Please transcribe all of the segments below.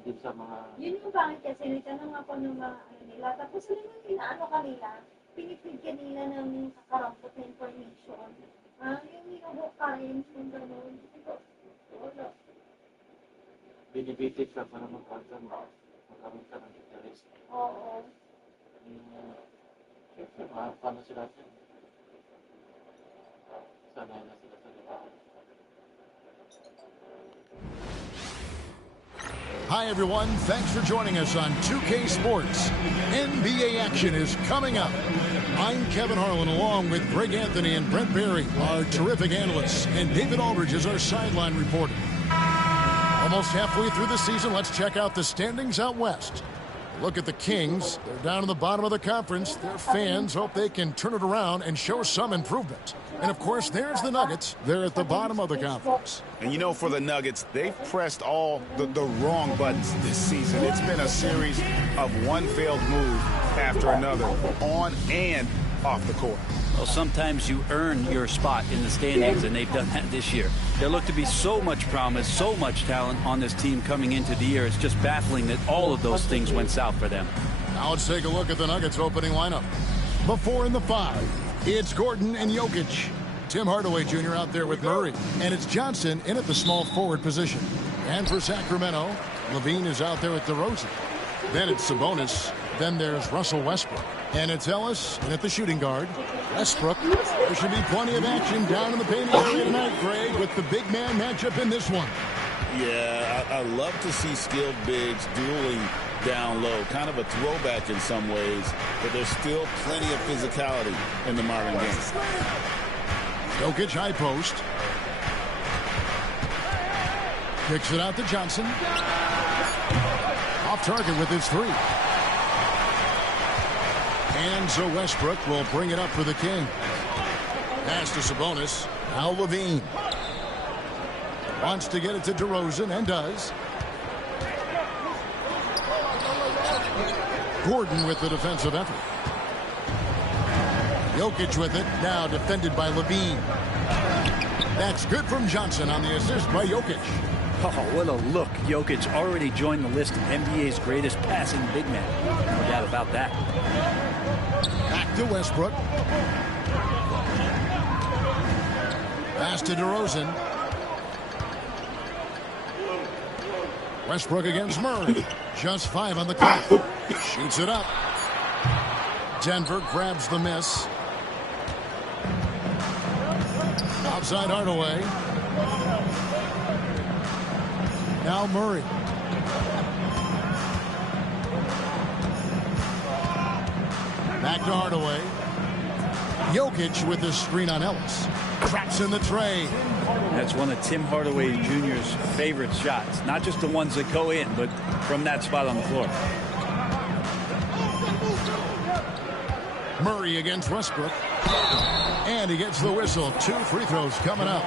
din sa mga... Yun yung bakit kasi nagtanong ako ng mga nila. Tapos alam mo, inaano kanila, pinipigyan nila ng kakarampot na information. Yung hinuhok kain, kung gano'n. Wala. Binibitit ka para magkaroon ka ng interest. Oo. Siyempre, paano sila dyan? Sanay na sila sa libangan. Hi, everyone. Thanks for joining us on 2K Sports. NBA action is coming up. I'm Kevin Harlan, along with Greg Anthony and Brent Barry, our terrific analysts, and David Aldridge is our sideline reporter. Almost halfway through the season, let's check out the standings out west. Look at the Kings. They're down in the bottom of the conference. Their fans hope they can turn it around and show some improvement. And, of course, there's the Nuggets. They're at the bottom of the conference. And, you know, for the Nuggets, they've pressed all the wrong buttons this season. It's been a series of one failed move after another, on and off the court. Well, sometimes you earn your spot in the standings, and they've done that this year. There looked to be so much promise, so much talent on this team coming into the year. It's just baffling that all of those things went south for them. Now let's take a look at the Nuggets opening lineup. The 4 and the 5. It's Gordon and Jokic. Tim Hardaway Jr. out there with Murray. And it's Johnson in at the small forward position. And for Sacramento, Levine is out there with DeRozan. Then it's Sabonis. Then there's Russell Westbrook. And it's Ellis in at the shooting guard. Westbrook. There should be plenty of action down in the paint area tonight, Greg, with the big man matchup in this one. Yeah, I love to see skilled bigs dueling down low. Kind of a throwback in some ways, but there's still plenty of physicality in the modern game. Jokic high post. Kicks it out to Johnson. Off target with his 3. And so Westbrook will bring it up for the King. Pass to Sabonis. Now Levine. Wants to get it to DeRozan and does. Gordon with the defensive effort. Jokic with it. Now defended by Levine. That's good from Johnson on the assist by Jokic. Oh, what a look. Jokic already joined the list of NBA's greatest passing big men. No doubt about that. Back to Westbrook. Pass to DeRozan. Westbrook against Murray. Just 5 on the clock. Shoots it up. Denver grabs the miss. Outside Hardaway. Now Murray. Back to Hardaway. Jokic with the screen on Ellis. Traps in the tray. That's one of Tim Hardaway Jr.'s favorite shots. Not just the ones that go in, but from that spot on the floor. Murray against Westbrook. And he gets the whistle. 2 free throws coming up.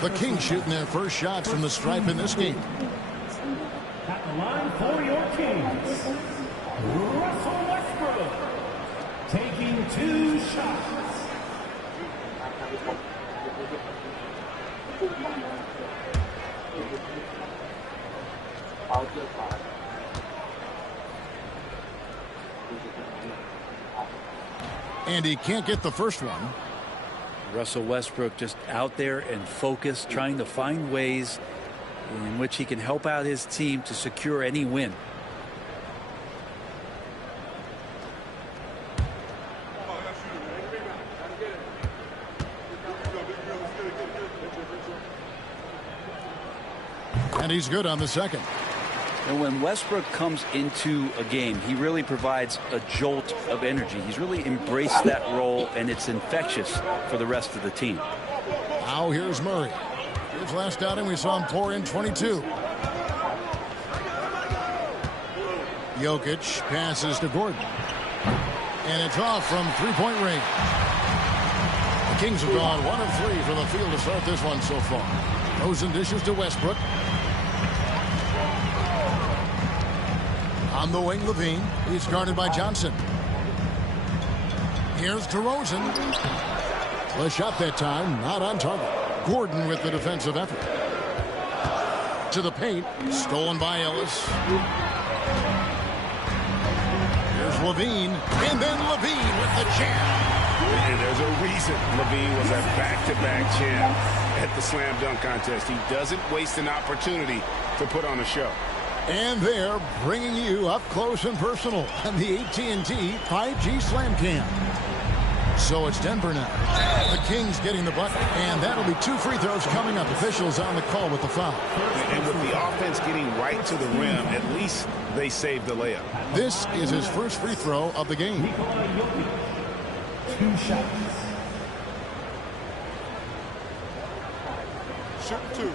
The Kings shooting their first shots from the stripe in this game. At the line for your Kings, Russell Westbrook taking 2 shots. And he can't get the first one. Russell Westbrook just out there and focused, trying to find ways in which he can help out his team to secure any win. And he's good on the second. And when Westbrook comes into a game, he really provides a jolt of energy. He's really embraced that role, and it's infectious for the rest of the team. Now here's Murray. His last outing, we saw him pour in 22. Jokic passes to Gordon. And it's off from three-point range. The Kings have gone 1 of 3 from the field to start this one so far. Rosen dishes to Westbrook. On the wing, Levine. He's guarded by Johnson. Here's DeRozan. The shot that time, not on target. Gordon with the defensive effort. To the paint. Stolen by Ellis. Here's Levine. And then Levine with the jam. And there's a reason Levine was a back-to-back champ at the slam dunk contest. He doesn't waste an opportunity to put on a show. And they're bringing you up close and personal on the AT&T 5G Slam Cam. So it's Denver now. The Kings getting the bucket, and that'll be 2 free throws coming up. Officials on the call with the foul. And with the offense getting right to the rim, at least they saved the layup. This is his first free throw of the game. 2 shots. Shoot 2.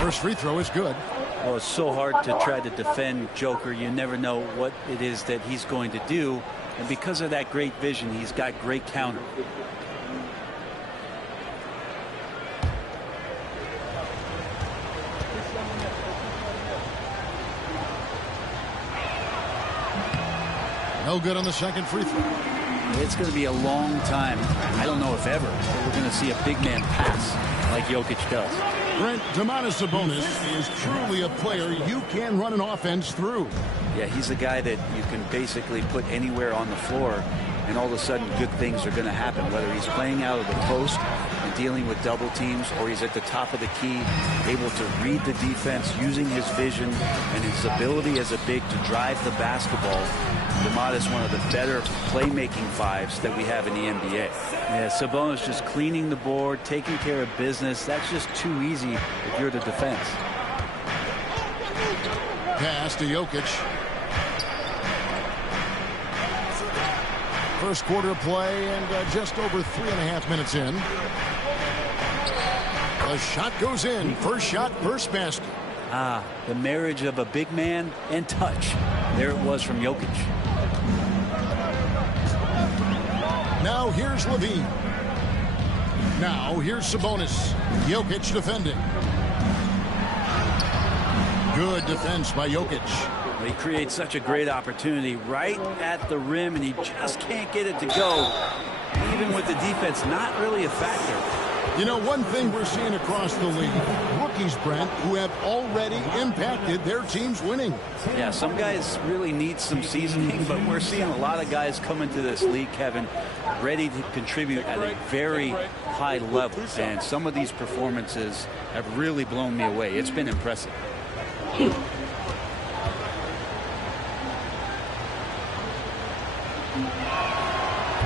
First free throw is good. Well, it's so hard to try to defend Joker. You never know what it is that he's going to do. And because of that great vision, he's got great counter. No good on the second free throw. It's going to be a long time. I don't know if ever, but we're going to see a big man pass like Jokic does. Brent, Domantas Sabonis is truly a player you can run an offense through. Yeah, he's a guy that you can basically put anywhere on the floor, and all of a sudden good things are going to happen, whether he's playing out of the post and dealing with double teams, or he's at the top of the key, able to read the defense using his vision and his ability as a big to drive the basketball. Domantas, one of the better playmaking fives that we have in the NBA. Yeah, Sabonis just cleaning the board, taking care of business. That's just too easy if you're the defense. Pass to Jokic. First quarter of play and just over 3.5 minutes in. The shot goes in. First shot, first basket. The marriage of a big man and touch. There it was from Jokic. Now here's Levine. Now here's Sabonis. Jokic defending. Good defense by Jokic. He creates such a great opportunity right at the rim, and he just can't get it to go. Even with the defense not really a factor. You know, one thing we're seeing across the league, rookies, Brent, who have already impacted their teams winning. Yeah, some guys really need some seasoning, but we're seeing a lot of guys come into this league, Kevin, ready to contribute at a very high level. And some of these performances have really blown me away. It's been impressive.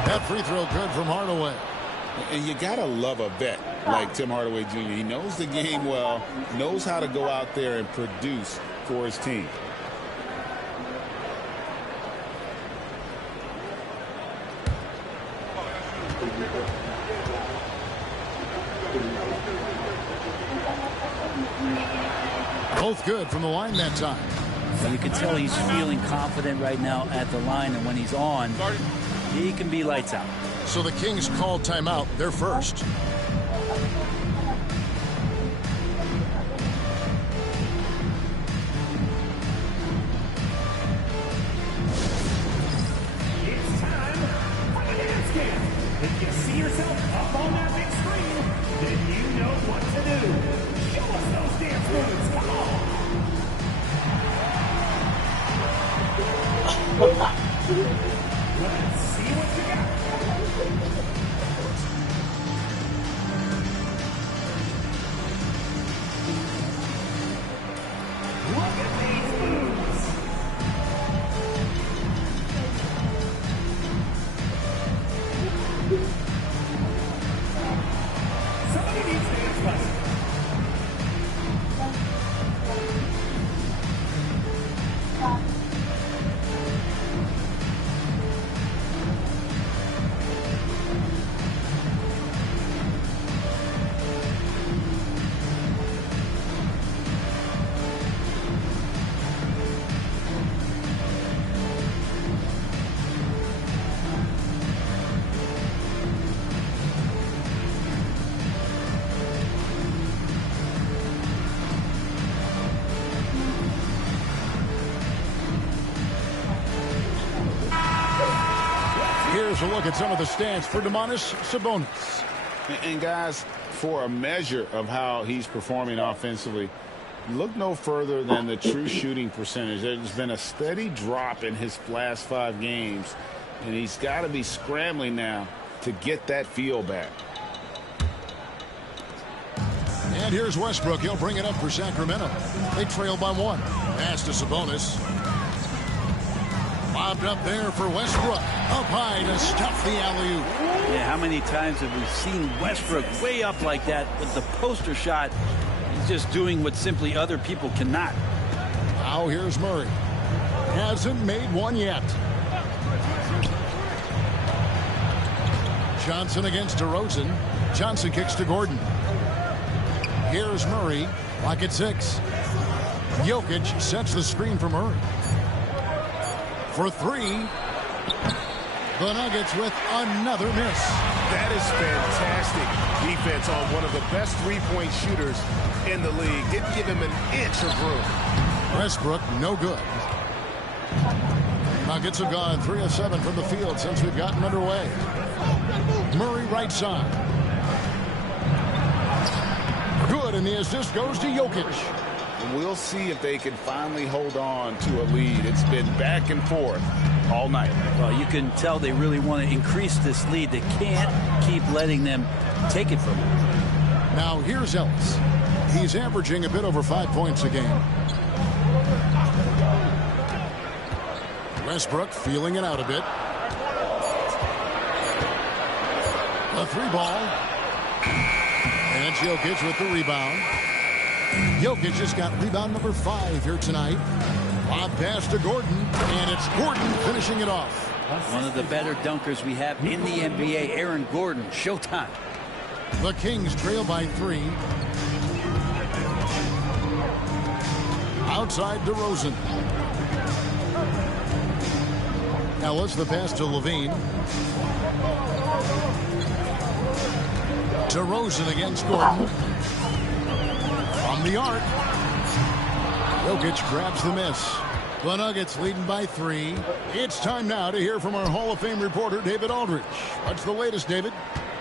That free throw good from Hardaway. And you got to love a vet like Tim Hardaway Jr. He knows the game well, knows how to go out there and produce for his team. Both good from the line that time. You can tell he's feeling confident right now at the line, and when he's on, he can be lights out. So the Kings call timeout, their first. It's time for the dance game. If you see yourself up on that big screen, then you know what to do. Show us those dance moves. Come on. Let's see what you got. Look at these moves. Somebody needs dance lessons. here's a look at some of the stats for Domantas Sabonis. And guys, for a measure of how he's performing offensively, look no further than the true shooting percentage. There's been a steady drop in his last 5 games, and he's got to be scrambling now to get that feel back. And here's Westbrook. He'll bring it up for Sacramento. They trail by 1. Pass to Sabonis. Lobbed up there for Westbrook. Up high to stuff the alley-oop. Yeah, how many times have we seen Westbrook way up like that with the poster shot? He's just doing what simply other people cannot. Now here's Murray. Hasn't made one yet. Johnson against DeRozan. Johnson kicks to Gordon. Here's Murray. Lock at 6. Jokic sets the screen for Murray. For 3. The Nuggets with another miss. That is fantastic defense on one of the best three-point shooters in the league. Didn't give him an inch of room. Westbrook, no good. Nuggets have gone 3 of 7 from the field since we've gotten underway. Murray right side. Good, and the assist goes to Jokic. We'll see if they can finally hold on to a lead. It's been back and forth all night. Well, you can tell they really want to increase this lead. They can't keep letting them take it from them. Now here's Ellis. He's averaging a bit over 5 points a game. Westbrook feeling it out a bit. A 3-ball. And Jokic with the rebound. Jokic just got rebound number 5 here tonight. Lob pass to Gordon, and it's Gordon finishing it off. One of the better dunkers we have in the NBA, Aaron Gordon. Showtime. The Kings trail by 3. Outside DeRozan. Ellis, the pass to Levine. DeRozan against Gordon. From the arc. Jokic grabs the miss. The Nuggets leading by 3. It's time now to hear from our Hall of Fame reporter, David Aldridge. What's the latest, David?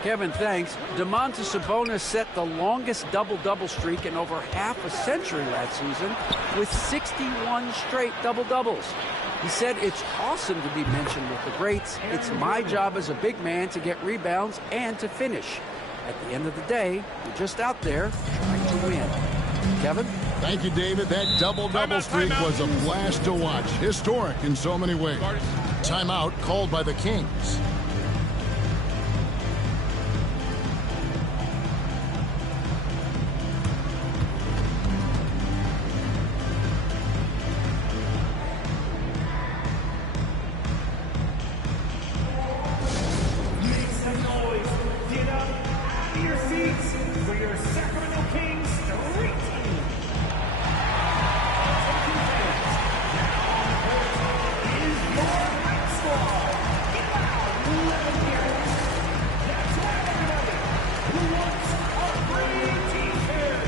Kevin, thanks. Domantas Sabonis set the longest double-double streak in over half a century last season with 61 straight double-doubles. He said, "It's awesome to be mentioned with the greats. It's my job as a big man to get rebounds and to finish. At the end of the day, we're just out there trying to win." Kevin? Thank you, David. That double-double streak was a blast to watch. Historic in so many ways. Timeout called by the Kings. Make some noise. Get up out of your seats for your Sacramento Kings street team. Is your hype squad. Get loud. Let them hear it. That's right, everybody. Who wants a free t-shirt?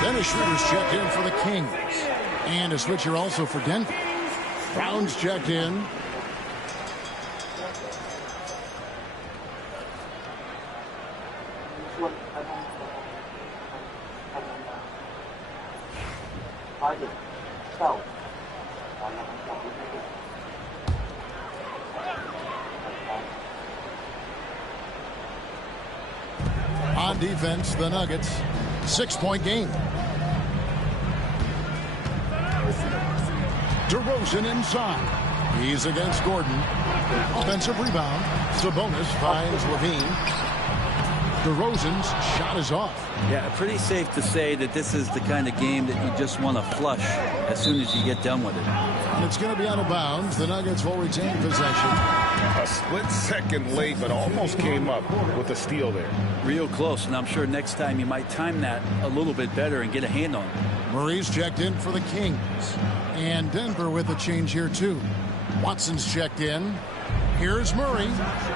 Then a shooter's checked in for the Kings. And a switcher also for Denver. Brown's checked in. On defense, the Nuggets. 6-point game. DeRozan inside. He's against Gordon. Offensive rebound. Sabonis finds Levine. DeRozan's shot is off. Yeah, pretty safe to say that this is the kind of game that you just want to flush as soon as you get done with it. And it's going to be out of bounds. The Nuggets will retain possession. A split second late, but almost came up with a steal there. Real close, and I'm sure next time you might time that a little bit better and get a hand on it. Murray's checked in for the Kings. And Denver with a change here, too. Watson's checked in. Here's Murray.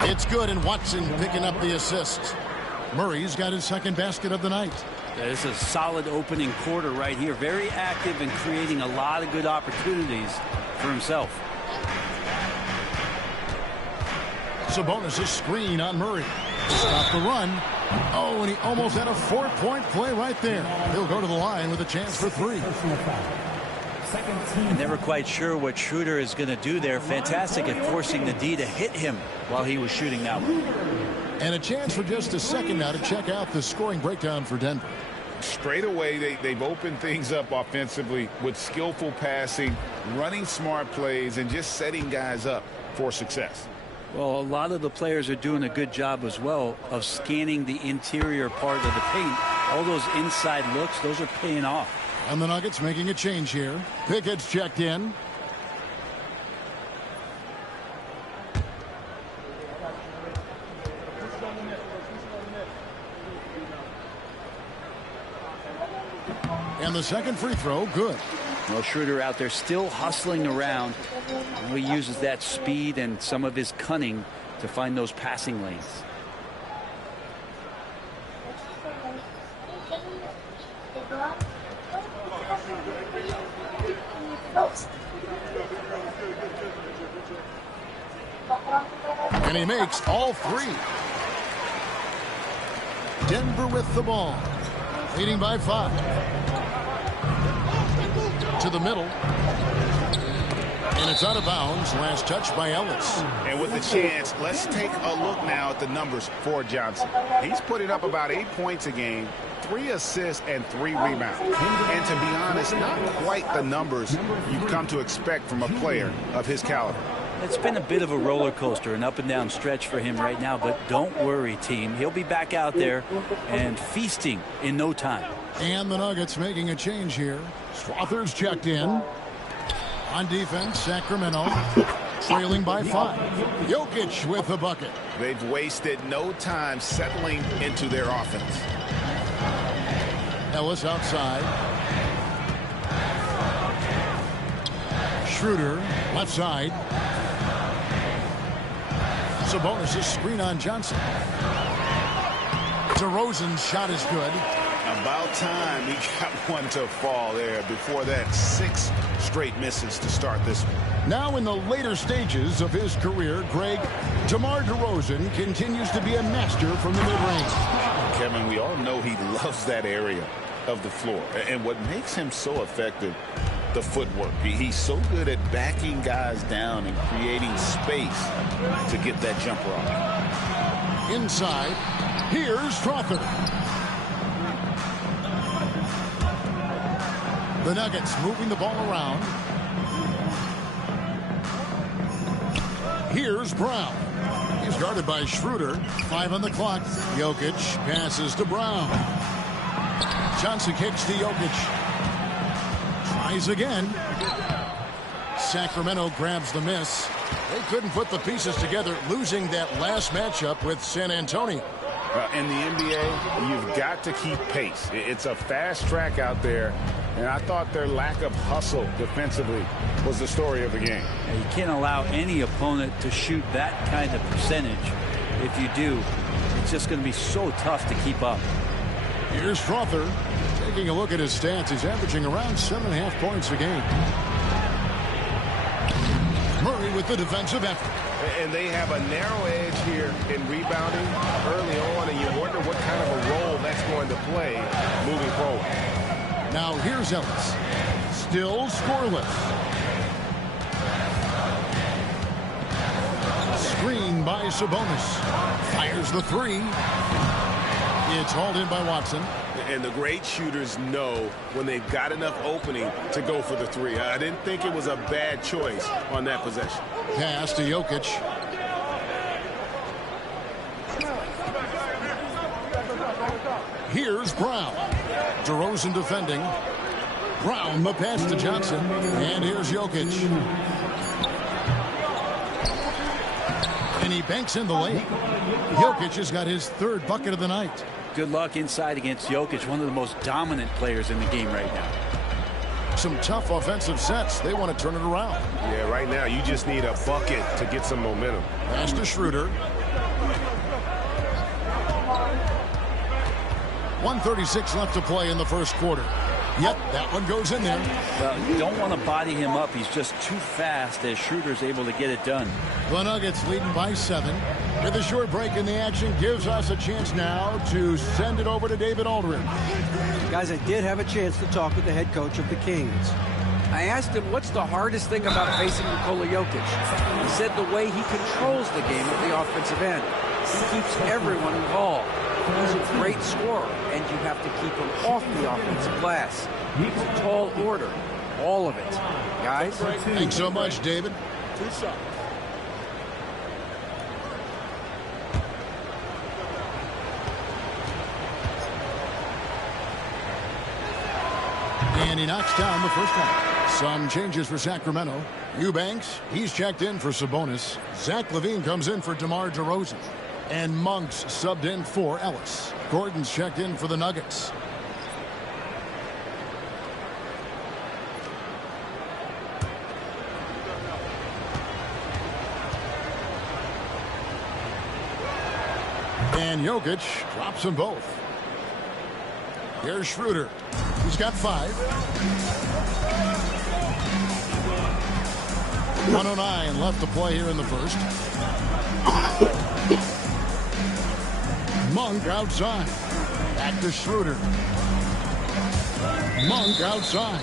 It's good, and Watson picking up the assist. Murray's got his second basket of the night. This is a solid opening quarter right here. Very active and creating a lot of good opportunities for himself. Sabonis' screen on Murray. Stop the run. Oh, and he almost had a 4-point play right there. He'll go to the line with a chance for 3. Never quite sure what Schroeder is going to do there. Fantastic at forcing the D to hit him while he was shooting that one. And a chance for just a second now to check out the scoring breakdown for Denver. Straight away, they've opened things up offensively with skillful passing, running smart plays, and just setting guys up for success. Well, a lot of the players are doing a good job as well of scanning the interior part of the paint. All those inside looks, those are paying off. And the Nuggets making a change here. Pickett's checked in. And the second free throw, good. Well, Schroeder out there still hustling around. He uses that speed and some of his cunning to find those passing lanes. And he makes all 3. Denver with the ball. Leading by 5. To the middle. And it's out of bounds. Last touch by Ellis. And with the chance, let's take a look now at the numbers for Johnson. He's putting up about 8 points a game, 3 assists, and 3 rebounds. And to be honest, not quite the numbers you've come to expect from a player of his caliber. It's been a bit of a roller coaster, an up and down stretch for him right now, but don't worry, team. He'll be back out there and feasting in no time. And the Nuggets making a change here. Strother's checked in. On defense, Sacramento trailing by 5. Jokic with the bucket. They've wasted no time settling into their offense. Ellis outside. Schroeder left side. Sabonis' screen on Johnson. DeRozan's shot is good. About time he got one to fall there. Before that, 6 straight misses to start this one. Now in the later stages of his career, Greg, DeMar DeRozan continues to be a master from the mid-range. Kevin, we all know he loves that area of the floor. And what makes him so effective, the footwork. He's so good at backing guys down and creating space to get that jumper off. Inside, here's Crawford. The Nuggets moving the ball around. Here's Brown. He's guarded by Schroeder. 5 on the clock. Jokic passes to Brown. Johnson kicks to Jokic. Tries again. Sacramento grabs the miss. They couldn't put the pieces together, losing that last matchup with San Antonio. In the NBA, you've got to keep pace. It's a fast track out there, and I thought their lack of hustle defensively was the story of the game. You can't allow any opponent to shoot that kind of percentage. If you do, it's just going to be so tough to keep up. Here's Strother. Taking a look at his stats, he's averaging around 7.5 points a game. Murray with the defensive effort. And they have a narrow edge here in rebounding early on, and you wonder what kind of a role that's going to play moving forward. Now here's Ellis. Still scoreless. Screen by Sabonis. Fires the 3. It's hauled in by Watson. And the great shooters know when they've got enough opening to go for the three. I didn't think it was a bad choice on that possession. Pass to Jokic. Here's Brown. DeRozan defending. Brown, the pass to Johnson. And here's Jokic. And he banks in the lane. Jokic has got his third bucket of the night. Good luck inside against Jokic, one of the most dominant players in the game right now. Some tough offensive sets. They want to turn it around. Yeah, right now you just need a bucket to get some momentum. Pass to Schroeder. 1:36 left to play in the first quarter. Yep, that one goes in there. Well, you don't want to body him up. He's just too fast as Schroeder's able to get it done. The Nuggets leading by 7. With a short break in the action, gives us a chance now to send it over to David Aldridge. Guys, I did have a chance to talk with the head coach of the Kings. I asked him what's the hardest thing about facing Nikola Jokic. He said the way he controls the game at the offensive end. He keeps everyone involved. He's a great scorer, and you have to keep him off the offensive glass. It's a tall order. All of it. Guys? Thanks so much, David. And he knocks down the first one. Some changes for Sacramento. Eubanks, he's checked in for Sabonis. Zach LaVine comes in for DeMar DeRozan. And Monk's subbed in for Ellis. Gordon's checked in for the Nuggets. And Jokic drops them both. Here's Schroeder. He's got 5. 109 left to play here in the first. Monk outside. Back to Schroeder. Monk outside.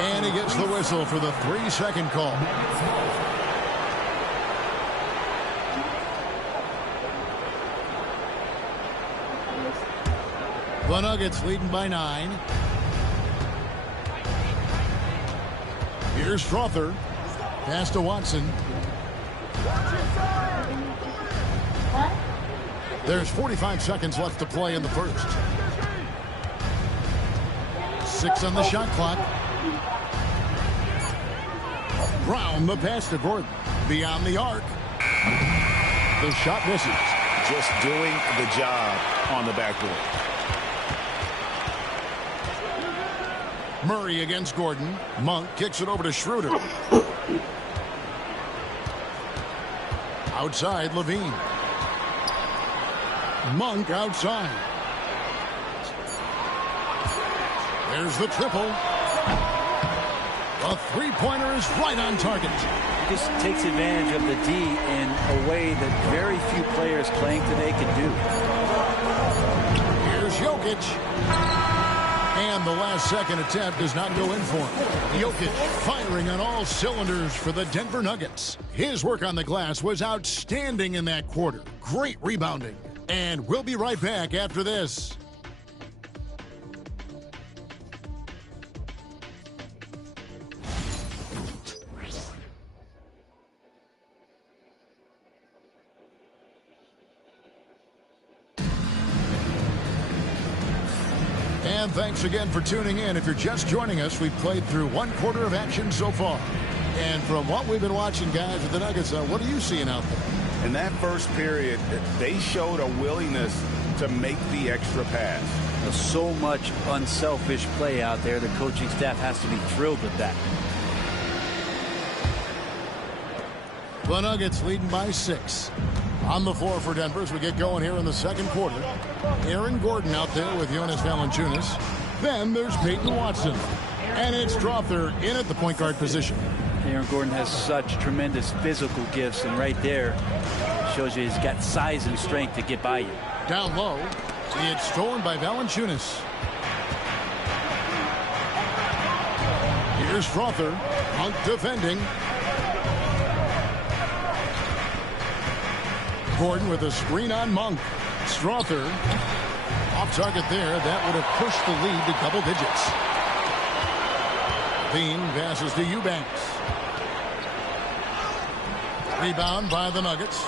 And he gets the whistle for the 3-second call. The Nuggets leading by 9. Here's Strother. Pass to Watson. There's 45 seconds left to play in the first. 6 on the shot clock. Brown, the pass to Gordon. Beyond the arc. The shot misses. Just doing the job on the backboard. Murray against Gordon. Monk kicks it over to Schroeder. Outside, LaVine. Monk outside. There's the triple. The three-pointer is right on target. He just takes advantage of the D in a way that very few players playing today can do. Here's Jokic. And the last second attempt does not go in for him. Jokic firing on all cylinders for the Denver Nuggets. His work on the glass was outstanding in that quarter. Great rebounding. And we'll be right back after this. And thanks again for tuning in. If you're just joining us, we've played through 1 quarter of action so far. And from what we've been watching, guys, with the Nuggets, what are you seeing out there? In that first period, they showed a willingness to make the extra pass. There's so much unselfish play out there. The coaching staff has to be thrilled with that. The Nuggets leading by 6. On the floor for Denver as we get going here in the second quarter. Aaron Gordon out there with Jonas Valanciunas. Then there's Peyton Watson. And it's Strother in at the point guard position. Aaron Gordon has such tremendous physical gifts, and right there shows you he's got size and strength to get by you. Down low, it's stolen by Valanciunas. Here's Strother. Monk defending. Gordon with a screen on Monk. Strother. Off target there. That would have pushed the lead to double digits. Bean passes to Eubanks. Rebound by the Nuggets.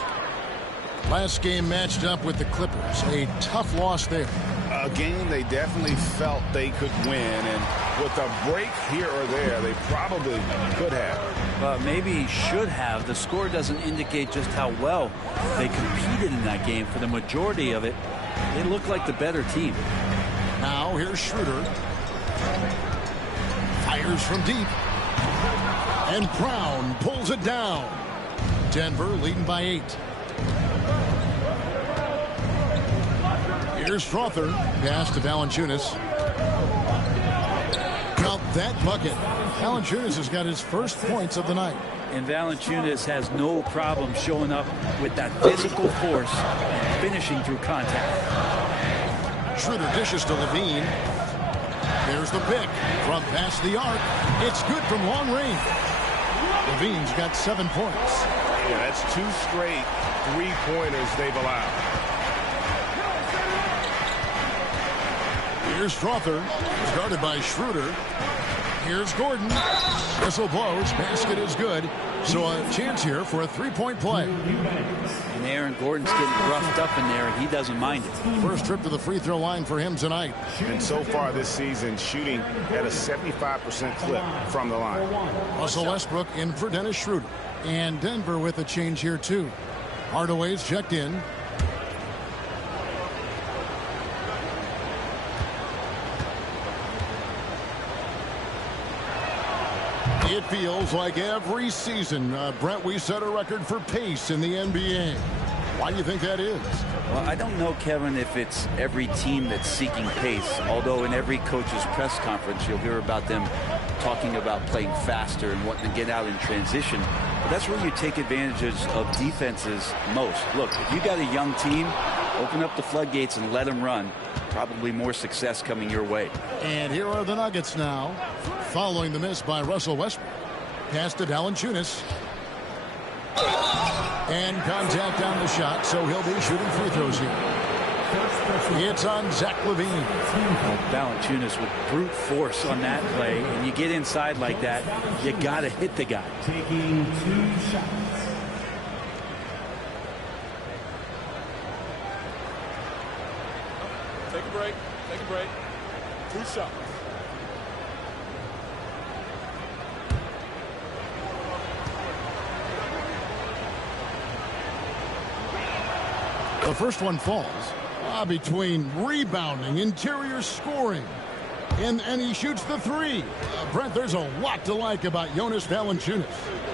Last game matched up with the Clippers. A tough loss there. A game they definitely felt they could win, and with a break here or there, they probably could have. Maybe should have. The score doesn't indicate just how well they competed in that game. For the majority of it, they looked like the better team. Now here's Schroeder. Fires from deep. And Brown pulls it down. Denver leading by 8. Here's Strother. Pass to Valanciunas. Count that bucket. Valanciunas has got his first points of the night. And Valanciunas has no problem showing up with that physical force and finishing through contact. Schroeder dishes to Levine. There's the pick from past the arc. It's good from long range. Levine's got 7 points. Yeah, that's 2 straight three-pointers they've allowed. Here's Strother, guarded by Schroeder. Here's Gordon. Whistle blows. Basket is good. So a chance here for a 3-point play. And Aaron Gordon's getting roughed up in there, and he doesn't mind it. First trip to the free throw line for him tonight. And so far this season, shooting at a 75% clip from the line. Russell Westbrook in for Dennis Schroeder. And Denver with a change here, too. Hardaway's checked in. It feels like every season, Brent, we set a record for pace in the NBA. Why do you think that is? Well, I don't know, Kevin, if it's every team that's seeking pace, although in every coach's press conference you'll hear about them talking about playing faster and wanting to get out in transition. But that's where you take advantages of defenses most. Look, if you got a young team, open up the floodgates and let them run. Probably more success coming your way. And here are the Nuggets now, following the miss by Russell Westbrook. Pass to Valanciunas. And contact on the shot, so he'll be shooting free throws here. It's on Zach LaVine. Valanciunas with brute force on that play, and you get inside like that, you got to hit the guy. Taking 2 shots. Take a break. Take a break. 2 shots. The first one falls between rebounding, interior scoring, and he shoots the 3. Brent, there's a lot to like about Jonas Valanciunas.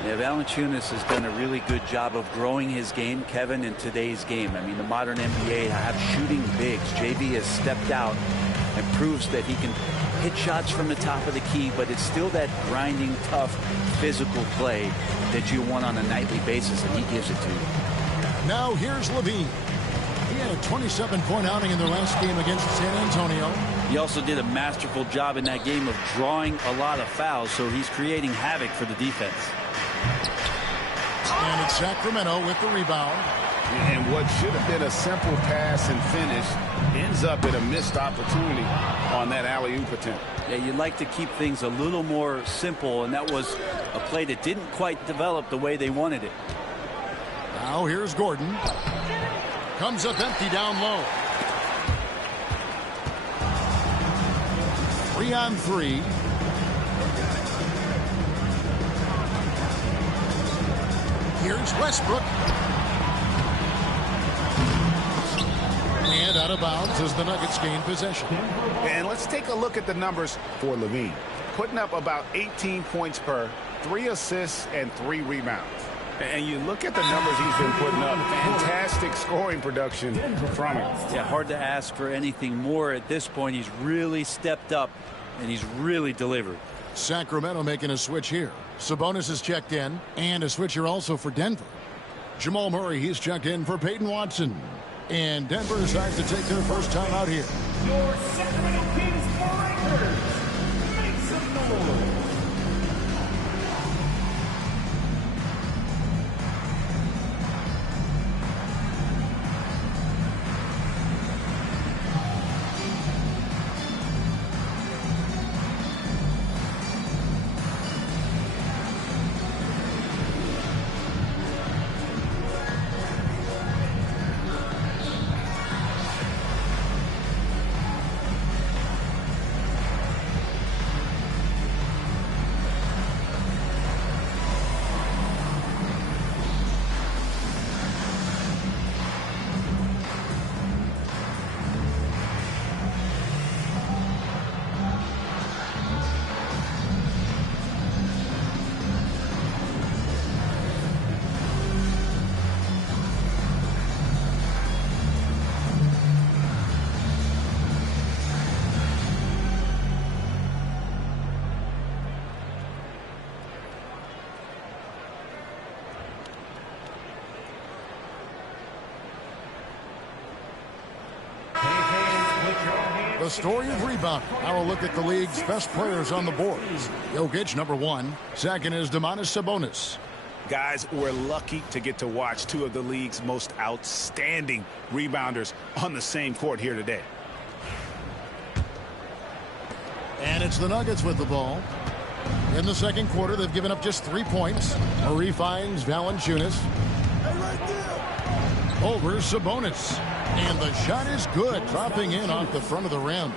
Yeah, Valanciunas has done a really good job of growing his game, Kevin, in today's game. I mean, the modern NBA have shooting bigs. JV has stepped out and proves that he can hit shots from the top of the key, but it's still that grinding, tough, physical play that you want on a nightly basis, and he gives it to you. Now here's LaVine. He had a 27-point outing in their last game against San Antonio. He also did a masterful job in that game of drawing a lot of fouls, so he's creating havoc for the defense. And it's Sacramento with the rebound. And what should have been a simple pass and finish ends up in a missed opportunity on that alley-oop attempt. Yeah, you'd like to keep things a little more simple, and that was a play that didn't quite develop the way they wanted it. Now here's Gordon. Comes up empty down low. 3-on-3. Here's Westbrook. And out of bounds as the Nuggets gain possession. And let's take a look at the numbers for LaVine. Putting up about 18 points per, 3 assists, and 3 rebounds. And you look at the numbers he's been putting up. Fantastic scoring production from him. Yeah, hard to ask for anything more at this point. He's really stepped up, and he's really delivered. Sacramento making a switch here. Sabonis is checked in, and a switch here also for Denver. Jamal Murray, he's checked in for Peyton Watson. And Denver decides to take their first time out here. Your Sacramento Kings breakers. Make some noise. The story of rebound. Now a look at the league's best players on the boards. Jokic, number 1. Second is Domantas Sabonis. Guys, we're lucky to get to watch two of the league's most outstanding rebounders on the same court here today. And it's the Nuggets with the ball. In the second quarter, they've given up just 3 points. Murray finds Valanciunas. Over Sabonis. And the shot is good, dropping in off the front of the rim.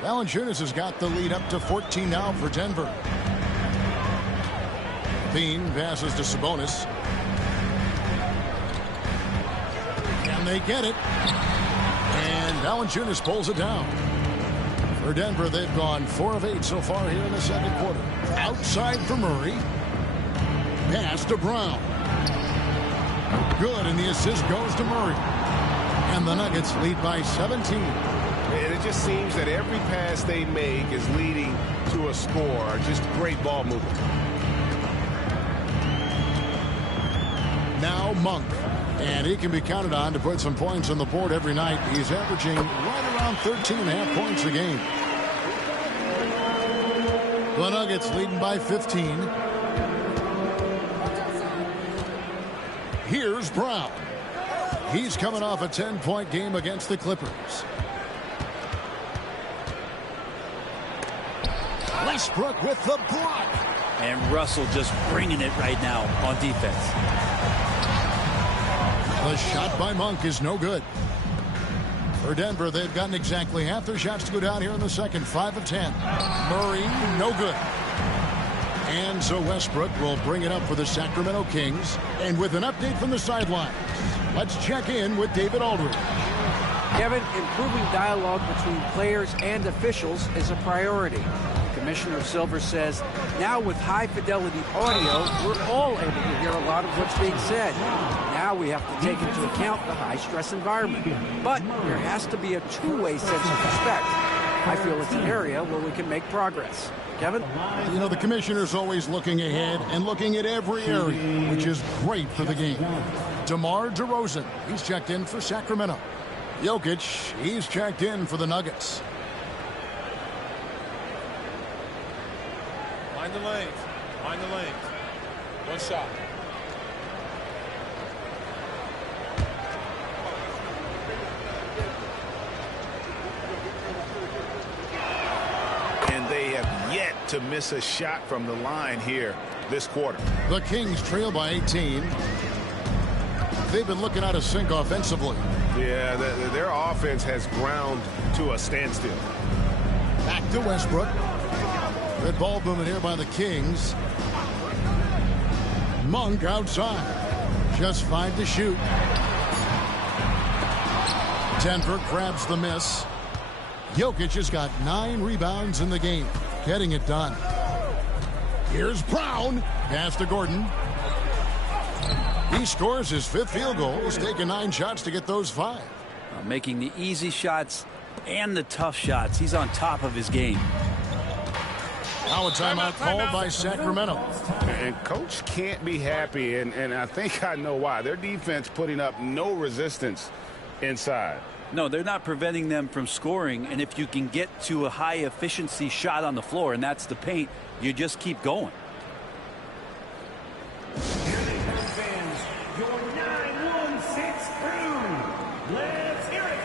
Valanciunas has got the lead up to 14 now for Denver. Bean passes to Sabonis. And they get it. And Valanciunas pulls it down. For Denver, they've gone 4 of 8 so far here in the second quarter. Outside for Murray. Pass to Brown. Good, and the assist goes to Murray. And the Nuggets lead by 17. And it just seems that every pass they make is leading to a score. Just great ball movement. Now Monk. And he can be counted on to put some points on the board every night. He's averaging right around 13.5 points a game. The Nuggets leading by 15. Here's Brown. He's coming off a 10-point game against the Clippers. Westbrook with the block. And Russell just bringing it right now on defense. The shot by Monk is no good. For Denver, they've gotten exactly half their shots to go down here in the second. 5 of 10. Murray, no good. And so Westbrook will bring it up for the Sacramento Kings. And with an update from the sidelines, let's check in with David Aldridge. Kevin, improving dialogue between players and officials is a priority. Commissioner Silver says, now with high-fidelity audio, we're all able to hear a lot of what's being said. Now we have to take into account the high-stress environment. But there has to be a two-way sense of respect. I feel it's an area where we can make progress. Kevin? You know, the commissioner's always looking ahead and looking at every area, which is great for the game. DeMar DeRozan, he's checked in for Sacramento. Jokic, he's checked in for the Nuggets. Mind the lanes. Mind the lanes. One shot. And they have yet to miss a shot from the line here this quarter. The Kings trail by 18. They've been looking out of sync offensively. Yeah, their offense has ground to a standstill. Back to Westbrook. Good ball movement here by the Kings. Monk outside. Just 5 to shoot. Denver grabs the miss. Jokic has got 9 rebounds in the game. Getting it done. Here's Brown. Pass to Gordon. He scores his 5th field goal. He's taken 9 shots to get those 5. Making the easy shots and the tough shots. He's on top of his game. Now a timeout called by Sacramento. And coach can't be happy, and I think I know why. Their defense putting up no resistance inside. No, they're not preventing them from scoring, and if you can get to a high-efficiency shot on the floor, and that's the paint, you just keep going. Fans, your 916 crew. Let's hear it.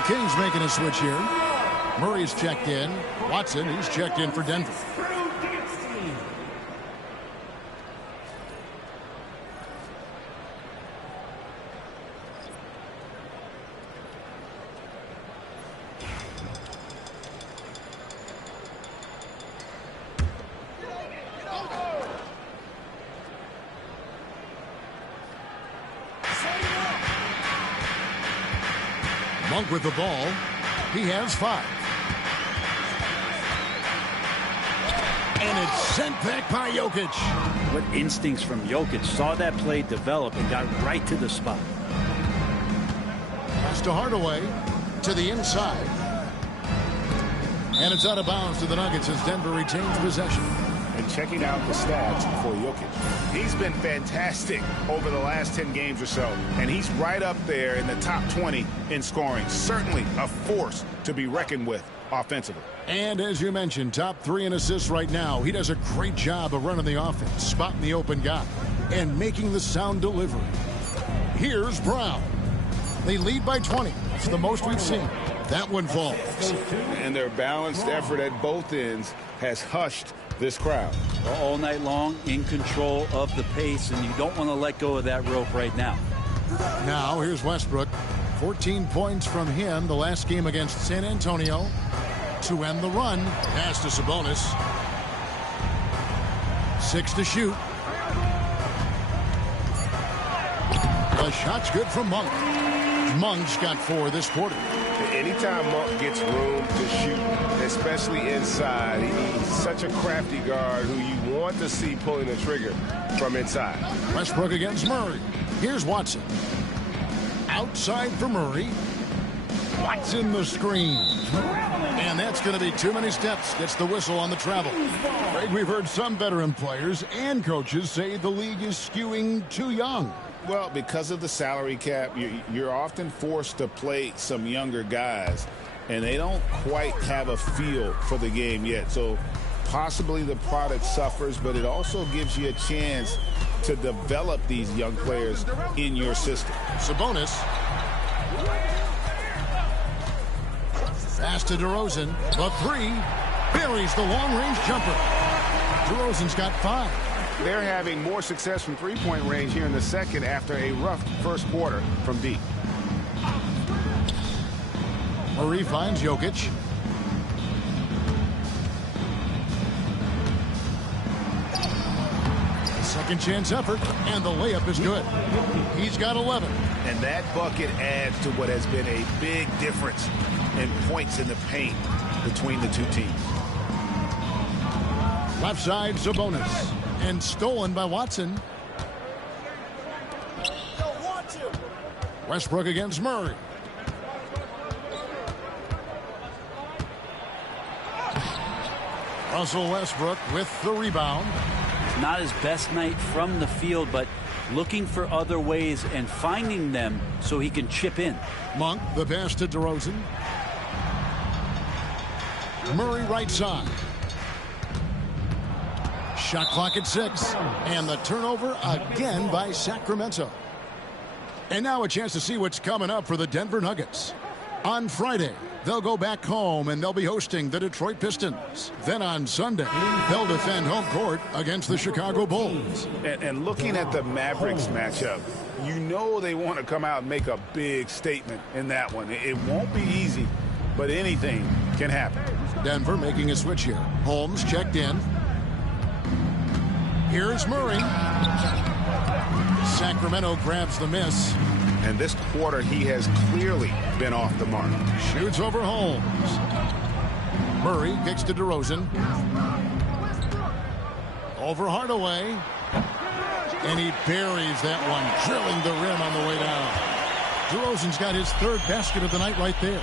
The Kings making a switch here. Murray's checked in. Watson, he's checked in for Denver. Monk with the ball. He has 5. And it's sent back by Jokic. What instincts from Jokic. Saw that play develop and got right to the spot. Pass to Hardaway. To the inside. And it's out of bounds to the Nuggets as Denver retains possession. And checking out the stats for Jokic, he's been fantastic over the last 10 games or so, and he's right up there in the top 20 in scoring. Certainly a force to be reckoned with offensively. And as you mentioned, top 3 in assists right now. He does a great job of running the offense, spotting the open guy, and making the sound delivery. Here's Brown. They lead by 20. It's the most we've seen. That one falls. And their balanced effort at both ends has hushed this crowd. All night long, in control of the pace, and you don't want to let go of that rope right now. Now, here's Westbrook. 14 points from him the last game against San Antonio to end the run. Pass to Sabonis. 6 to shoot. The shot's good from Monk. Monk's got 4 this quarter. Anytime Monk gets room to shoot, especially inside, he's such a crafty guard who you want to see pulling the trigger from inside. Westbrook against Murray. Here's Watson. Outside for Murray. Watson the screen. And that's going to be too many steps. Gets the whistle on the travel. Greg, we've heard some veteran players and coaches say the league is skewing too young. Well, because of the salary cap, you're often forced to play some younger guys, and they don't quite have a feel for the game yet. So possibly the product suffers, but it also gives you a chance to develop these young players in your system. Sabonis. Pass to DeRozan. The 3 buries the long-range jumper. DeRozan's got 5. They're having more success from three-point range here in the second after a rough first quarter from deep. Murray finds Jokic. Second chance effort, and the layup is good. He's got 11. And that bucket adds to what has been a big difference in points in the paint between the two teams. Left side, Sabonis. And stolen by Watson. Westbrook against Murray. Russell Westbrook with the rebound. Not his best night from the field, but looking for other ways and finding them so he can chip in. Monk, the pass to DeRozan. Murray right side. Shot clock at 6. And the turnover again by Sacramento. And now a chance to see what's coming up for the Denver Nuggets. On Friday, they'll go back home and they'll be hosting the Detroit Pistons. Then on Sunday, they'll defend home court against the Chicago Bulls. And looking at the Mavericks matchup, you know they want to come out and make a big statement in that one. It won't be easy, but anything can happen. Denver making a switch here. Holmes checked in. Here's Murray. Sacramento grabs the miss. And this quarter, he has clearly been off the mark. Shoots over Holmes. Murray kicks to DeRozan. Over Hardaway. And he buries that one, drilling the rim on the way down. DeRozan's got his 3rd basket of the night right there.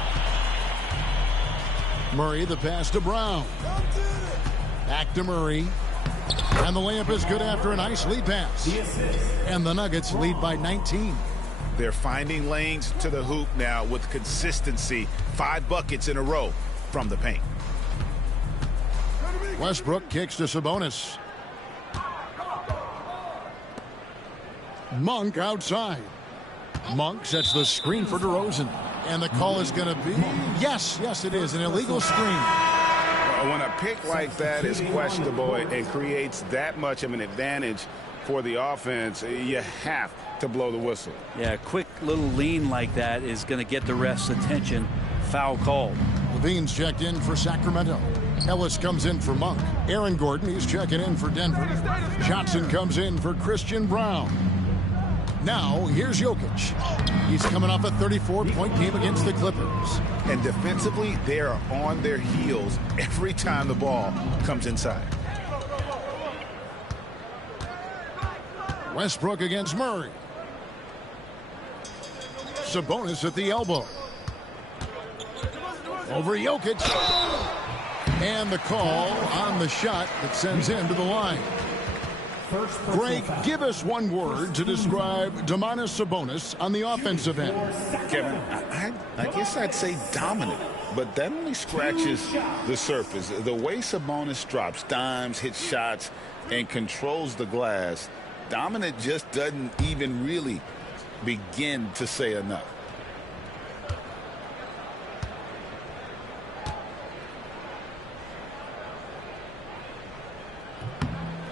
Murray, the pass to Brown. Back to Murray. And the layup is good after a nice lead pass. And the Nuggets lead by 19. They're finding lanes to the hoop now with consistency. 5 buckets in a row from the paint. Westbrook kicks to Sabonis. Monk outside. Monk sets the screen for DeRozan. And the call is going to be, yes, it is, an illegal screen. When a pick like that is questionable and creates that much of an advantage for the offense, you have to blow the whistle. Yeah, a quick little lean like that is going to get the ref's attention. Foul called. Levine's checked in for Sacramento. Ellis comes in for Monk. Aaron Gordon, he's checking in for Denver. Johnson comes in for Christian Brown. Now, here's Jokic. He's coming off a 34-point game against the Clippers. And defensively, they are on their heels every time the ball comes inside. Westbrook against Murray. Sabonis at the elbow. Over Jokic. And the call on the shot that sends him to the line. Greg, give us one word to describe Domantas Sabonis on the offensive end. Kevin, I guess I'd say dominant, but that only scratches the surface. The way Sabonis drops dimes, hits shots, and controls the glass, dominant just doesn't even really begin to say enough.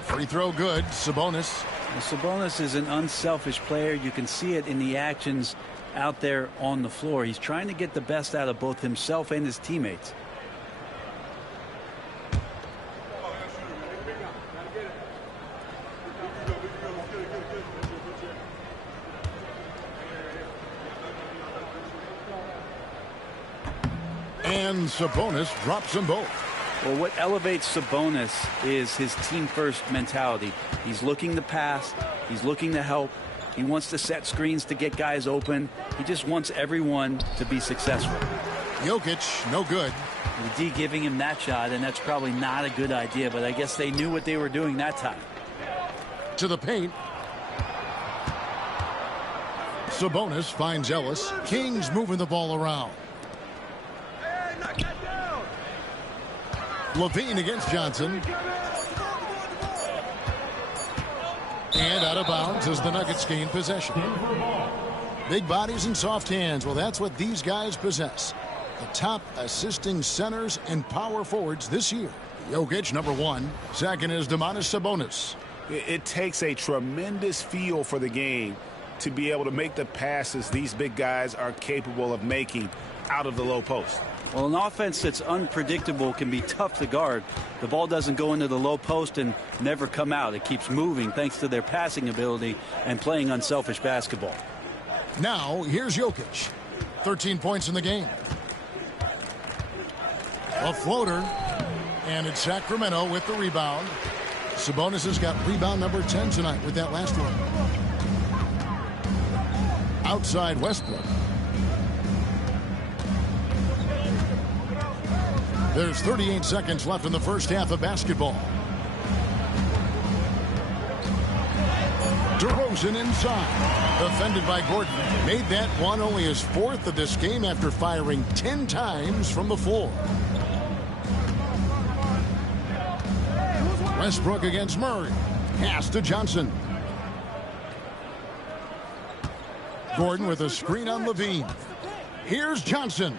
Free throw good. Sabonis. Sabonis is an unselfish player. You can see it in the actions out there on the floor. He's trying to get the best out of both himself and his teammates. And Sabonis drops them both. Well, what elevates Sabonis is his team-first mentality. He's looking to pass. He's looking to help. He wants to set screens to get guys open. He just wants everyone to be successful. Jokic, no good. The D giving him that shot, and that's probably not a good idea, but I guess they knew what they were doing that time. To the paint. Sabonis finds Ellis. Kings moving the ball around. Levine against Johnson. And out of bounds as the Nuggets gain possession. Big bodies and soft hands. Well, that's what these guys possess. The top assisting centers and power forwards this year. Jokic, number one. Second is Domantas Sabonis. It takes a tremendous feel for the game to be able to make the passes these big guys are capable of making out of the low post. Well, an offense that's unpredictable can be tough to guard. The ball doesn't go into the low post and never come out. It keeps moving thanks to their passing ability and playing unselfish basketball. Now, here's Jokic. 13 points in the game. A floater. And it's Sacramento with the rebound. Sabonis has got rebound number 10 tonight with that last one. Outside Westbrook. There's 38 seconds left in the first half of basketball. DeRozan inside. Defended by Gordon. Made that one only his fourth of this game after firing 10 times from the floor. Westbrook against Murray. Pass to Johnson. Gordon with a screen on Levine. Here's Johnson.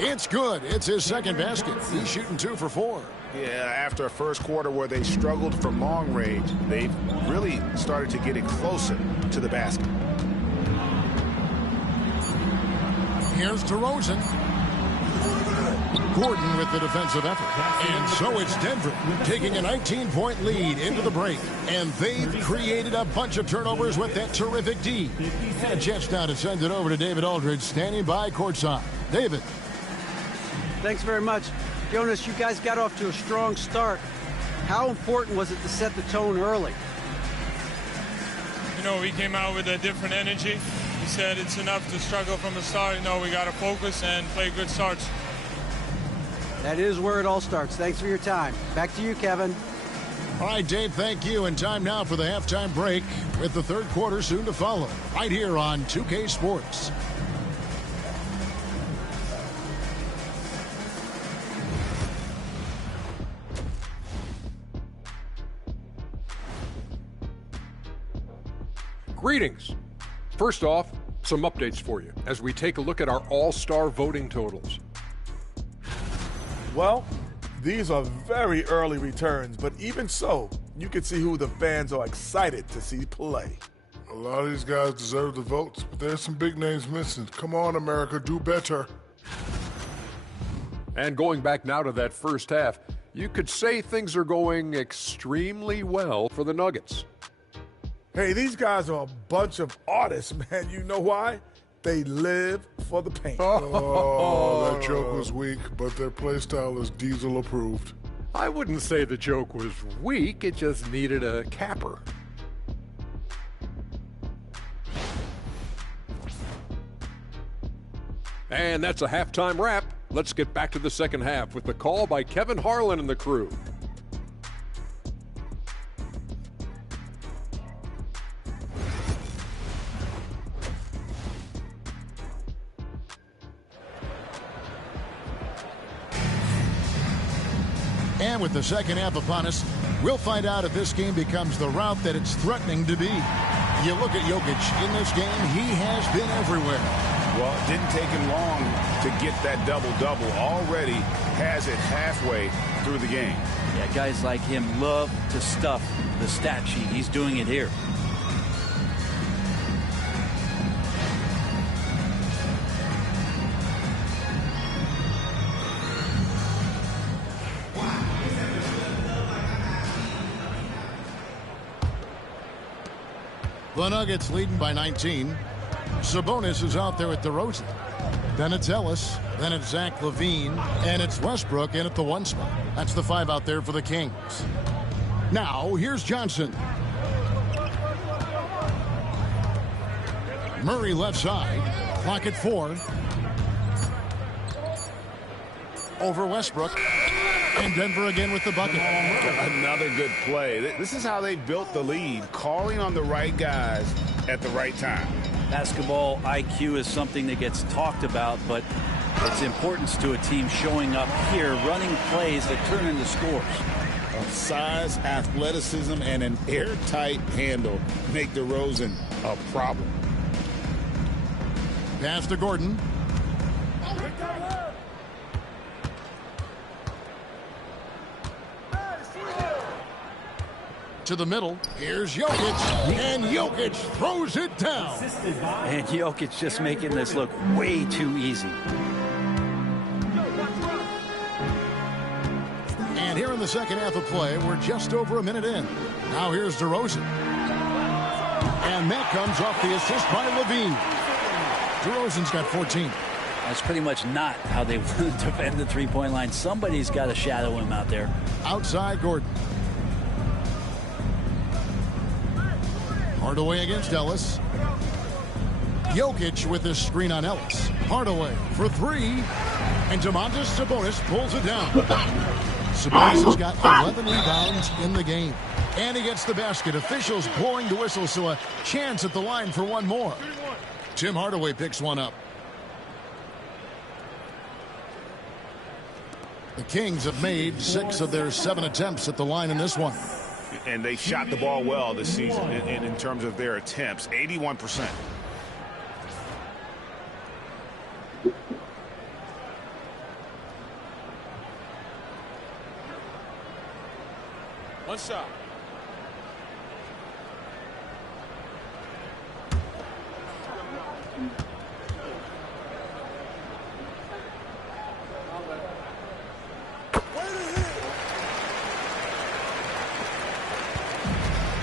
It's good. It's his second basket. He's shooting 2 for 4. Yeah, after a first quarter where they struggled from long range, they've really started to get it closer to the basket. Here's DeRozan. Gordon with the defensive effort. And so it's Denver taking a 19-point lead into the break. And they've created a bunch of turnovers with that terrific D. And a chance now to send it over to David Aldridge standing by courtside. David. Thanks very much. Jonas, you guys got off to a strong start. How important was it to set the tone early? You know, we came out with a different energy. We said it's enough to struggle from the start. You know, we got to focus and play good starts. That is where it all starts. Thanks for your time. Back to you, Kevin. All right, Dave, thank you. And time now for the halftime break with the third quarter soon to follow right here on 2K Sports. Greetings. First off, Some updates for you as we take a look at our all-star voting totals. Well, these are very early returns, but even so, you can see who the fans are excited to see play. A lot of these guys deserve the votes, but there's some big names missing. Come on, America, do better. And going back now to that first half, you could say things are going extremely well for the Nuggets. Hey, these guys are a bunch of artists, man. You know why? They live for the paint. Oh, that joke was weak, but their play style is Diesel approved. I wouldn't say the joke was weak, it just needed a capper. And that's a halftime wrap. Let's get back to the second half with the call by Kevin Harlan and the crew. And with the second half upon us, we'll find out if this game becomes the route that it's threatening to be. You look at Jokic in this game, he has been everywhere. Well, it didn't take him long to get that double-double. Already has it halfway through the game. Yeah, guys like him love to stuff the stat sheet. He's doing it here. The Nuggets leading by 19. Sabonis is out there at DeRozan. Then it's Ellis. Then it's Zach LaVine. And it's Westbrook in at the 1 spot. That's the 5 out there for the Kings. Now, here's Johnson. Murray left side. Clock at 4. Over Westbrook. And Denver again with the bucket. Another good play. This is how they built the lead, calling on the right guys at the right time. Basketball IQ is something that gets talked about, but its importance to a team showing up here, running plays that turn into scores. Size, athleticism, and an airtight handle make DeRozan a problem. Pass to Gordon. To the middle. Here's Jokic. And Jokic throws it down. And Jokic just making this look way too easy. And here in the second half of play, we're just over a minute in. Now here's DeRozan. And that comes off the assist by LaVine. DeRozan's got 14. That's pretty much not how they defend the three-point line. Somebody's got to shadow him out there. Outside Gordon. Hardaway against Ellis. Jokic with this screen on Ellis. Hardaway for 3. And Domantas Sabonis pulls it down. Sabonis has got 11 rebounds in the game. And he gets the basket. Officials blowing the whistle, so a chance at the line for one more. Tim Hardaway picks one up. The Kings have made 6 of their 7 attempts at the line in this one. And they shot the ball well this season in terms of their attempts, 81%. One shot.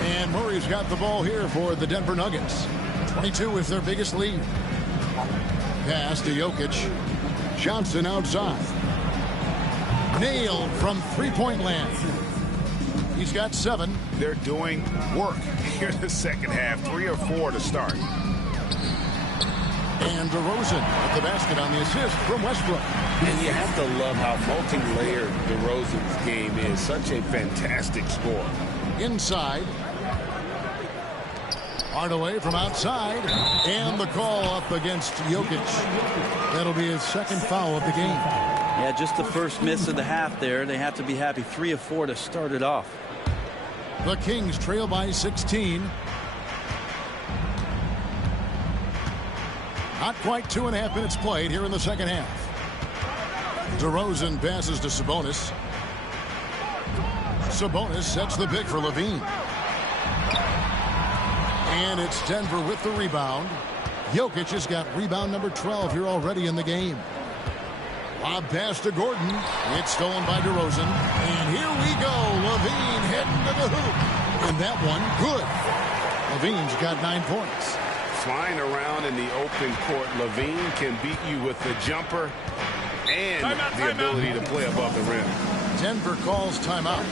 And Murray's got the ball here for the Denver Nuggets. 22 is their biggest lead. Pass to Jokic. Johnson outside. Nailed from three-point land. He's got 7. They're doing work here in the second half. 3 or 4 to start. And DeRozan with the basket on the assist from Westbrook. And you have to love how multi-layered DeRozan's game is. Such a fantastic scorer. Inside. Hardaway from outside. And the call up against Jokic. That'll be his second foul of the game. Yeah, just the first miss of the half there. They have to be happy. 3 of 4 to start it off. The Kings trail by 16. Not quite 2.5 minutes played here in the second half. DeRozan passes to Sabonis. Sabonis sets the pick for Levine. And it's Denver with the rebound. Jokic has got rebound number 12 here already in the game. Lob pass to Gordon. It's stolen by DeRozan. And here we go. Levine heading to the hoop. And that one, good. Levine's got 9 points. Flying around in the open court, Levine can beat you with the jumper and the ability to play above the rim. Denver calls timeout.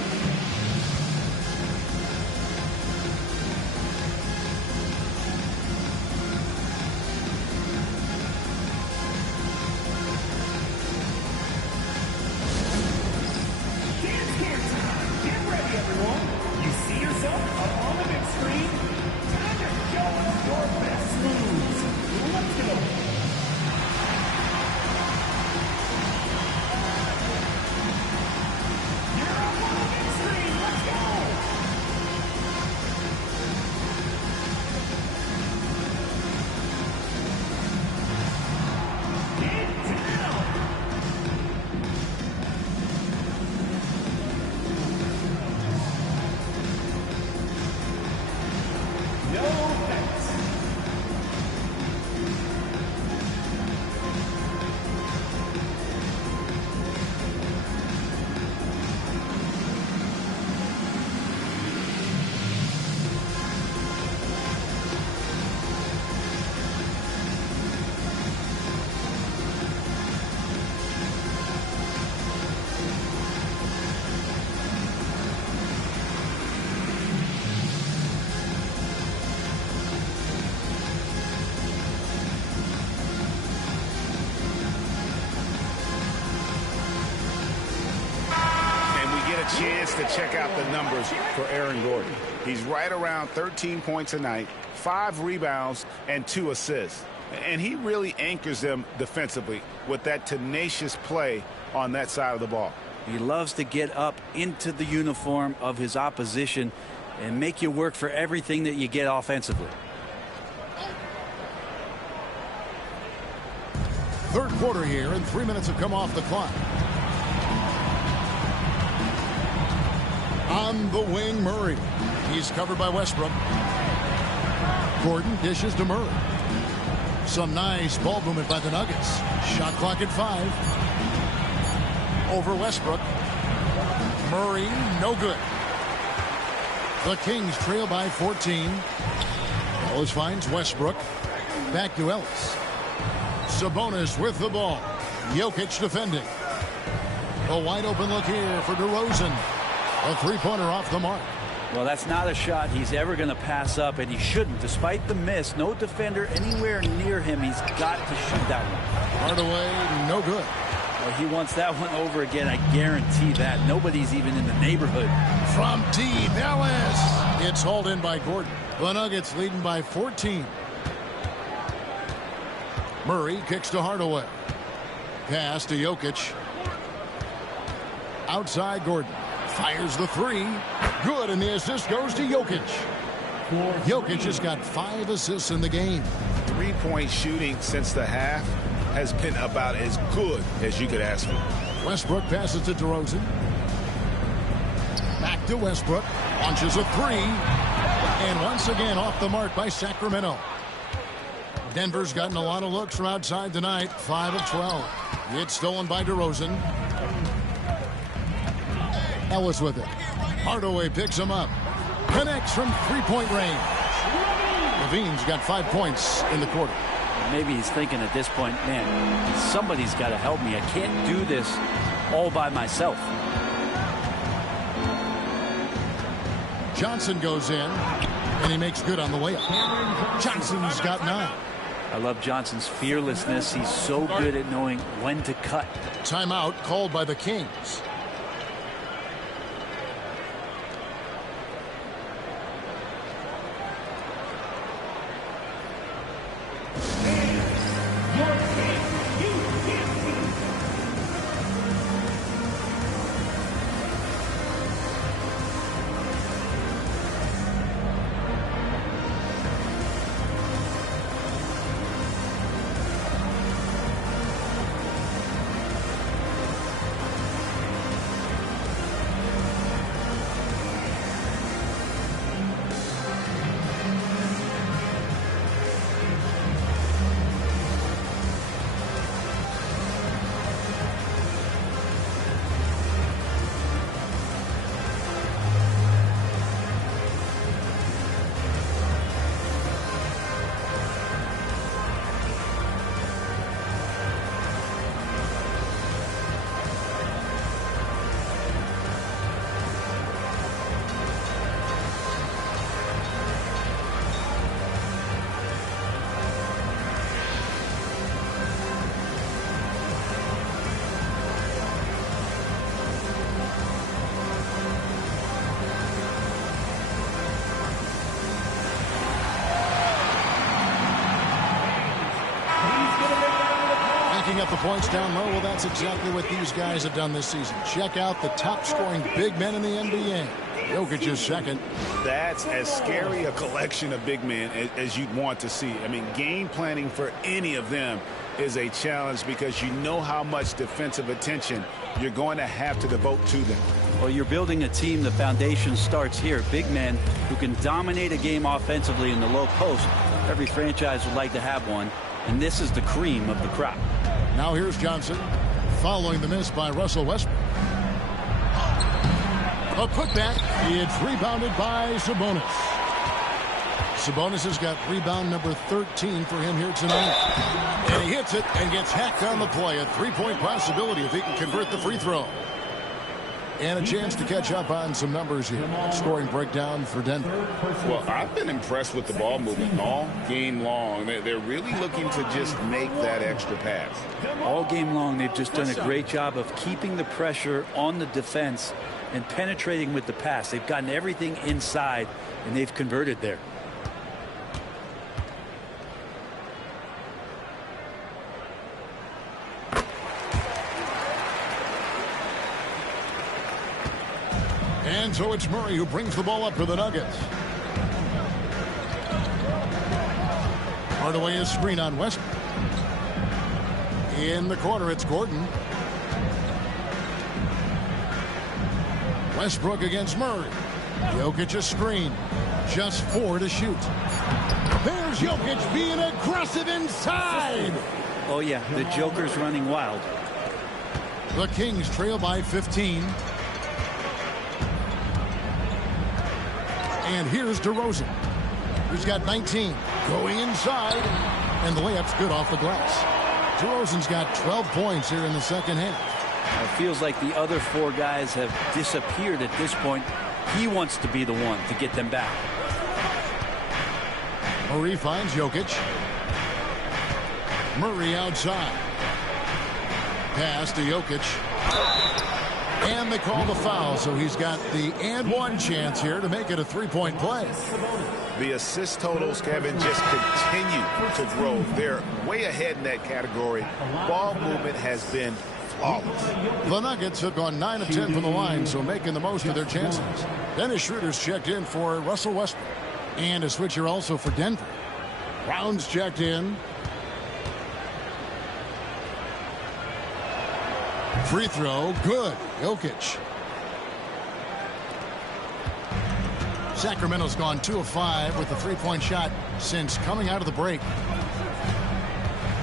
Chance to check out the numbers for Aaron Gordon. He's right around 13 points a night, 5 rebounds, and 2 assists. And he really anchors them defensively with that tenacious play on that side of the ball. He loves to get up into the uniform of his opposition and make you work for everything that you get offensively. Third quarter here, and 3 minutes have come off the clock. On the wing, Murray. He's covered by Westbrook. Gordon dishes to Murray. Some nice ball movement by the Nuggets. Shot clock at 5. Over Westbrook. Murray, no good. The Kings trail by 14. Ellis finds Westbrook. Back to Ellis. Sabonis with the ball. Jokic defending. A wide open look here for DeRozan. A three-pointer off the mark. Well, that's not a shot he's ever going to pass up, and he shouldn't. Despite the miss, no defender anywhere near him. He's got to shoot that one. Hardaway, no good. Well, he wants that one over again, I guarantee that. Nobody's even in the neighborhood. From deep, Ellis. It's hauled in by Gordon. The Nuggets leading by 14. Murray kicks to Hardaway. Pass to Jokic. Outside Gordon. Fires the 3. Good, and the assist goes to Jokic. Jokic has got 5 assists in the game. 3-point shooting since the half has been about as good as you could ask for. Westbrook passes to DeRozan. Back to Westbrook. Launches a 3. And once again off the mark by Sacramento. Denver's gotten a lot of looks from outside tonight. 5 of 12. It's stolen by DeRozan. Ellis with it. Hardaway picks him up. Connects from 3-point range. Levine's got 5 points in the quarter. Maybe he's thinking at this point, man, somebody's got to help me. I can't do this all by myself. Johnson goes in, and he makes good on the way up. Johnson's got 9. I love Johnson's fearlessness. He's so good at knowing when to cut. Timeout called by the Kings. up the points down low. Well, that's exactly what these guys have done this season. Check out the top-scoring big men in the NBA. Jokic is second. That's as scary a collection of big men as you'd want to see. I mean, game planning for any of them is a challenge because you know how much defensive attention you're going to have to devote to them. Well, you're building a team. The foundation starts here. Big men who can dominate a game offensively in the low post. Every franchise would like to have one, and this is the cream of the crop. Now here's Johnson following the miss by Russell Westbrook. A putback. It's rebounded by Sabonis. Sabonis has got rebound number 13 for him here tonight. And he hits it and gets hacked on the play. A three-point possibility if he can convert the free throw. And a chance to catch up on some numbers here. Scoring breakdown for Denver. Well, I've been impressed with the ball movement all game long. They're really looking to just make that extra pass. All game long, they've just done a great job of keeping the pressure on the defense and penetrating with the pass. They've gotten everything inside, and they've converted there. And so it's Murray who brings the ball up for the Nuggets. Hardaway is screen on Westbrook. In the corner, it's Gordon. Westbrook against Murray. Jokic a screen. Just 4 to shoot. There's Jokic being aggressive inside. Oh, yeah, the Joker's running wild. The Kings trail by 15. And here's DeRozan, who's got 19. Going inside, and the layup's good off the glass. DeRozan's got 12 points here in the second half. It feels like the other 4 guys have disappeared at this point. He wants to be the one to get them back. Murray finds Jokic. Murray outside. Pass to Jokic. And they call the foul, so he's got the and one chance here to make it a three-point play. The assist totals, Kevin, just continue to grow. They're way ahead in that category. Ball movement has been flawless. The Nuggets have gone 9 of 10 from the line, so making the most of their chances. Dennis Schroeder's checked in for Russell Westbrook. And a switcher also for Denver. Brown's checked in. Free throw, good. Jokic. Sacramento's gone 2 of 5 with the three-point shot since coming out of the break.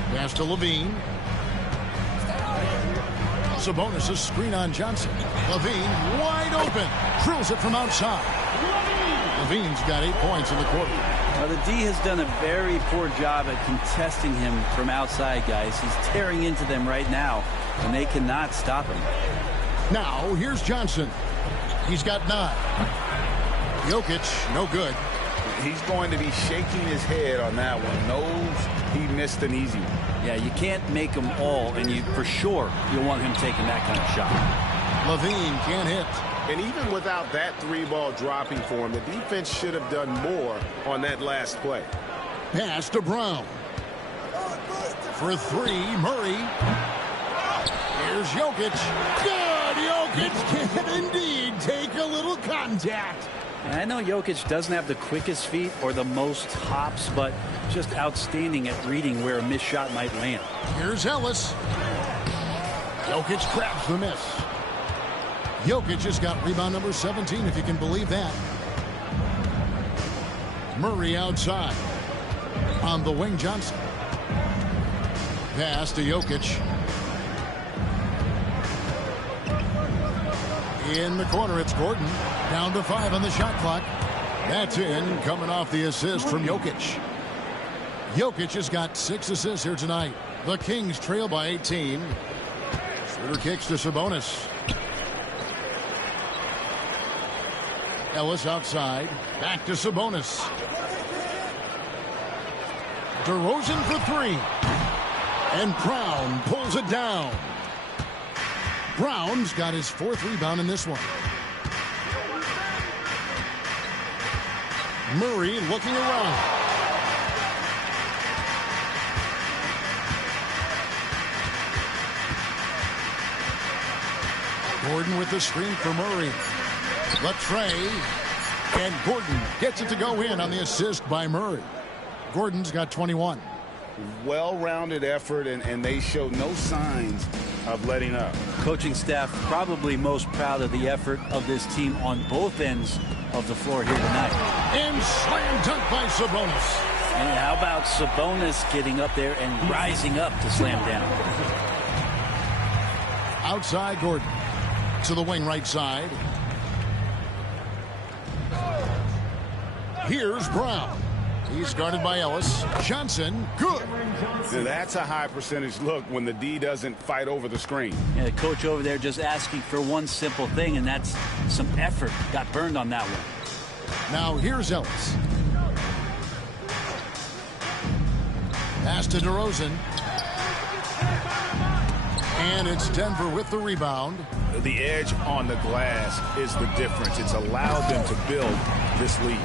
Pass to Levine. Sabonis' screen on Johnson. Levine wide open. Drills it from outside. Levine's got 8 points in the quarter. Well, the D has done a very poor job at contesting him from outside, guys. He's tearing into them right now, and they cannot stop him. Now, here's Johnson. He's got 9. Jokic, no good. He's going to be shaking his head on that one. Knows he missed an easy one. Yeah, you can't make them all, and you for sure you'll want him taking that kind of shot. Levine can't hit. And even without that 3-ball dropping for him, the defense should have done more on that last play. Pass to Brown. For 3, Murray. Here's Jokic. Good! Jokic can indeed take a little contact. I know Jokic doesn't have the quickest feet or the most hops, but just outstanding at reading where a missed shot might land. Here's Ellis. Jokic grabs the miss. Jokic has got rebound number 17, if you can believe that. Murray outside. On the wing, Johnson. Pass to Jokic. In the corner, it's Gordon. Down to 5 on the shot clock. That's in, coming off the assist from Jokic. Jokic has got 6 assists here tonight. The Kings trail by 18. Schroeder kicks to Sabonis. Ellis outside. Back to Sabonis. DeRozan for 3. And Brown pulls it down. Brown's got his 4th rebound in this one. Murray looking around. Gordon with the screen for Murray. Latre. And Gordon gets it to go in on the assist by Murray. Gordon's got 21. Well-rounded effort, and they show no signs of letting up. Coaching staff probably most proud of the effort of this team on both ends of the floor here tonight. And slam dunk by Sabonis. And how about Sabonis getting up there and rising up to slam down? Outside Gordon to the wing right side. Here's Brown. He's guarded by Ellis. Johnson, good. Now that's a high percentage look when the D doesn't fight over the screen. Yeah, the coach over there just asking for one simple thing, and that's some effort. Got burned on that one. Now here's Ellis. Pass to DeRozan. And it's Denver with the rebound. The edge on the glass is the difference. It's allowed them to build this lead.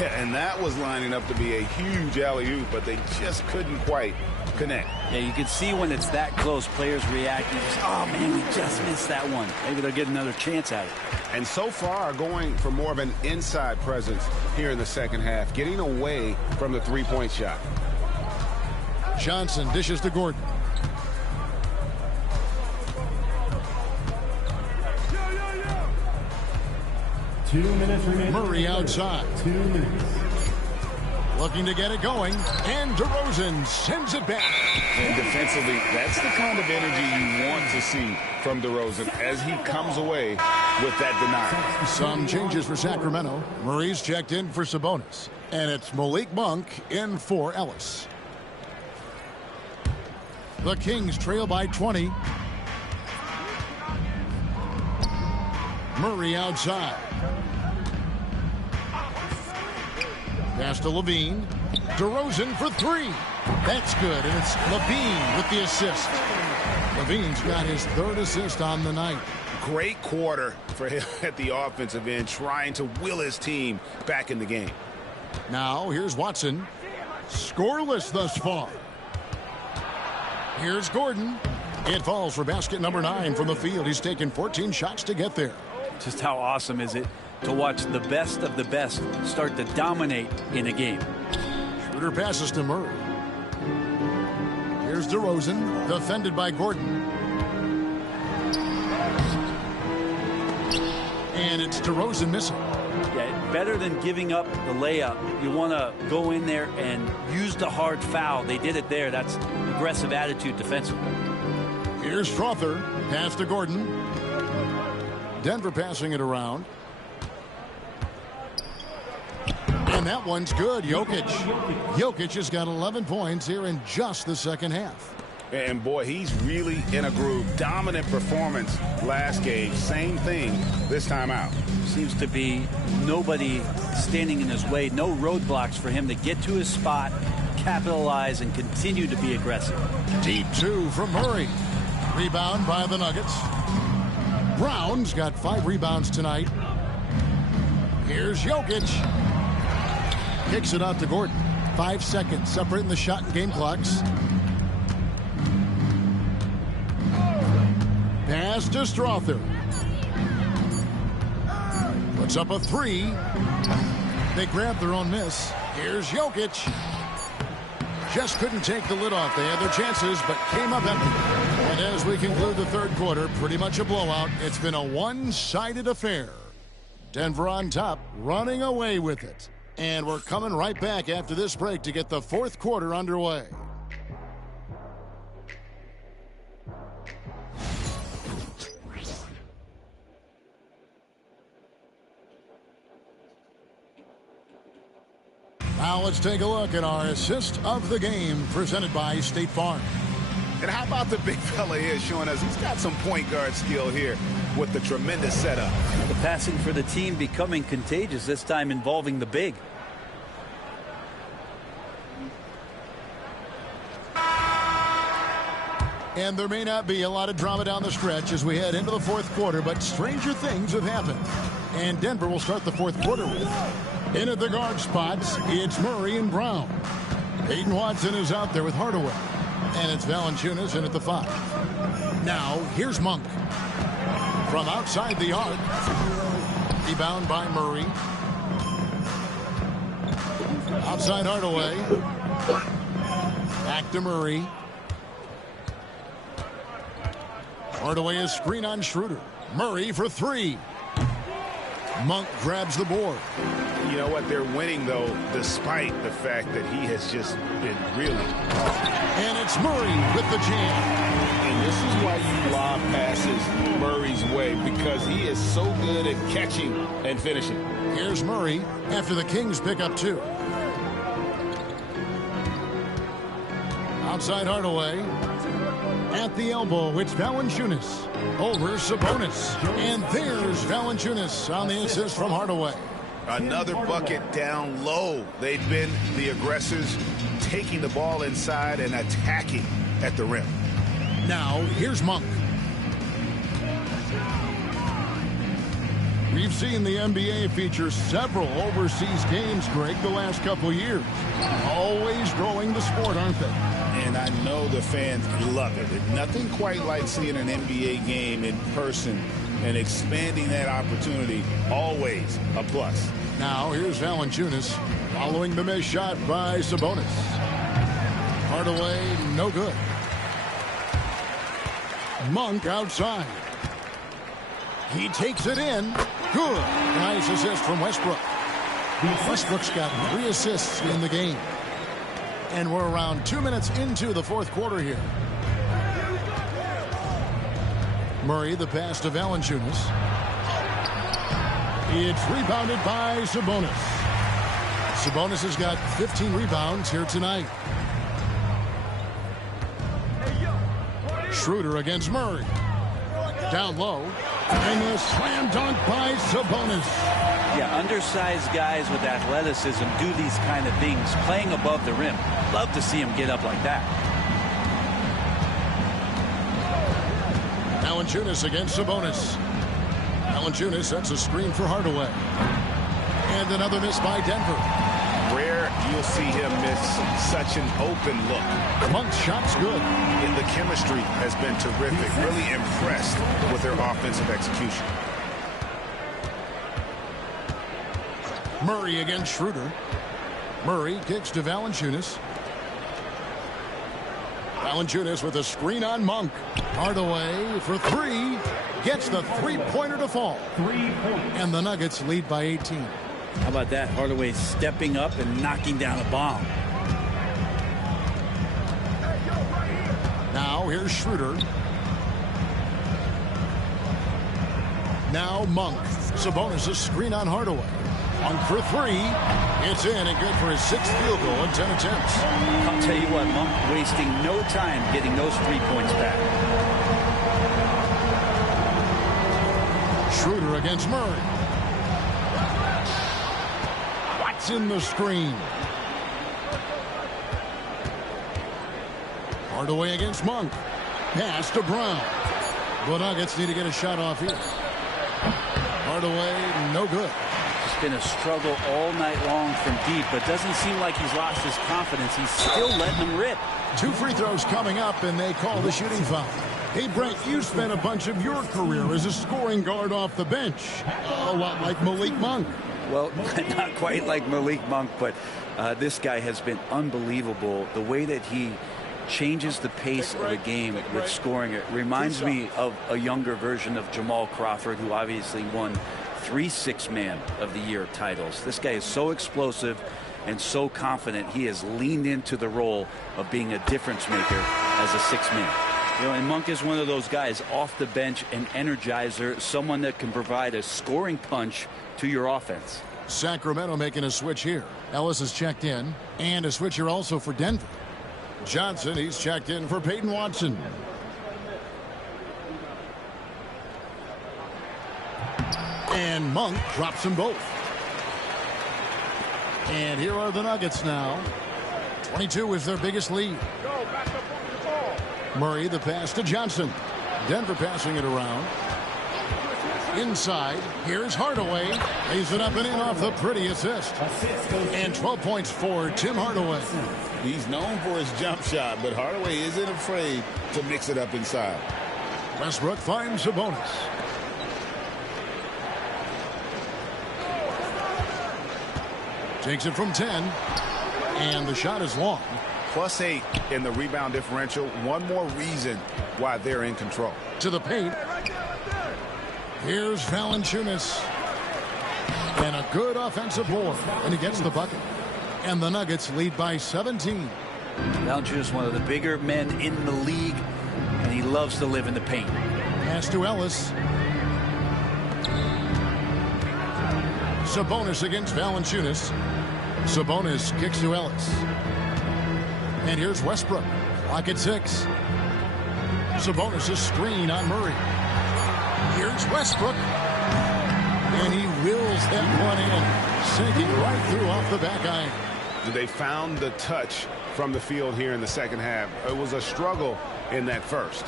And that was lining up to be a huge alley-oop, but they just couldn't quite connect. Yeah, you can see when it's that close, players reacting. Oh, man, we just missed that one. Maybe they'll get another chance at it. And so far, going for more of an inside presence here in the second half, getting away from the three-point shot. Johnson dishes to Gordon. Murray outside. 2 minutes. Looking to get it going. And DeRozan sends it back. And defensively, that's the kind of energy you want to see from DeRozan as he comes away with that denial. Some changes for Sacramento. Murray's checked in for Sabonis. And it's Malik Monk in for Ellis. The Kings trail by 20. Murray outside. Pass to Levine. DeRozan for three. That's good, and it's Levine with the assist. Levine's got his third assist on the night. Great quarter for him at the offensive end, trying to will his team back in the game. Now, here's Watson. Scoreless thus far. Here's Gordon. It falls for basket number 9 from the field. He's taken 14 shots to get there. Just how awesome is it to watch the best of the best start to dominate in a game. Schroeder passes to Murray. Here's DeRozan, defended by Gordon. And it's DeRozan missing. Yeah, better than giving up the layup. You want to go in there and use the hard foul. They did it there. That's aggressive attitude defensively. Here's Strother. Pass to Gordon. Denver passing it around. And that one's good. Jokic has got 11 points here in just the second half. And boy, he's really in a groove. Dominant performance last game. Same thing this time out. Seems to be nobody standing in his way. No roadblocks for him to get to his spot, capitalize, and continue to be aggressive. Deep two from Murray. Rebound by the Nuggets. Brown's got 5 rebounds tonight. Here's Jokic. Kicks it out to Gordon. 5 seconds separating the shot and game clocks. Pass to Strother. Puts up a 3. They grab their own miss. Here's Jokic. Just couldn't take the lid off. They had their chances, but came up empty. And as we conclude the third quarter, pretty much a blowout. It's been a one-sided affair. Denver on top, running away with it. And we're coming right back after this break to get the fourth quarter underway. Now let's take a look at our assist of the game presented by State Farm. And how about the big fella here showing us he's got some point guard skill here with the tremendous setup. The passing for the team becoming contagious, this time involving the big. And there may not be a lot of drama down the stretch as we head into the fourth quarter, but stranger things have happened. And Denver will start the fourth quarter with. In at the guard spots, it's Murray and Brown. Peyton Watson is out there with Hardaway. And it's Valanciunas in at the 5. Now, here's Monk. from outside the arc. Rebound by Murray. Outside Hardaway. Back to Murray. Hardaway is screen on Schroeder. Murray for three. Monk grabs the board. You know what? They're winning, though, despite the fact that he has just been really hard. And it's Murray with the jam. And this is why you lob passes Murray's way, because he is so good at catching and finishing. Here's Murray after the Kings pick up two. Outside Hardaway. At the elbow, it's Valanciunas over Sabonis. And there's Valanciunas on the assist from Hardaway. Another bucket down low. They've been the aggressors, taking the ball inside and attacking at the rim. Now, here's Monk. We've seen the NBA feature several overseas games, Greg, the last couple years. Always growing the sport, aren't they? And I know the fans love it. Nothing quite like seeing an NBA game in person and expanding that opportunity. Always a plus. Now, here's Valanciunas following the missed shot by Sabonis. Hardaway, no good. Monk outside. He takes it in. Good. Nice assist from Westbrook. Westbrook's got 3 assists in the game. And we're around 2 minutes into the fourth quarter here. Murray, the pass to Valanciunas. It's rebounded by Sabonis. Sabonis has got 15 rebounds here tonight. Schroeder against Murray. Down low. And a slam dunk by Sabonis. Yeah, undersized guys with athleticism do these kind of things, playing above the rim. Love to see him get up like that. Valanciunas against Sabonis. Valanciunas sets a screen for Hardaway. And another miss by Denver. Rare you'll see him miss such an open look. Monk's shot's good. And the chemistry has been terrific. Really impressed with their offensive execution. Murray against Schroeder. Murray kicks to Valanciunas. Valanciunas with a screen on Monk. Hardaway for three. Gets the three-pointer to fall. 3 points. And the Nuggets lead by 18. How about that? Hardaway stepping up and knocking down a bomb. Now here's Schroeder. Now Monk. Sabonis' screen on Hardaway. Monk for three. It's in and good for his 6th field goal in 10 attempts. I'll tell you what, Monk wasting no time getting those 3 points back. Schroeder against Murray. What's in the screen? Hardaway against Monk. Pass to Brown. The Nuggets need to get a shot off here. Hardaway, no good. It's been a struggle all night long from deep, but doesn't seem like he's lost his confidence. He's still letting them rip. 2 free throws coming up, and they call the shooting foul. Hey, Brent, you spent a bunch of your career as a scoring guard off the bench. A lot like Malik Monk. Well, not quite like Malik Monk, but this guy has been unbelievable. The way that he changes the pace of a game with scoring. It reminds me of a younger version of Jamal Crawford, who obviously won 3 Six-Man of the Year titles. This guy is so explosive and so confident. He has leaned into the role of being a difference maker as a 6-man. You know, and Monk is one of those guys off the bench, an energizer, someone that can provide a scoring punch to your offense. Sacramento making a switch here. Ellis is checked in, and a switch here also for Denver. Johnson, he's checked in for Peyton Watson. And Monk drops them both. And here are the Nuggets now. 22 is their biggest lead. Murray, the pass to Johnson. Denver passing it around. Inside, here's Hardaway. Lays it up and in off the pretty assist. And 12 points for Tim Hardaway. He's known for his jump shot, but Hardaway isn't afraid to mix it up inside. Westbrook finds Sabonis. Takes it from 10. And the shot is long. +8 in the rebound differential. One more reason why they're in control. To the paint. Here's Valanciunas. And a good offensive board. And he gets the bucket. And the Nuggets lead by 17. Valanciunas, one of the bigger men in the league, and he loves to live in the paint. Pass to Ellis. Sabonis against Valanciunas. Sabonis kicks to Ellis. And here's Westbrook. Clock at 6. Sabonis' screen on Murray. Here's Westbrook. And he wills that one in, sinking right through off the back iron. They found the touch from the field here in the second half. It was a struggle in that first.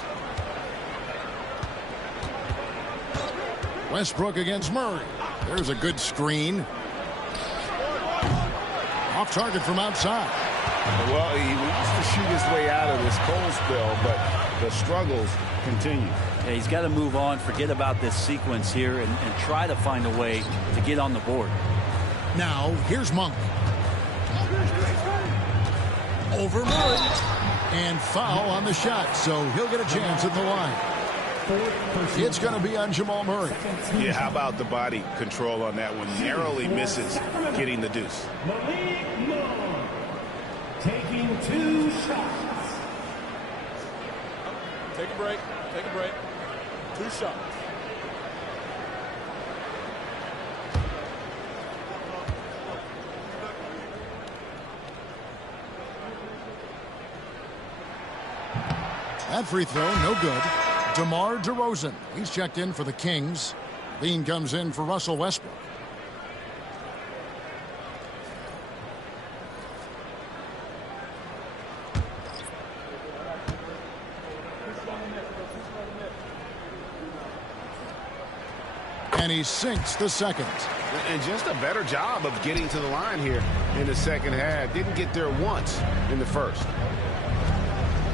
Westbrook against Murray. There's a good screen. Off target from outside. Well, he wants to shoot his way out of this cold spell, but the struggles continue. Yeah, he's got to move on, forget about this sequence here, and try to find a way to get on the board. Now, here's Monk. Over Murray. And foul on the shot, so he'll get a chance at the line. It's going to be on Jamal Murray. Yeah, how about the body control on that one? Narrowly misses getting the deuce. Taking 2 shots. Take a break. Take a break. 2 shots. That free throw, no good. DeMar DeRozan. He's checked in for the Kings. Lean comes in for Russell Westbrook. And he sinks the second. And just a better job of getting to the line here in the second half. Didn't get there once in the first.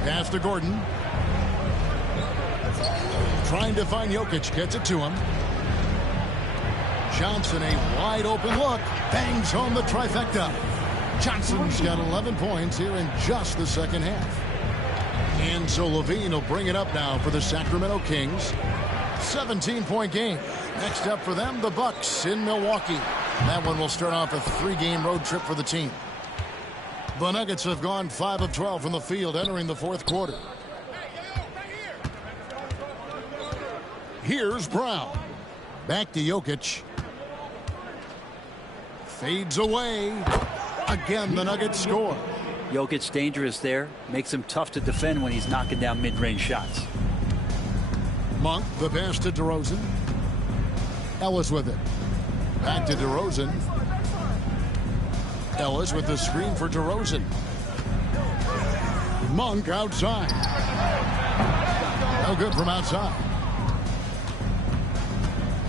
Pass to Gordon. Trying to find Jokic. Gets it to him. Johnson, a wide open look. Bangs home the trifecta. Johnson's got 11 points here in just the second half. And so Levine will bring it up now for the Sacramento Kings. 17-point game. Next up for them, the Bucks in Milwaukee. That one will start off a 3-game road trip for the team. The Nuggets have gone 5 of 12 from the field entering the fourth quarter. Here's Brown. Back to Jokic. Fades away. Again, the Nuggets score. Jokic dangerous there. Makes him tough to defend when he's knocking down mid-range shots. Monk, the pass to DeRozan. Ellis with it. Back to DeRozan. Ellis with the screen for DeRozan. Monk outside. No good from outside.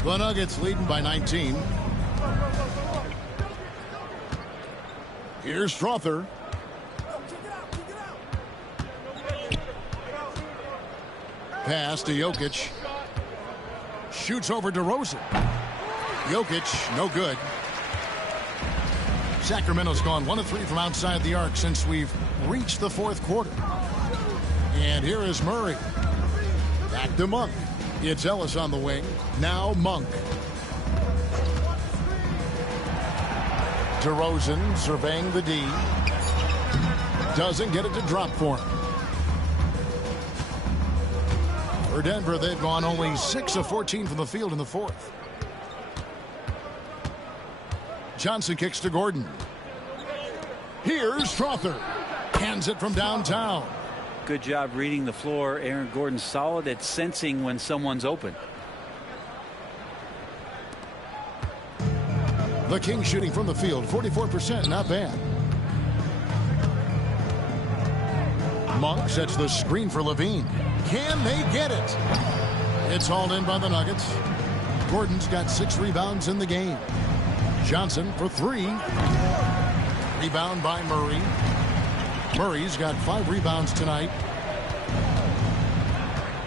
The Nuggets leading by 19. Here's Strother. Pass to Jokic. Shoots over DeRozan. Jokic, no good. Sacramento's gone 1 of 3 from outside the arc since we've reached the fourth quarter. And here is Murray. Back to Monk. It's Ellis on the wing. Now Monk. DeRozan surveying the D. Doesn't get it to drop for him. For Denver, they've gone only 6 of 14 from the field in the fourth. Johnson kicks to Gordon. Here's Strother. Hands it from downtown. Good job reading the floor. Aaron Gordon solid at sensing when someone's open. The Kings shooting from the field, 44%, not bad. Monk sets the screen for Levine. Can they get it? It's hauled in by the Nuggets. Gordon's got 6 rebounds in the game. Johnson for 3. Rebound by Murray. Murray's got 5 rebounds tonight.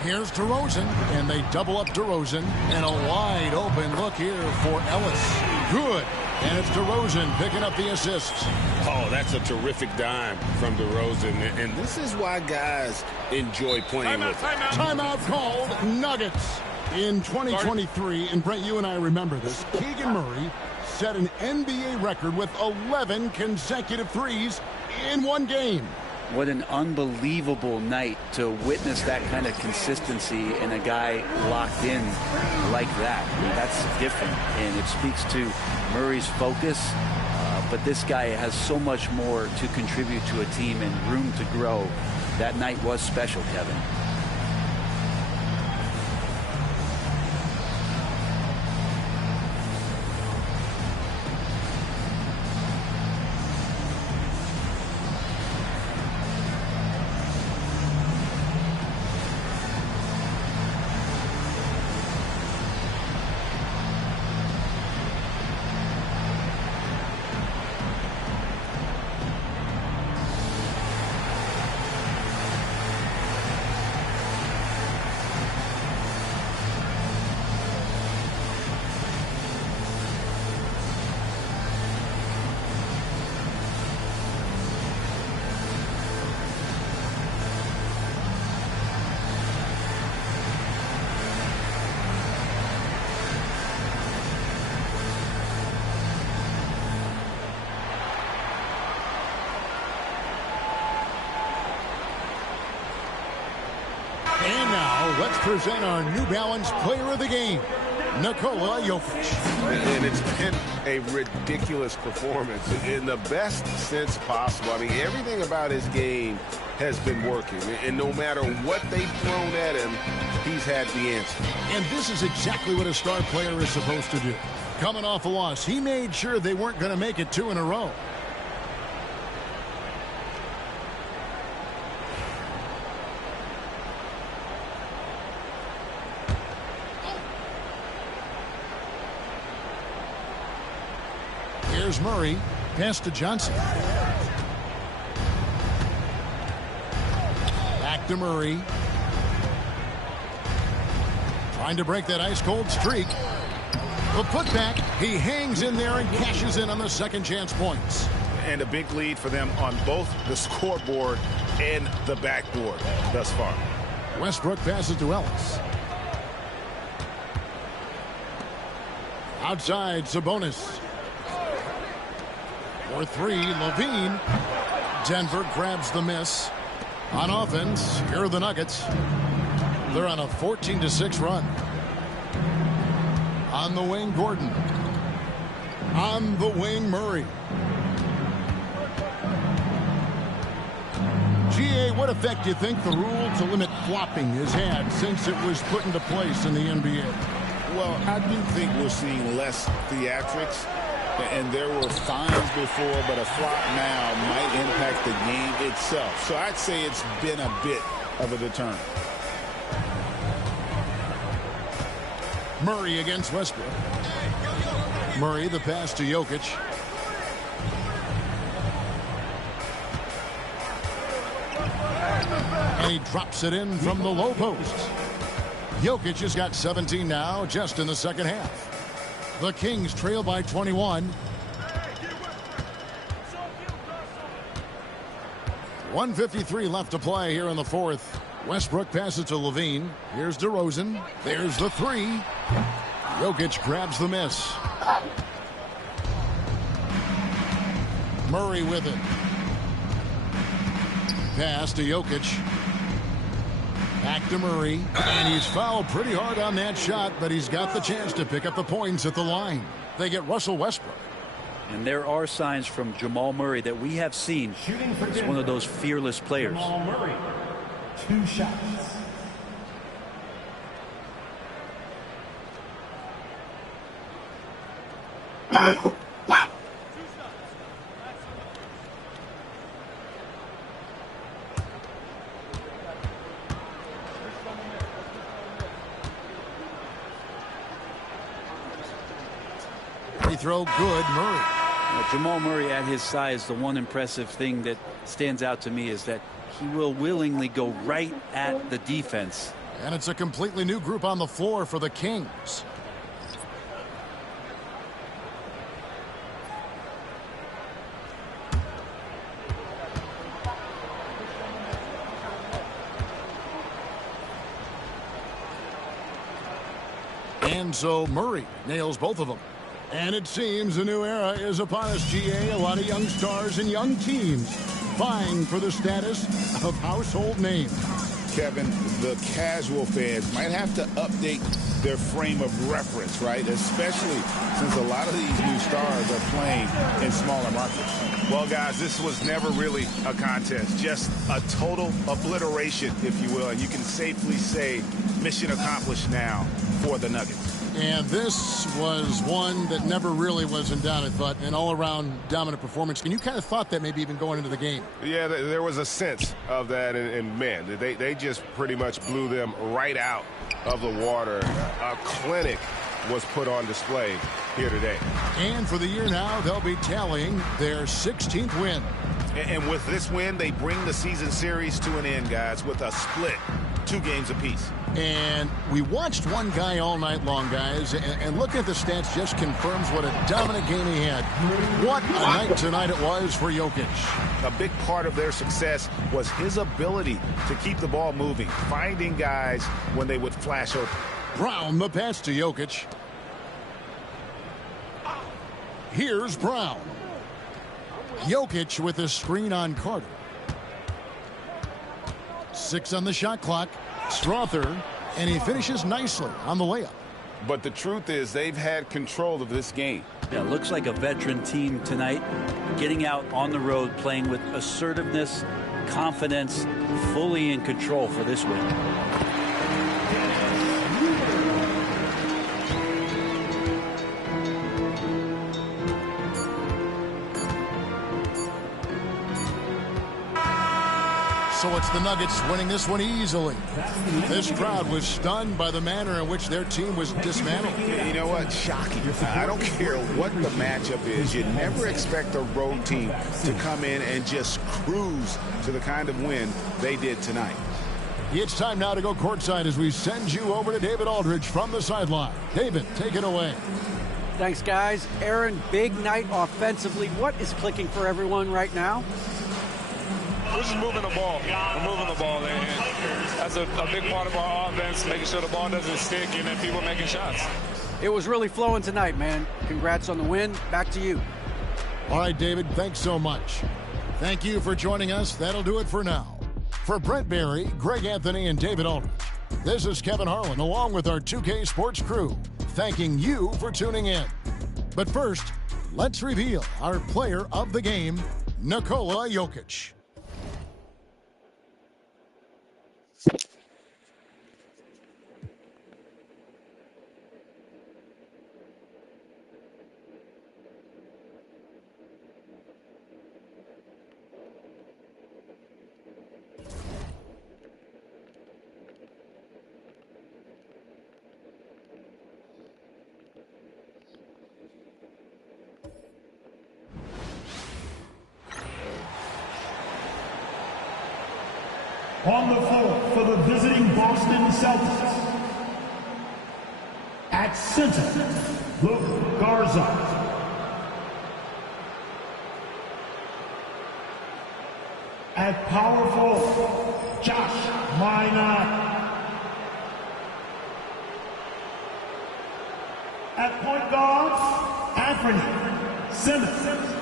Here's DeRozan, and they double up DeRozan. And a wide open look here for Ellis. Good. And it's DeRozan picking up the assists. Oh, that's a terrific dime from DeRozan. And this is why guys enjoy playing with him. Timeout called. Nuggets. In 2023, and Brent, you and I remember this, Keegan Murray set an NBA record with 11 consecutive threes in one game. What an unbelievable night to witness that kind of consistency and a guy locked in like that. I mean, that's different, and it speaks to Murray's focus. But this guy has so much more to contribute to a team and room to grow. That night was special, Kevin. And now, let's present our New Balance Player of the Game, Nikola Jokic. And it's been a ridiculous performance in the best sense possible. I mean, everything about his game has been working. And no matter what they've thrown at him, he's had the answer. And this is exactly what a star player is supposed to do. Coming off a loss, he made sure they weren't going to make it 2 in a row. Here's Murray. Pass to Johnson. Back to Murray. Trying to break that ice-cold streak. The putback. He hangs in there and cashes in on the second chance points. And a big lead for them on both the scoreboard and the backboard thus far. Westbrook passes to Ellis. Outside, Sabonis. For 3, Levine. Denver grabs the miss. On offense, here are the Nuggets. They're on a 14-6 run. On the wing, Gordon. On the wing, Murray. GA, what effect do you think the rule to limit flopping has had since it was put into place in the NBA? Well, I do think we're seeing less theatrics. And there were fines before, but a flop now might impact the game itself. So I'd say it's been a bit of a deterrent. Murray against Westbrook. Murray, the pass to Jokic. And he drops it in from the low post. Jokic has got 17 now, just in the second half. The Kings trail by 21. 1:53 left to play here in the fourth. Westbrook passes to Levine. Here's DeRozan. There's the 3. Jokic grabs the miss. Murray with it. Pass to Jokic. Back to Murray, and he's fouled pretty hard on that shot, but he's got the chance to pick up the points at the line. They get Russell Westbrook. And there are signs from Jamal Murray that we have seen. He's one of those fearless players. Jamal Murray, 2 shots. Throw good, Murray. Jamal Murray at his size, the one impressive thing that stands out to me is that he will willingly go right at the defense. And it's a completely new group on the floor for the Kings. And so Murray nails both of them. And it seems a new era is upon us, GA. A lot of young stars and young teams vying for the status of household names. Kevin, the casual fans might have to update their frame of reference, right? Especially since a lot of these new stars are playing in smaller markets. Well, guys, this was never really a contest, just a total obliteration, if you will. And you can safely say mission accomplished now for the Nuggets. And this was one that never really was in doubt, I thought, an all-around dominant performance. And you kind of thought that maybe even going into the game. Yeah, there was a sense of that, and man, they just pretty much blew them right out of the water. A clinic was put on display here today. And for the year now, they'll be tallying their 16th win. And with this win, they bring the season series to an end, guys, with a split, 2 games apiece. And we watched one guy all night long, guys, and looking at the stats just confirms what a dominant game he had. What a night tonight it was for Jokic. A big part of their success was his ability to keep the ball moving, finding guys when they would flash open. Brown, the pass to Jokic. Here's Brown. Jokic with a screen on Carter. 6 on the shot clock. Strother, and he finishes nicely on the layup. But the truth is they've had control of this game. Yeah, looks like a veteran team tonight, getting out on the road, playing with assertiveness, confidence, fully in control for this win. So it's the Nuggets winning this one easily. This crowd was stunned by the manner in which their team was dismantled. You know what? Shocking. I don't care what the matchup is. You never expect a road team to come in and just cruise to the kind of win they did tonight. It's time now to go courtside as we send you over to David Aldridge from the sideline. David, take it away. Thanks, guys. Aaron, big night offensively. What is clicking for everyone right now? We're just moving the ball. We're moving the ball. And that's a big part of our offense, making sure the ball doesn't stick and then people making shots. It was really flowing tonight, man. Congrats on the win. Back to you. All right, David, thanks so much. Thank you for joining us. That'll do it for now. For Brent Barry, Greg Anthony, and David Aldridge, this is Kevin Harlan along with our 2K Sports crew, thanking you for tuning in. But first, let's reveal our player of the game, Nikola Jokic. On the floor for the visiting Boston Celtics. At center, Luke Garza. At power forward, Josh Minot. At point guard, Anthony Simmons.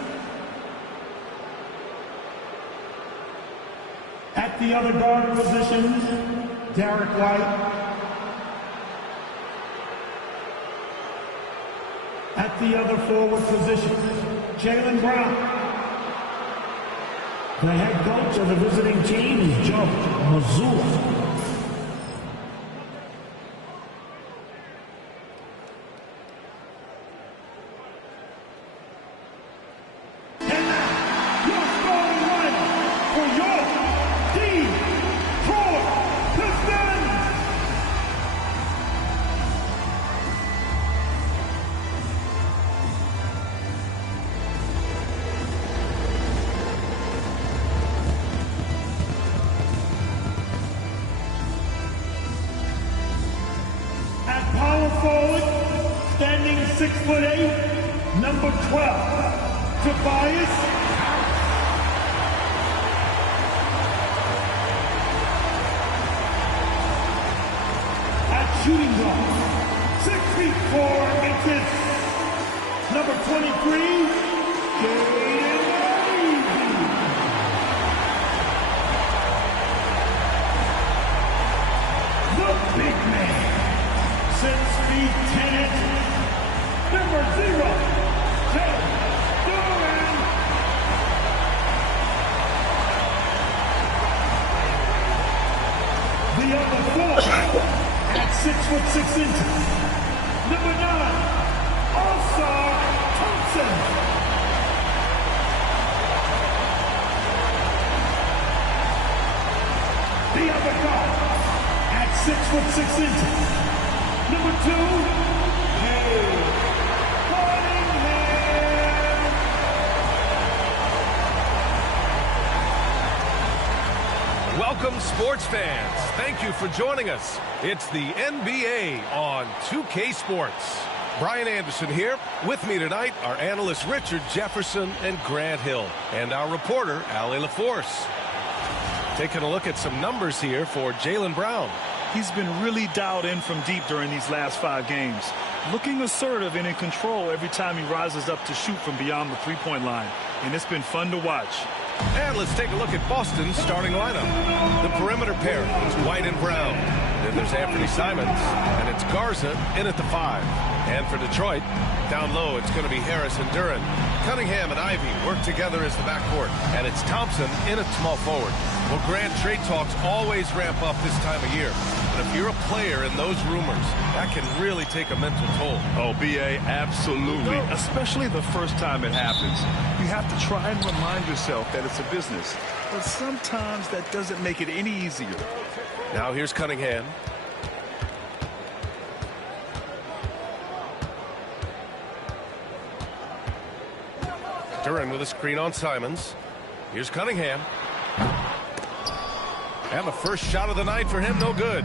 At the other guard positions, Derek White. At the other forward position, Jaylen Brown. The head coach of the visiting team is Joe Mazzulla. Standing 6'8", number 12, Tobias Harris. At shooting guard, 6 feet, for Memphis, number 23, the big man, 6 feet 10 inches, number 0, Jalen Duran. The other 4 at 6'6" number 9, All-Star Thompson. The other guard at 6'6", number 2, Welcome, sports fans. Thank you for joining us. It's the NBA on 2K Sports. Brian Anderson here. With me tonight are analysts Richard Jefferson and Grant Hill, and our reporter, Allie LaForce. Taking a look at some numbers here for Jaylen Brown. He's been really dialed in from deep during these last 5 games. Looking assertive and in control every time he rises up to shoot from beyond the three-point line. And it's been fun to watch. And let's take a look at Boston's starting lineup. The perimeter pair is White and Brown. Then there's Anthony Simons, and it's Garza in at the 5. And for Detroit, down low, it's going to be Harris and Duran. Cunningham and Ivy work together as the backcourt, and it's Thompson in at small forward. Well, Grant, trade talks always ramp up this time of year. But if you're a player in those rumors, that can really take a mental toll. Oh, B.A., absolutely. Especially the first time it happens. You have to try and remind yourself that it's a business. But sometimes that doesn't make it any easier. Now here's Cunningham. Duran with a screen on Simons. Here's Cunningham. And the first shot of the night for him, no good.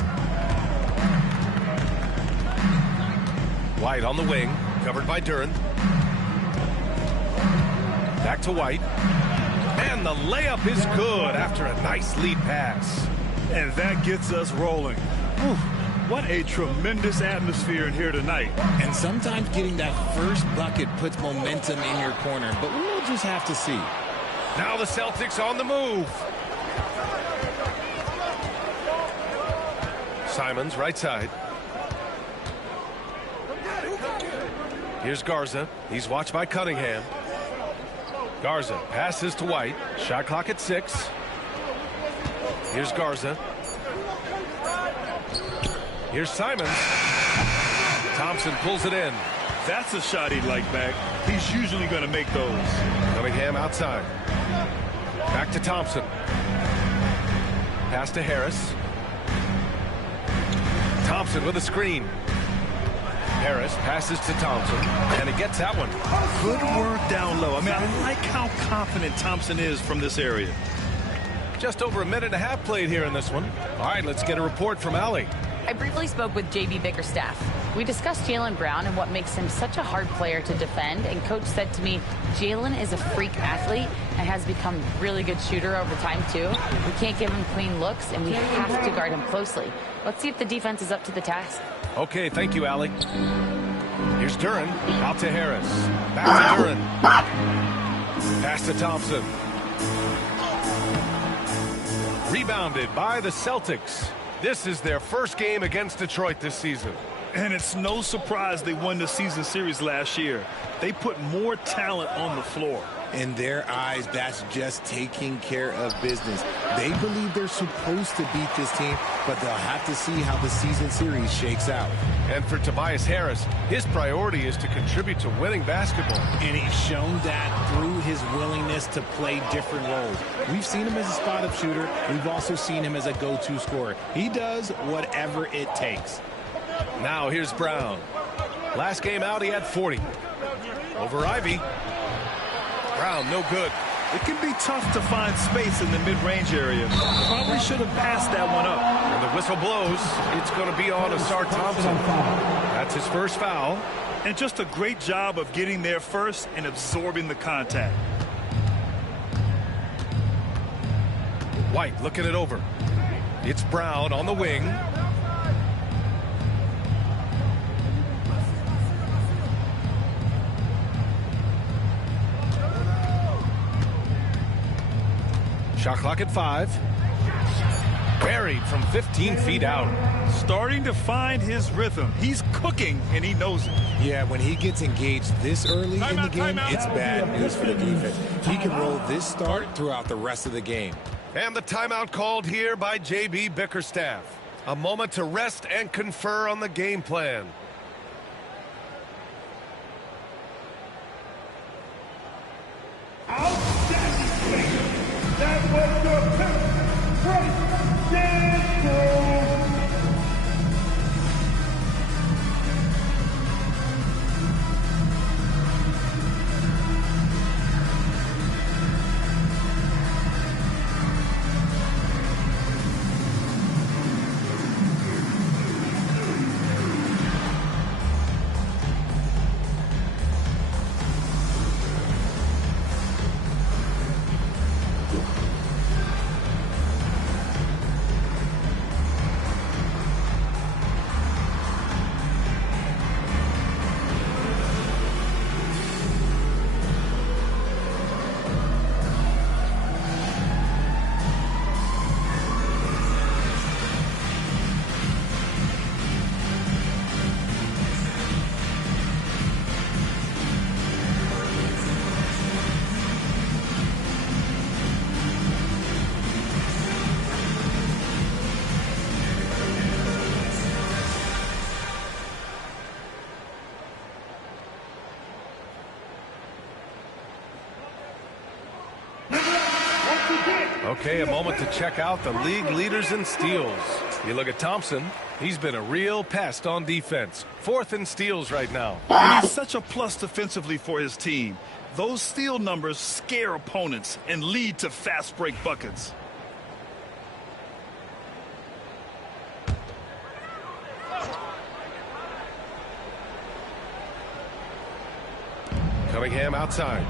White on the wing, covered by Duran. Back to White. And the layup is good after a nice lead pass. And that gets us rolling. Whew. What a tremendous atmosphere in here tonight. And sometimes getting that first bucket puts momentum in your corner, but we'll just have to see. Now the Celtics on the move. Simons, right side. Here's Garza. He's watched by Cunningham. Garza passes to White. Shot clock at 6. Here's Garza. Here's Simons. Thompson pulls it in. That's a shot he'd like back. He's usually going to make those. Cunningham outside. Back to Thompson. Pass to Harris. Thompson with a screen. Harris passes to Thompson, and he gets that one. Good work down low. I mean, I like how confident Thompson is from this area. Just over a minute and a half played here in this one. All right, let's get a report from Allie. I briefly spoke with J.B. Bickerstaff. We discussed Jaylen Brown and what makes him such a hard player to defend, and Coach said to me, Jaylen is a freak athlete and has become a really good shooter over time, too. We can't give him clean looks, and we have to guard him closely. Let's see if the defense is up to the task. Okay, thank you, Allie. Here's Duran, out to Harris. Back to Duran. Pass to Thompson. Rebounded by the Celtics. This is their first game against Detroit this season. And it's no surprise they won the season series last year. They put more talent on the floor. In their eyes, that's just taking care of business. They believe they're supposed to beat this team, but they'll have to see how the season series shakes out. And for Tobias Harris, his priority is to contribute to winning basketball. And he's shown that through his willingness to play different roles. We've seen him as a spot-up shooter. We've also seen him as a go-to scorer. He does whatever it takes. Now here's Brown. Last game out, he had 40. Over Ivy. Brown, no good. It can be tough to find space in the mid-range area. Probably should have passed that one up. And the whistle blows. It's going to be on Asar Thompson. That's his first foul. And just a great job of getting there first and absorbing the contact. White looking it over. It's Brown on the wing. Shot clock at 5. Buried from 15 feet out. Starting to find his rhythm. He's cooking, and he knows it. Yeah, when he gets engaged this early in the game, it's bad news for the defense. He can roll this start throughout the rest of the game. And the timeout called here by J.B. Bickerstaff. A moment to rest and confer on the game plan. Outstanding. That was your pick. Great dance. Okay, a moment to check out the league leaders in steals. You look at Thompson. He's been a real pest on defense. 4th in steals right now. And he's such a plus defensively for his team. Those steal numbers scare opponents and lead to fast break buckets. Cunningham outside.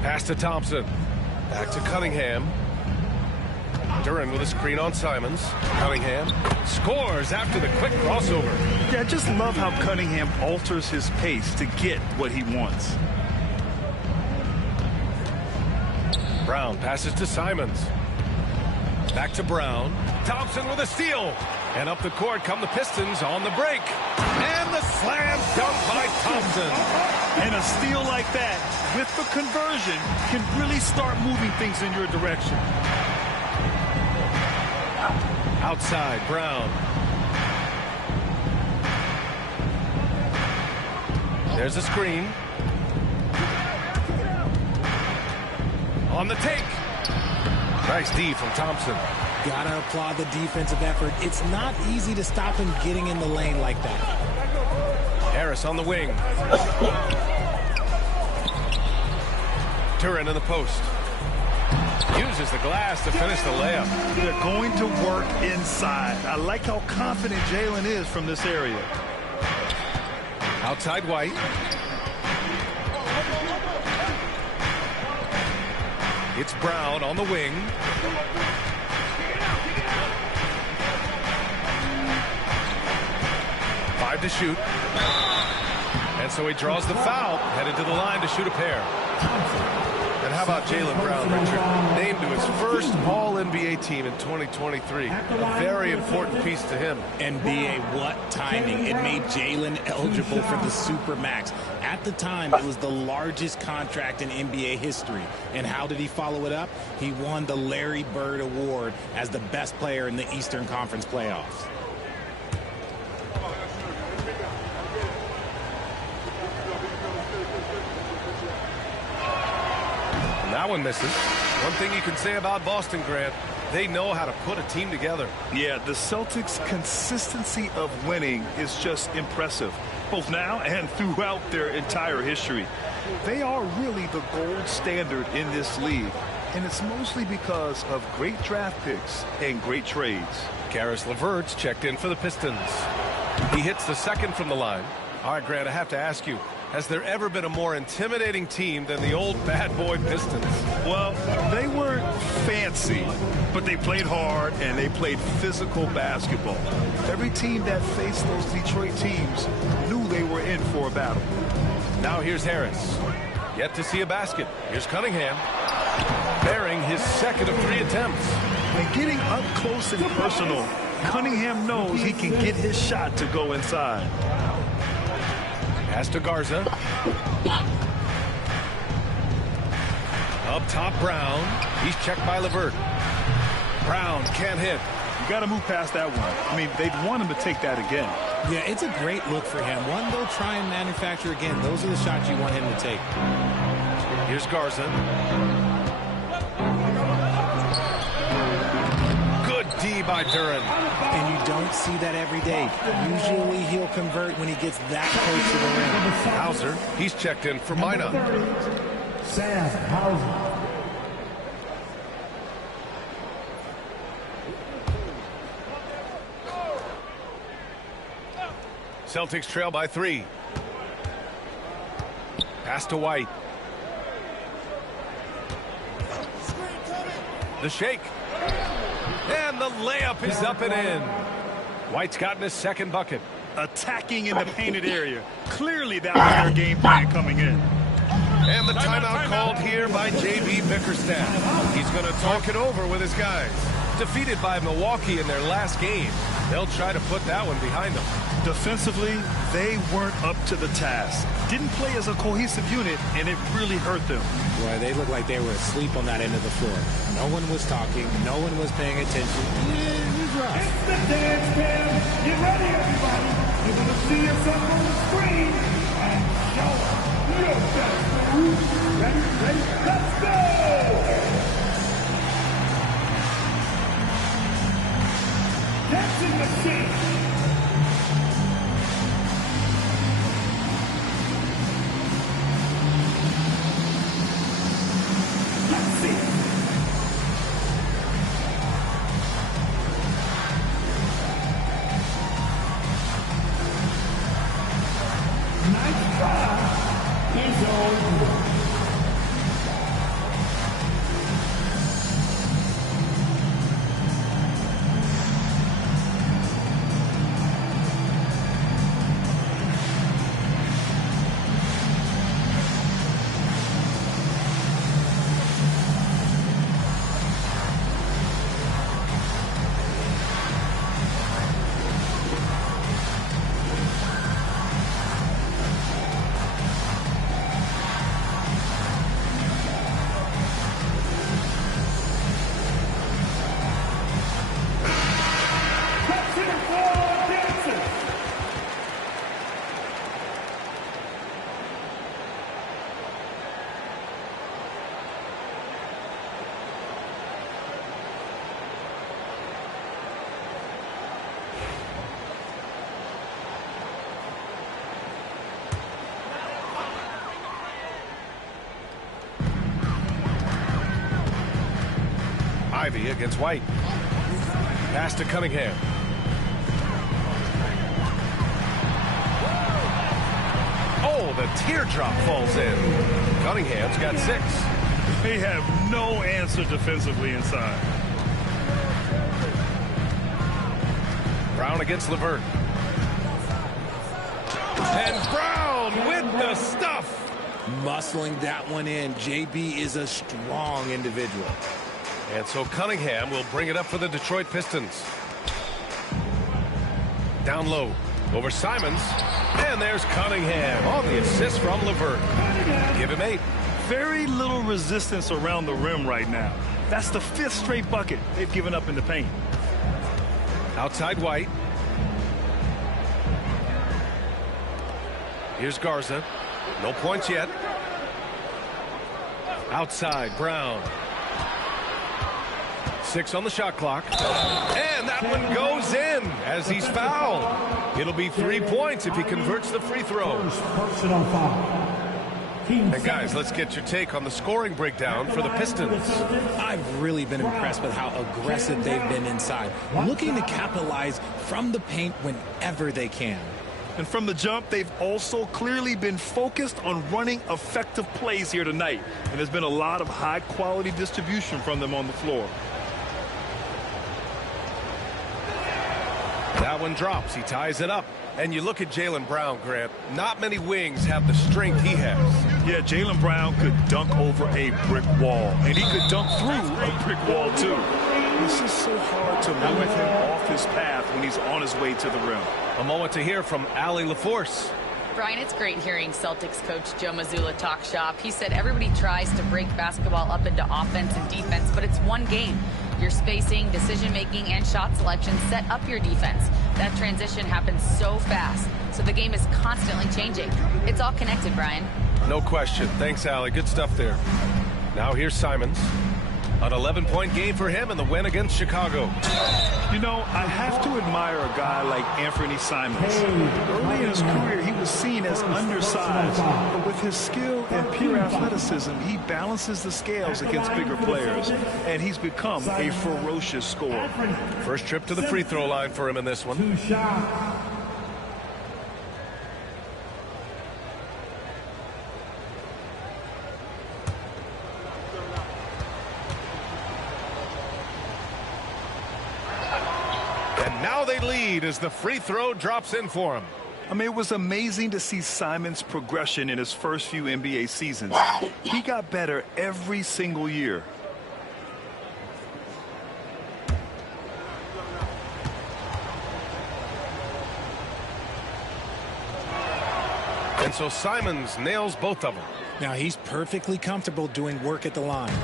Pass to Thompson. Back to Cunningham. Duran with a screen on Simons. Cunningham scores after the quick crossover. Yeah, I just love how Cunningham alters his pace to get what he wants. Brown passes to Simons. Back to Brown. Thompson with a steal. And up the court come the Pistons on the break. And the slam dunk by Thompson. And a steal like that, with the conversion, can really start moving things in your direction. Outside, Brown. There's a screen. On the take. Nice D from Thompson. Gotta applaud the defensive effort. It's not easy to stop him getting in the lane like that. Harris on the wing. Duran in the post. Uses the glass to finish the layup. They're going to work inside. I like how confident Jalen is from this area. Outside White. It's Brown on the wing. Five to shoot. And so he draws the foul, headed to the line to shoot a pair. And how about Jalen Brown, Richard? Named to his first All-NBA team in 2023. A very important piece to him. NBA, what timing. It made Jalen eligible for the Supermax. At the time, it was the largest contract in NBA history. And how did he follow it up? He won the Larry Bird Award as the best player in the Eastern Conference playoffs. That one misses. One thing you can say about Boston, Grant, they know how to put a team together. Yeah, the Celtics' consistency of winning is just impressive, both now and throughout their entire history. They are really the gold standard in this league, and it's mostly because of great draft picks and great trades. Karis LeVert's checked in for the Pistons. He hits the second from the line. All right, Grant, I have to ask you, has there ever been a more intimidating team than the old bad boy Pistons? Well, they weren't fancy, but they played hard and they played physical basketball. Every team that faced those Detroit teams knew they were in for a battle. Now here's Harris. Yet to see a basket. Here's Cunningham. bearing his second of 3 attempts. When getting up close and personal, Cunningham knows he can get his shot to go inside. Pass to Garza. Up top, Brown. He's checked by LeVert. Brown can't hit. You got to move past that one. I mean, they'd want him to take that again. Yeah, it's a great look for him. One they'll try and manufacture again. Those are the shots you want him to take. Here's Garza. Good D by Duran. And you don't see that every day. Usually he'll convert when he gets that close to the rim. Hauser, he's checked in for Minot. Sam Hauser. Celtics trail by 3. Pass to White. The shake. And the layup is up and in. White's gotten his second bucket. Attacking in the painted area. Clearly that was their game plan coming in. And the timeout called here by J.B. Bickerstaff. He's going to talk it over with his guys. Defeated by Milwaukee in their last game, they'll try to put that one behind them. Defensively, they weren't up to the task. Didn't play as a cohesive unit, and it really hurt them. Boy, they looked like they were asleep on that end of the floor. No one was talking. No one was paying attention. Yeah, it was rough. It's the dance cam. Get ready, everybody. You're going to see yourself on the screen and show your best move. Ready, let's go! Dancing machine. Let's see. Nice try. He's over. Ivy against White. Pass to Cunningham. Oh, the teardrop falls in. Cunningham's got 6. They have no answer defensively inside. Brown against LeVert. And Brown with the stuff. Muscling that one in. JB is a strong individual. And so Cunningham will bring it up for the Detroit Pistons. Down low over Simons. And there's Cunningham on the assist from LeVert. Give him 8. Very little resistance around the rim right now. That's the 5th straight bucket they've given up in the paint. Outside White. Here's Garza. No points yet. Outside Brown. 6 on the shot clock. And that one goes in as he's fouled. It'll be 3 points if he converts the free throw. Personal foul. And guys, let's get your take on the scoring breakdown for the Pistons. I've really been impressed with how aggressive they've been inside, looking to capitalize from the paint whenever they can. And from the jump, they've also clearly been focused on running effective plays here tonight. And there's been a lot of high-quality distribution from them on the floor. That That one drops. He ties it up. And you look at Jaylen Brown, Grant. Not many wings have the strength he has. Yeah, Jaylen Brown could dunk over a brick wall. And he could dunk through a brick wall, too. It's just so hard to move him off his path when he's on his way to the rim. A moment to hear from Allie LaForce. Brian, it's great hearing Celtics coach Joe Mazzulla talk shop. He said everybody tries to break basketball up into offense and defense, but it's one game. Your spacing, decision-making, and shot selection set up your defense. That transition happens so fast, so the game is constantly changing. It's all connected, Brian. No question. Thanks, Allie. Good stuff there. Now here's Simons. An 11-point game for him in the win against Chicago. You know, I have to admire a guy like Anthony Simons. Early in his career, he was seen as undersized, but with his skill and pure athleticism, he balances the scales against bigger players, and he's become a ferocious scorer. First trip to the free throw line for him in this one. Now they lead as the free throw drops in for him. I mean, it was amazing to see Simons' progression in his first few NBA seasons. He got better every single year. And so Simons nails both of them. Now he's perfectly comfortable doing work at the line.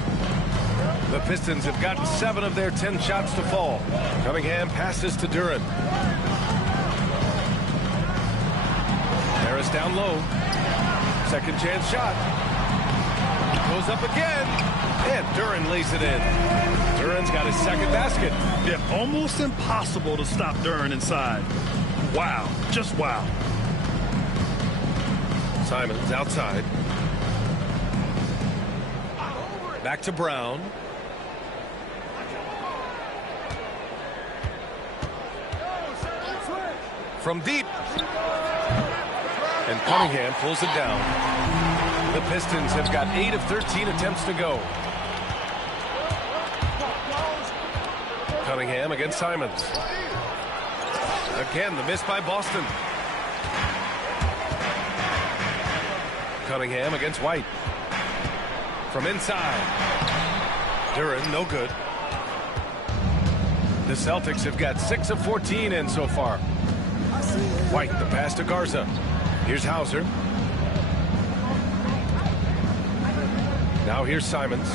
The Pistons have gotten 7 of their 10 shots to fall. Cunningham passes to Duren. Harris down low. Second chance shot. Goes up again. And Duren lays it in. Duren's got his second basket. Yeah, almost impossible to stop Duren inside. Wow. Just wow. Simons outside. Back to Brown. From deep. And Cunningham pulls it down. The Pistons have got 8 of 13 attempts to go. Cunningham against Simons. Again, the miss by Boston. Cunningham against White. From inside. Duren, no good. The Celtics have got 6 of 14 in so far. White, the pass to Garza. Here's Hauser. Now here's Simons.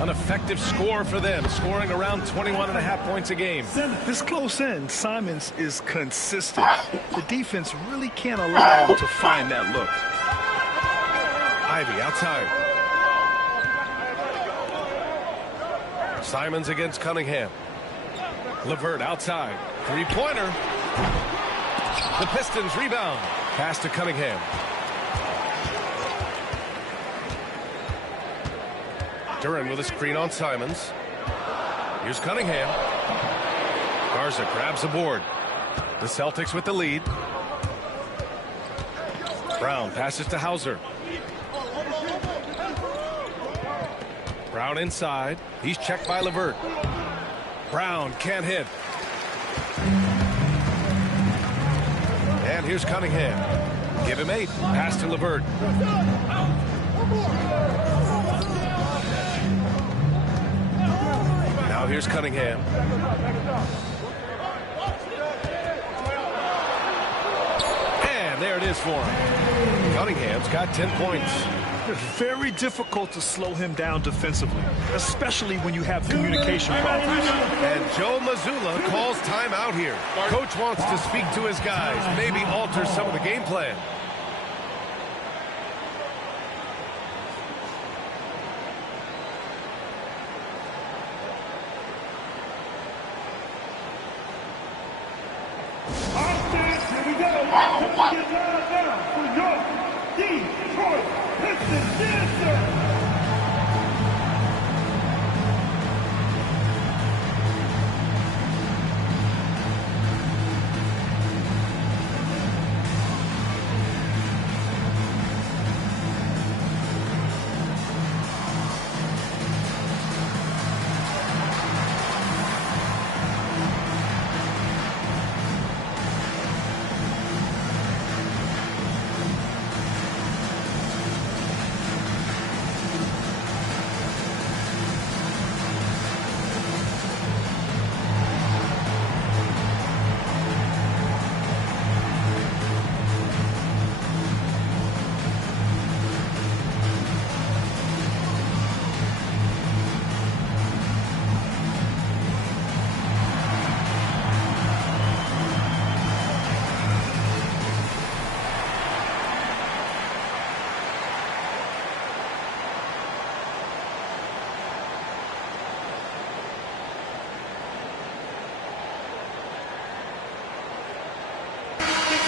An effective score for them, scoring around 21.5 points a game. This close in, Simons is consistent. The defense really can't allow him to find that look. Ivy outside. Simons against Cunningham. LeVert outside. Three-pointer. The Pistons rebound. Pass to Cunningham. Duren with a screen on Simons. Here's Cunningham. Garza grabs the board. The Celtics with the lead. Brown passes to Hauser. Brown inside. He's checked by LeVert. Brown can't hit. And here's Cunningham. Give him 8. Pass to LeVert. Now here's Cunningham. And there it is for him. Cunningham's got 10 points. Very difficult to slow him down defensively, especially when you have communication problems. And Joe Mazzulla calls timeout here. Coach wants to speak to his guys, maybe alter some of the game plan. Here we go. Let's get down for your Detroit Pistons dancer.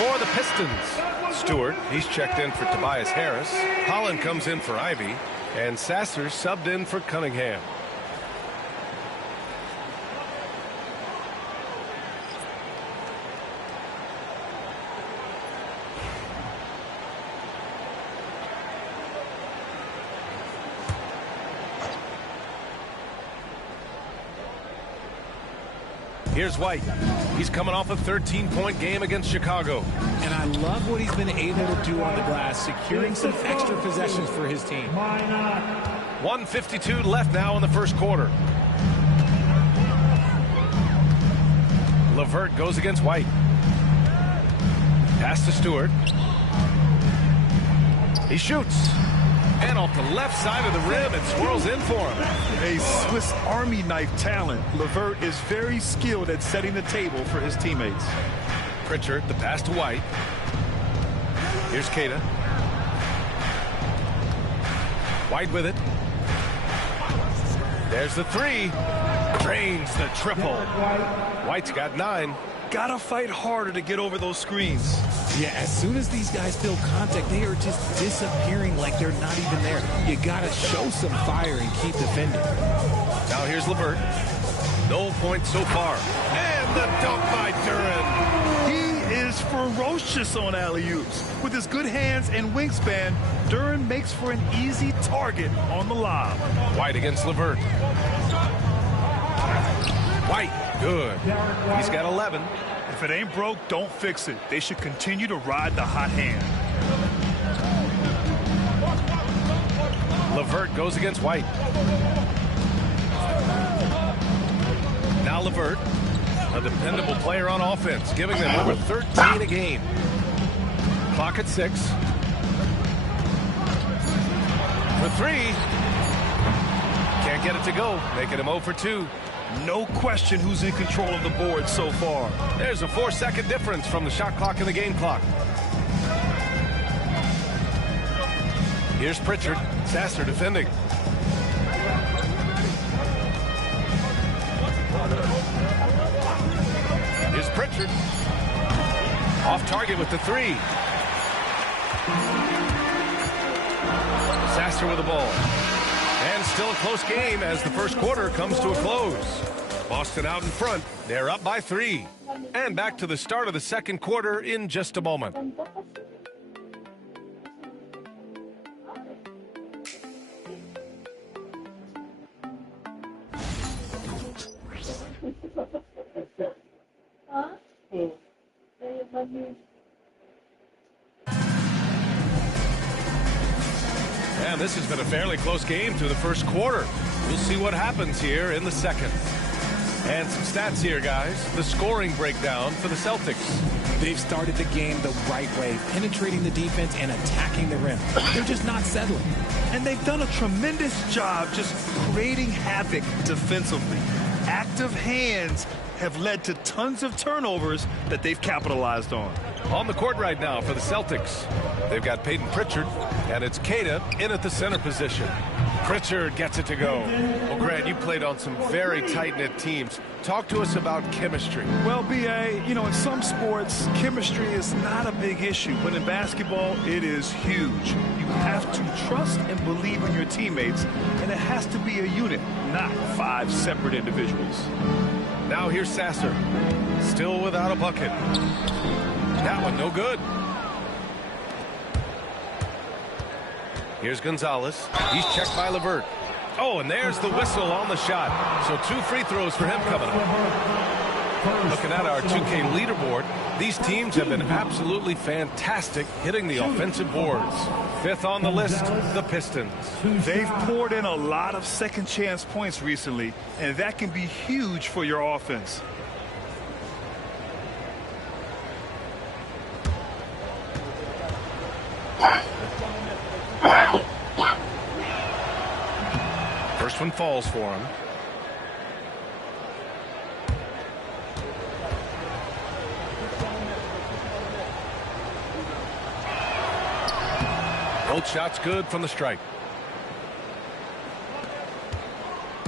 for the Pistons. Stewart, he's checked in for Tobias Harris. Holland comes in for Ivy. And Sasser subbed in for Cunningham. Here's White. He's coming off a 13-point game against Chicago. And I love what he's been able to do on the glass, securing some extra possessions for his team. 1:52 left now in the first quarter. LeVert goes against White. Pass to Stewart. He shoots. And off the left side of the rim, it swirls in for him. A Swiss Army knife talent. LeVert is very skilled at setting the table for his teammates. Pritchard, the pass to White. Here's Keita. White with it. There's the three. Drains the triple. White's got 9. Gotta fight harder to get over those screens. Yeah, as soon as these guys feel contact, they are just disappearing like they're not even there. You gotta show some fire and keep defending. Now here's LeVert. No points so far. And the dunk by Duren. He is ferocious on alley-oops. With his good hands and wingspan, Duren makes for an easy target on the lob. White against LeVert. White, good. He's got 11. If it ain't broke, don't fix it. They should continue to ride the hot hand. LeVert goes against White. Now LeVert, a dependable player on offense, giving them over 13 a game. Clock at 6. For 3. Can't get it to go, making him 0 for 2. No question who's in control of the board so far. There's a 4-second difference from the shot clock and the game clock. Here's Pritchard. Sasser defending. Here's Pritchard. Off target with the 3. Sasser with the ball. And still a close game as the first quarter comes to a close. Boston out in front. They're up by 3. And back to the start of the second quarter in just a moment. And this has been a fairly close game through the first quarter. We'll see what happens here in the second. And some stats here, guys. The scoring breakdown for the Celtics. They've started the game the right way, penetrating the defense and attacking the rim. They're just not settling. And they've done a tremendous job just creating havoc defensively. Active hands have led to tons of turnovers that they've capitalized on. On the court right now for the Celtics, they've got Peyton Pritchard, and it's Keita in at the center position. Pritchard gets it to go. Well, Grant, you played on some very tight-knit teams. Talk to us about chemistry. Well, B.A., you know, in some sports, chemistry is not a big issue, but in basketball, it is huge. You have to trust and believe in your teammates, and it has to be a unit, not 5 separate individuals. Now here's Sasser, still without a bucket. That one no good. Here's Gonzalez. He's checked by LeVert. Oh, and there's the whistle on the shot. So 2 free throws for him coming up. Looking at our 2K leaderboard, these teams have been absolutely fantastic hitting the offensive boards. 5th on the list, the Pistons. They've poured in a lot of second chance points recently, and that can be huge for your offense. First one falls for him. Both shots good from the stripe.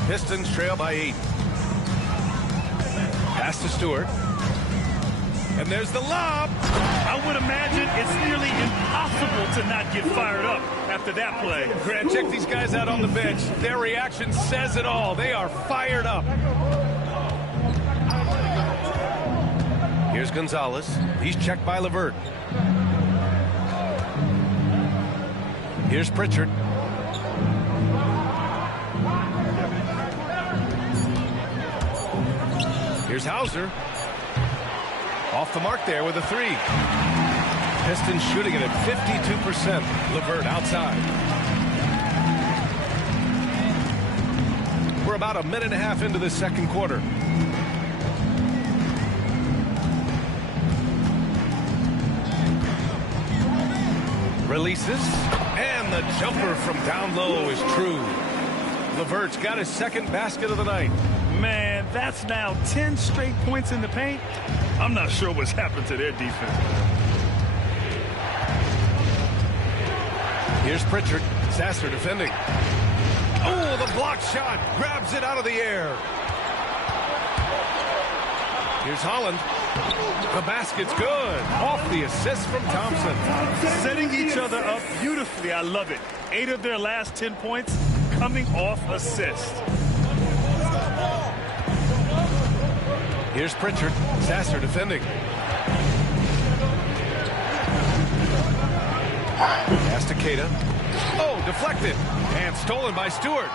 Pistons trail by 8. Pass to Stewart. And there's the lob. I would imagine it's nearly impossible to not get fired up after that play. Grant, check these guys out on the bench. Their reaction says it all. They are fired up. Here's Gonzalez. He's checked by LeVert. Here's Pritchard. Here's Hauser. Off the mark there with a three. Pistons shooting it at 52%. LeVert outside. We're about a minute and a half into the second quarter. Releases. And the jumper from down low is true. LeVert's got his second basket of the night. Man, that's now 10 straight points in the paint. I'm not sure what's happened to their defense. Here's Pritchard. Sasser defending. Oh, the block shot. Grabs it out of the air. Here's Holland. The basket's good. Off the assist from Thompson. Setting each other up beautifully. I love it. 8 of their last 10 points coming off assist. Here's Pritchard. Sasser defending. Pass to Queta. Oh, deflected. And stolen by Stewart.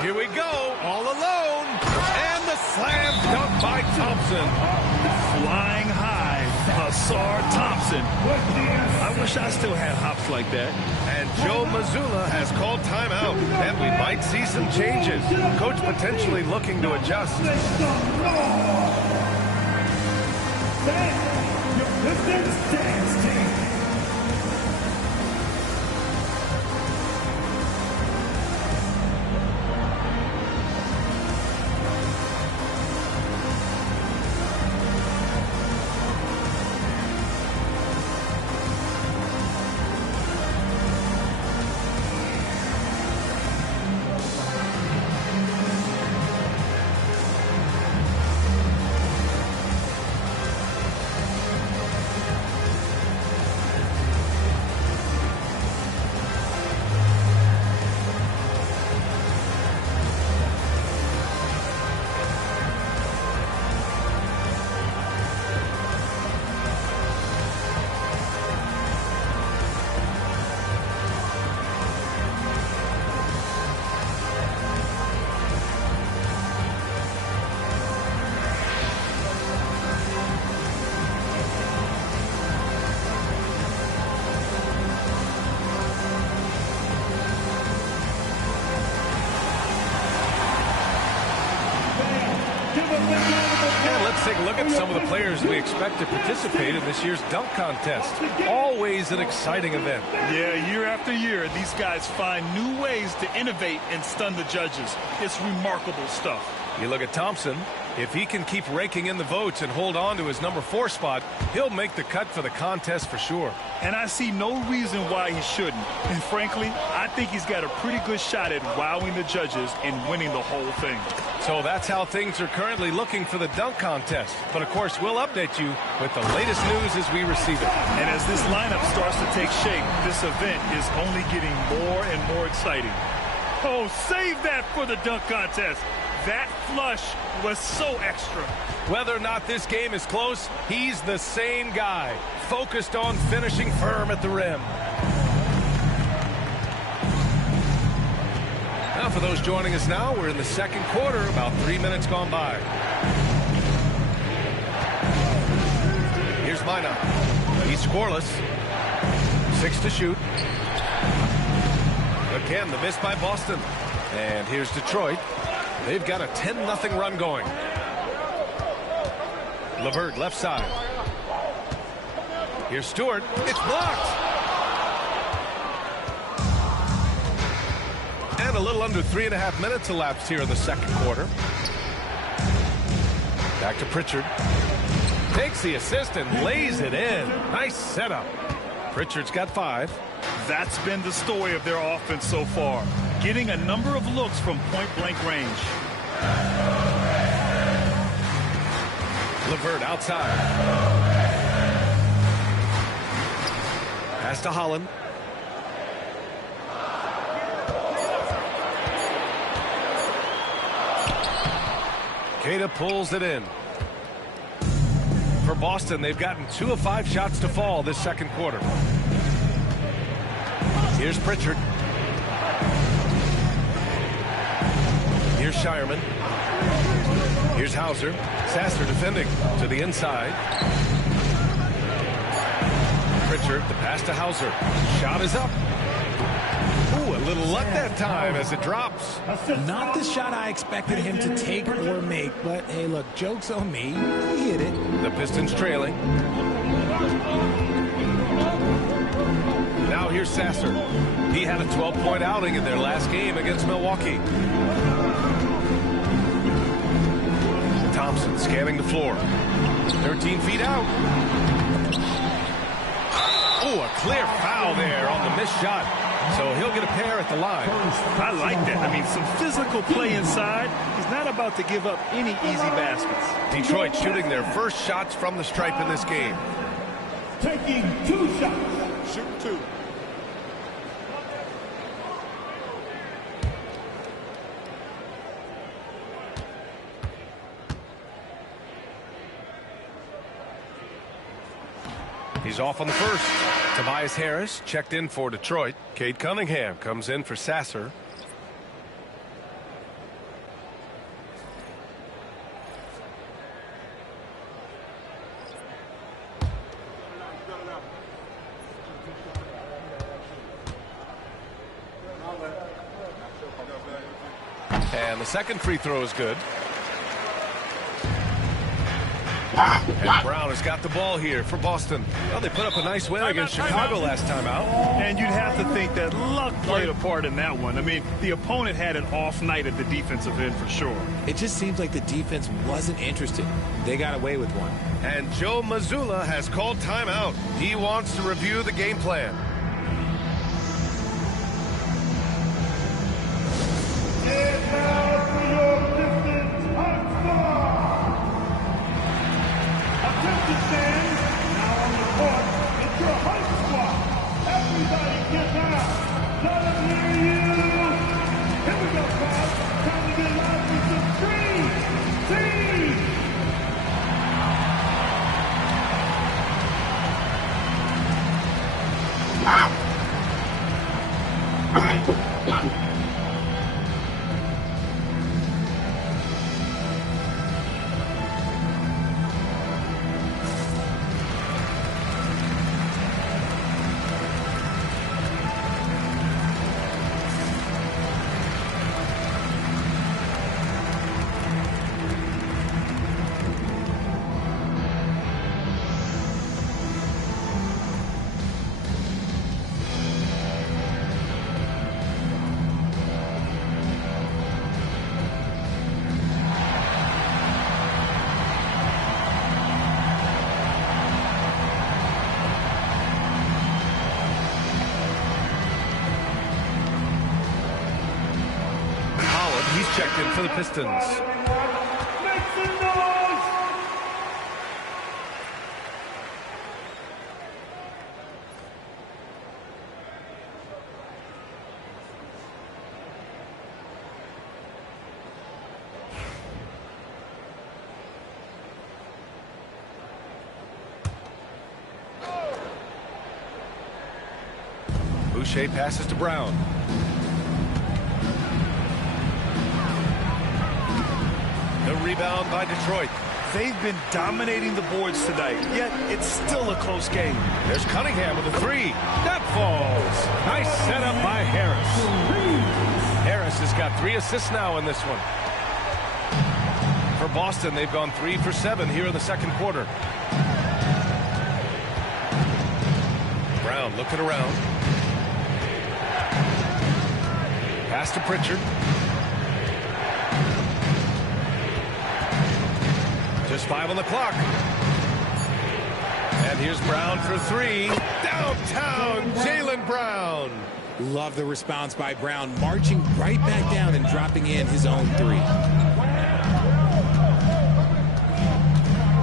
Here we go. All alone. And the slam dunk by Thompson. Flying high. Hasar Thompson. I wish I still had hops like that. And Joe Mazzulla has called timeout. And we might see some changes. Coach potentially looking to adjust. Your Pistons dance team. And let's take a look at some of the players we expect to participate in this year's dunk contest. Always an exciting event. Yeah, year after year, these guys find new ways to innovate and stun the judges. It's remarkable stuff. You look at Thompson. If he can keep raking in the votes and hold on to his number 4 spot, he'll make the cut for the contest for sure. And I see no reason why he shouldn't. And frankly, I think he's got a pretty good shot at wowing the judges and winning the whole thing. So that's how things are currently looking for the dunk contest. But of course, we'll update you with the latest news as we receive it. And as this lineup starts to take shape, this event is only getting more and more exciting. Oh, save that for the dunk contest. That flush was so extra. Whether or not this game is close, he's the same guy, focused on finishing firm at the rim. Now, for those joining us now, we're in the second quarter, about 3 minutes gone by. Here's Minot. He's scoreless. 6 to shoot. Again, the miss by Boston. And here's Detroit. They've got a 10-0 run going. LeVert left side. Here's Stewart. It's blocked. And a little under 3.5 minutes elapsed here in the second quarter. Back to Pritchard. Takes the assist and lays it in. Nice setup. Pritchard's got 5. That's been the story of their offense so far. Getting a number of looks from point-blank range. LeVert outside. Pass to Holland. Queta pulls it in. For Boston, they've gotten 2 of 5 shots to fall this second quarter. Here's Pritchard. Here's Shireman. Here's Hauser. Sasser defending to the inside. Pritchard, the pass to Hauser. Shot is up. Ooh, a little luck that time as it drops. Not the shot I expected him to take or make, but hey, look, joke's on me. He hit it. The Pistons trailing. Now here's Sasser. He had a 12-point outing in their last game against Milwaukee. Thompson scanning the floor. 13 feet out. Oh, a clear foul there on the missed shot. So he'll get a pair at the line. I like that. I mean, some physical play inside. He's not about to give up any easy baskets. Detroit shooting their first shots from the stripe in this game. Taking 2 shots. Shoot 2. He's off on the first. Tobias Harris checked in for Detroit. Cade Cunningham comes in for Sasser. And the second free throw is good. And Brown has got the ball here for Boston. Well, they put up a nice win against Chicago last time out. And you'd have to think that luck played a part in that one. I mean, the opponent had an off night at the defensive end for sure. It just seems like the defense wasn't interested. They got away with one. And Joe Mazzulla has called timeout. He wants to review the game plan. Checked in for the Pistons. Boucher passes to Brown. The rebound by Detroit. They've been dominating the boards tonight, yet it's still a close game. There's Cunningham with a 3. That falls. Nice setup by Harris. Harris has got 3 assists now in this one. For Boston, they've gone 3 for 7 here in the second quarter. Brown looking around. Pass to Pritchard. Just 5 on the clock. And here's Brown for 3. Downtown, Jaylen Brown. Love the response by Brown, marching right back down and dropping in his own 3.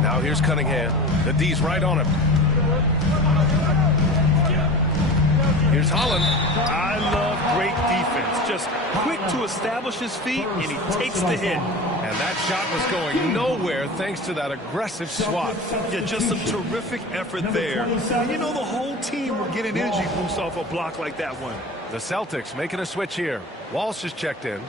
Now here's Cunningham. The D's right on him. Here's Holland. I love great defense. Just quick to establish his feet, and he takes the hit. And that shot was going nowhere thanks to that aggressive swat. Yeah, just some terrific effort there. And you know, the whole team will get an energy boost off a block like that one. The Celtics making a switch here. Walsh is checked in.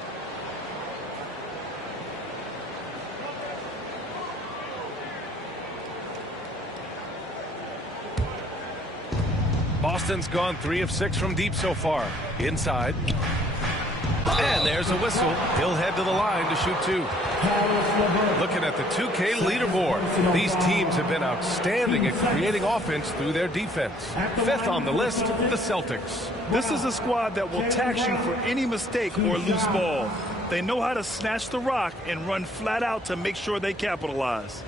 Boston's gone 3 of 6 from deep so far. Inside. And there's a whistle. He'll head to the line to shoot 2. Looking at the 2K leaderboard, these teams have been outstanding at creating offense through their defense. 5th on the list, the Celtics. This is a squad that will tax you for any mistake or loose ball. They know how to snatch the rock and run flat out to make sure they capitalize.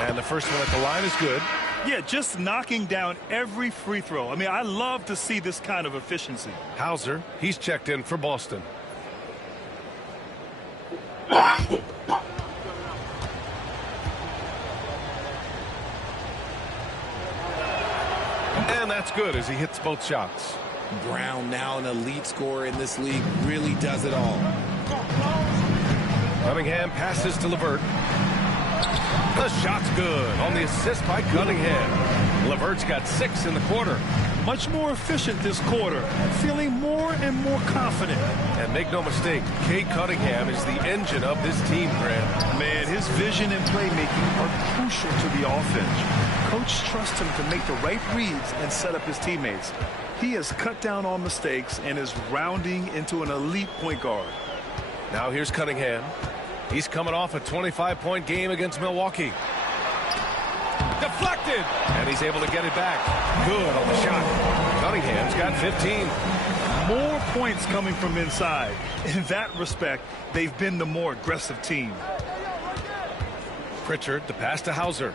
And the first one at the line is good. Yeah, just knocking down every free throw. I mean, I love to see this kind of efficiency. Hauser, he's checked in for Boston. And that's good as he hits both shots. Brown, now an elite scorer in this league, really does it all. Cunningham passes to LeVert. The shot's good on the assist by Cunningham. LeVert's got 6 in the quarter. Much more efficient this quarter, feeling more and more confident. And make no mistake, Cade Cunningham is the engine of this team, Grant. Man, his vision and playmaking are crucial to the offense. Coach trusts him to make the right reads and set up his teammates. He has cut down on mistakes and is rounding into an elite point guard. Now here's Cunningham. He's coming off a 25-point game against Milwaukee. Deflected! And he's able to get it back. Good on the shot. Cunningham's got 15. More points coming from inside. In that respect, they've been the more aggressive team. Pritchard, the pass to Hauser.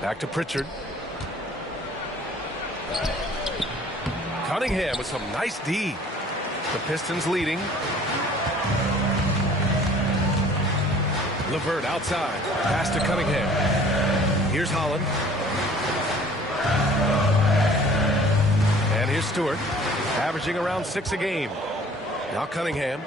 Back to Pritchard. Cunningham with some nice D. The Pistons leading. LeVert outside. Pass to Cunningham. Here's Holland. And here's Stewart. Averaging around 6 a game. Now Cunningham.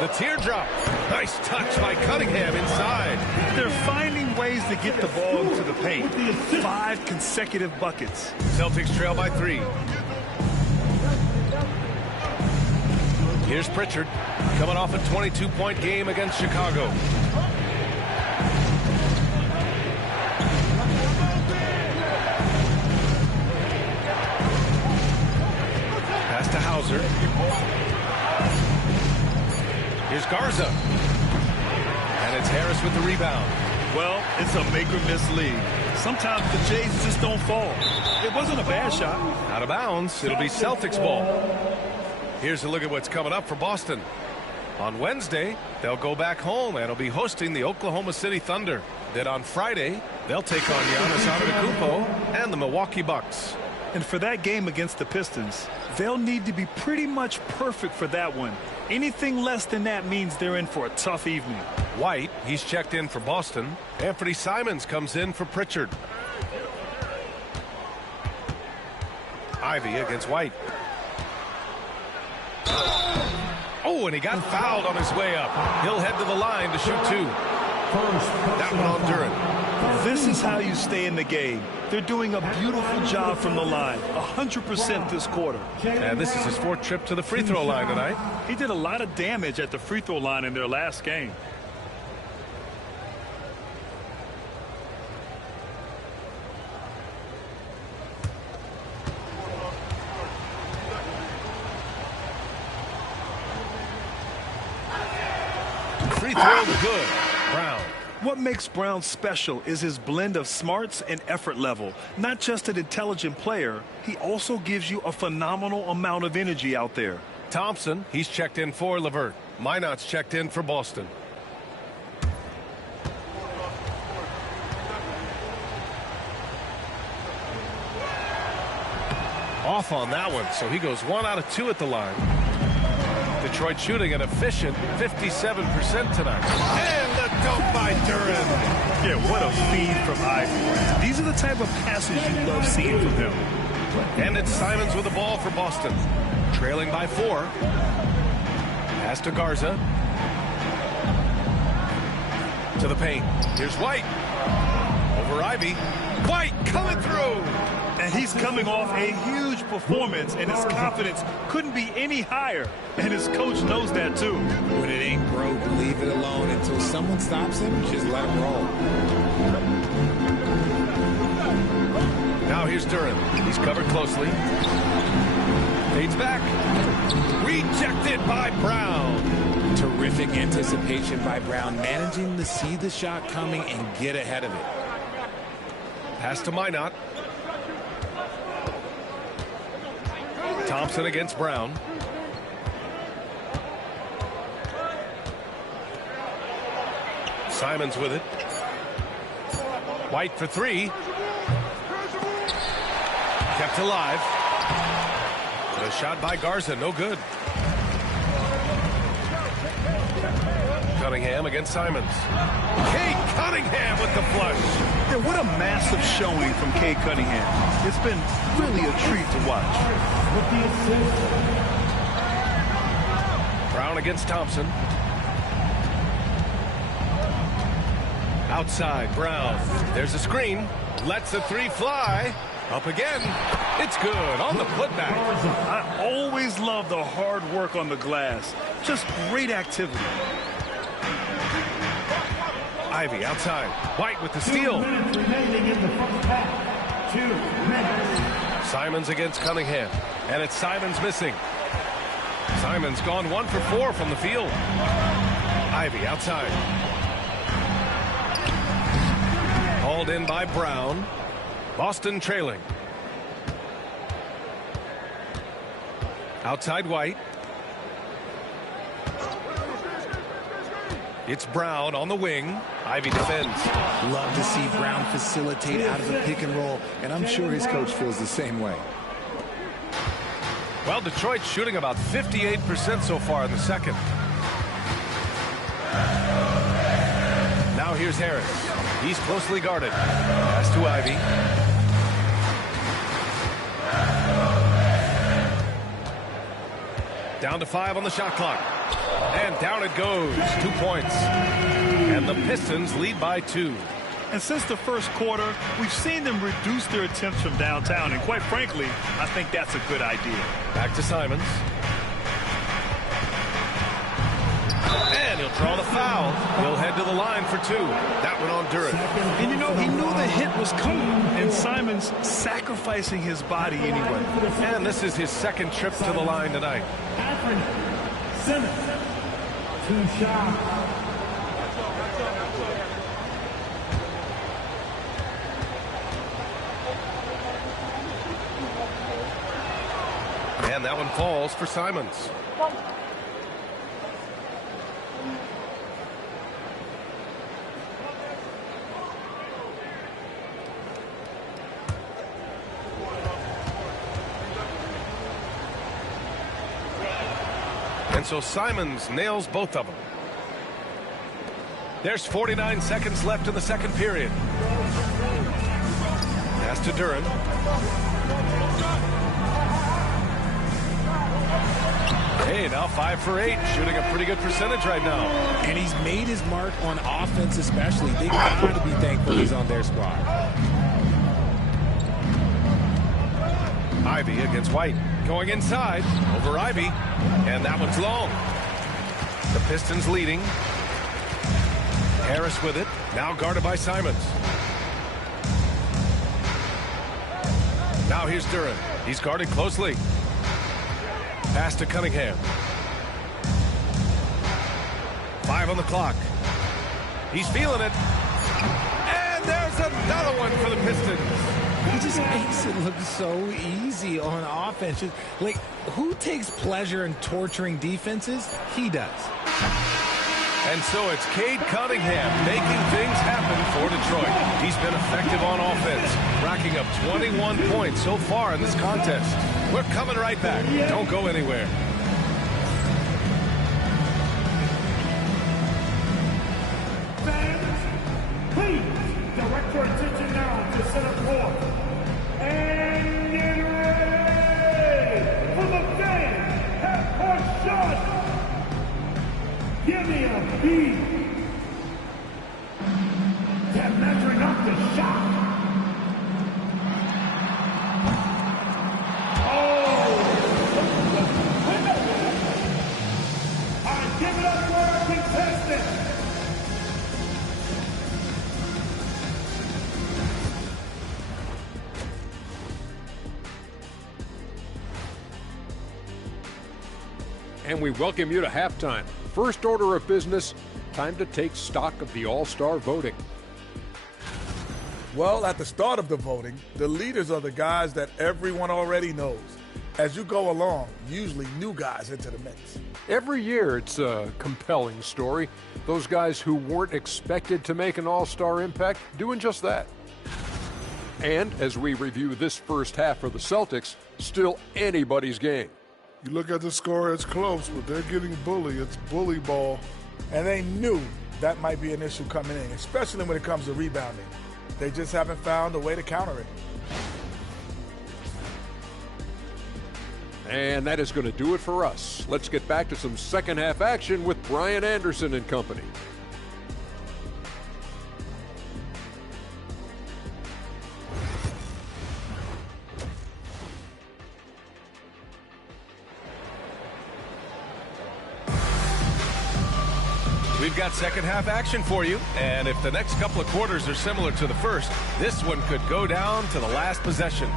The teardrop. Nice touch by Cunningham inside. They're finding ways to get the ball into the paint. 5 consecutive buckets. Celtics trail by 3. Here's Pritchard, coming off a 22-point game against Chicago. Pass to Hauser. Here's Garza. And it's Harris with the rebound. Well, it's a make-or-miss league. Sometimes the Jays just don't fall. It wasn't a bad shot. Out of bounds. It'll be Celtics ball. Here's a look at what's coming up for Boston. On Wednesday, they'll go back home and will be hosting the Oklahoma City Thunder. Then on Friday, they'll take on Giannis Antetokounmpo and the Milwaukee Bucks. And for that game against the Pistons, they'll need to be pretty much perfect for that one. Anything less than that means they're in for a tough evening. White, he's checked in for Boston. Anthony Simons comes in for Pritchard. Ivy against White. Oh, and he got fouled on his way up. He'll head to the line to shoot 2. That one on Duren. This is how you stay in the game. They're doing a beautiful job from the line. 100% this quarter. And this is his 4th trip to the free throw line tonight. He did a lot of damage at the free throw line in their last game. Free throw good. Brown. What makes Brown special is his blend of smarts and effort level. Not just an intelligent player, he also gives you a phenomenal amount of energy out there. Thompson, he's checked in for LeVert. Minot's checked in for Boston. Off on that one, so he goes 1 out of 2 at the line. The Detroit shooting an efficient 57% tonight. And the dunk by Duren. Yeah, what a feed from Ivy. These are the type of passes you love seeing from him. And it's Simons with the ball for Boston. Trailing by 4. Pass to Garza. To the paint. Here's White. Over Ivy. White coming through. And he's coming off a huge performance, and his confidence couldn't be any higher. And his coach knows that, too. When it ain't broke, leave it alone until someone stops him. Just let him roll. Now here's Duren. He's covered closely. Fades back. Rejected by Brown. Terrific anticipation by Brown, managing to see the shot coming and get ahead of it. Pass to Minot. Thompson against Brown. Simons with it. White for 3. Kept alive. A shot by Garza, no good. Cunningham against Simons. Cade Cunningham with the flush. Yeah, what a massive showing from Cade Cunningham. It's been really a treat to watch. Brown against Thompson. Outside, Brown. There's a screen. Lets the 3 fly. Up again. It's good on the putback. I always love the hard work on the glass. Just great activity. Ivy outside. White with the steal. 2 minutes remaining in the first half. 2 minutes. Simons against Cunningham. And it's Simons missing. Simons gone 1 for 4 from the field. Ivy outside. Hauled in by Brown. Boston trailing. Outside White. It's Brown on the wing. Ivy defends. Love to see Brown facilitate out of the pick and roll, and I'm sure his coach feels the same way. Well, Detroit's shooting about 58% so far in the second. Now here's Harris. He's closely guarded. Pass to Ivy. Down to 5 on the shot clock. And down it goes. 2 points. And the Pistons lead by 2. And since the first quarter, we've seen them reduce their attempts from downtown. And quite frankly, I think that's a good idea. Back to Simons. And he'll draw the foul. He'll head to the line for 2. That one on Duren. And you know, he knew the hit was coming. And Simons sacrificing his body anyway. And this is his second trip to the line tonight. Simmons. 2 shots. And that one falls for Simons. And so Simons nails both of them. There's 49 seconds left in the second period. Pass to Duren. Hey, now 5 for 8, shooting a pretty good percentage right now. And he's made his mark on offense especially. They got to be thankful he's on their squad. Ivy against White. Going inside over Ivy. And that one's long. The Pistons leading. Harris with it. Now guarded by Simons. Now here's Duren. He's guarded closely. Pass to Cunningham. 5 on the clock. He's feeling it. And there's another one for the Pistons. He just makes it look so easy on offense. Like, who takes pleasure in torturing defenses? He does. And so it's Cade Cunningham making things happen for Detroit. He's been effective on offense, racking up 21 points so far in this contest. We're coming right back. Don't go anywhere. Get your attention now to center court. And get ready for the game. Half-court shot. Give me a beat. They're measuring up the shot. Give it up for our contestant. And we welcome you to halftime. First order of business, time to take stock of the All-Star voting. Well, at the start of the voting, the leaders are the guys that everyone already knows. As you go along, usually new guys enter the mix. Every year it's a compelling story. Those guys who weren't expected to make an all-star impact doing just that. And as we review this first half for the Celtics, still anybody's game. You look at the score, it's close, but they're getting bullied. It's bully ball. And they knew that might be an issue coming in, especially when it comes to rebounding. They just haven't found a way to counter it. And that is going to do it for us. Let's get back to some second half action with Brian Anderson and company. We've got second half action for you, and if the next couple of quarters are similar to the first, this one could go down to the last possession.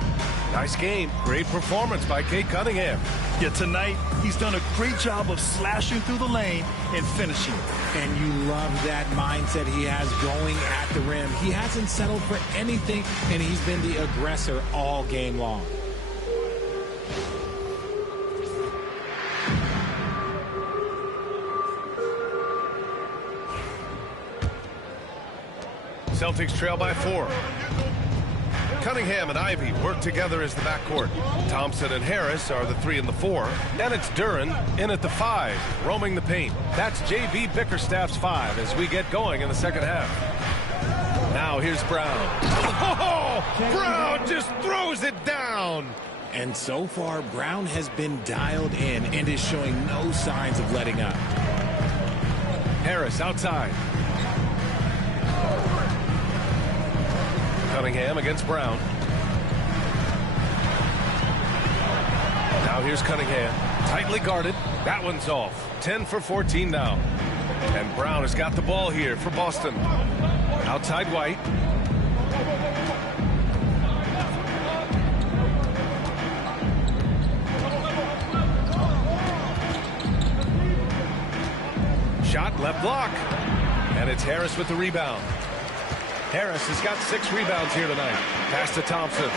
Nice game. Great performance by Cade Cunningham. Yeah, tonight he's done a great job of slashing through the lane and finishing. And you love that mindset he has going at the rim. He hasn't settled for anything, and he's been the aggressor all game long. Celtics trail by 4. Cunningham and Ivy work together as the backcourt. Thompson and Harris are the 3 and the 4. And it's Duren in at the 5, roaming the paint. That's J.B. Bickerstaff's 5 as we get going in the second half. Now here's Brown. Oh, Brown just throws it down. And so far, Brown has been dialed in and is showing no signs of letting up. Harris outside. Cunningham against Brown. Now here's Cunningham. Tightly guarded. That one's off. 10 for 14 now. And Brown has got the ball here for Boston. Outside White. Shot left block. And it's Harris with the rebound. Harris has got 6 rebounds here tonight. Pass to Thompson.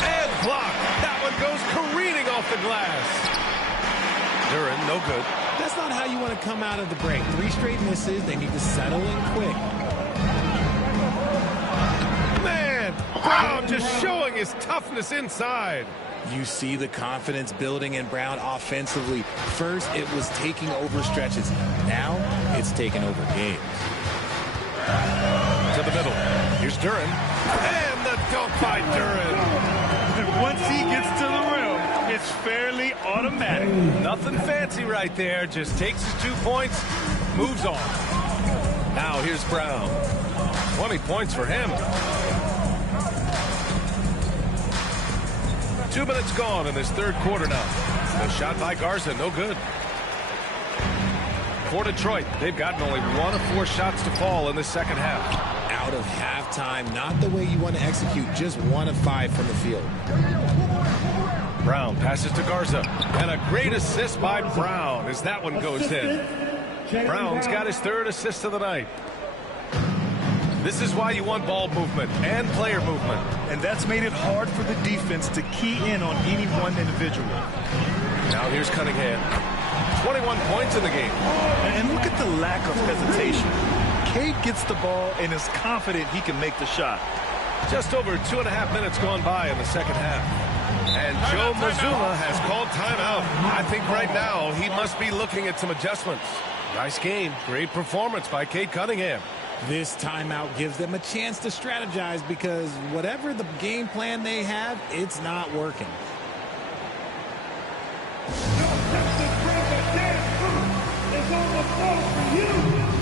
And block. That one goes careening off the glass. Duren, no good. That's not how you want to come out of the break. 3 straight misses. They need to settle in quick. Man, Brown just showing his toughness inside. You see the confidence building in Brown offensively. First, it was taking over stretches. Now, it's taking over games. To the middle. Here's Duren. And the dunk by Duren. And once he gets to the rim, it's fairly automatic. Nothing fancy right there. Just takes his 2 points, moves on. Now here's Brown. 20 points for him. 2 minutes gone in this third quarter now. The shot by Garza, no good. For Detroit, they've gotten only 1 of 4 shots to fall in the second half. Out of halftime, not the way you want to execute, just 1 of 5 from the field. Brown passes to Garza, and a great assist by Brown as that one goes in. Brown's got his 3rd assist of the night. This is why you want ball movement and player movement. And that's made it hard for the defense to key in on any one individual. Now here's Cunningham. 21 points in the game. And look at the lack of hesitation. Cade gets the ball and is confident he can make the shot. Just over 2.5 minutes gone by in the second half. And Joe Mazzulla has called timeout. I think right now he must be looking at some adjustments. Nice game. Great performance by Cade Cunningham. This timeout gives them a chance to strategize because whatever the game plan they have, it's not working. Is on the floor for you.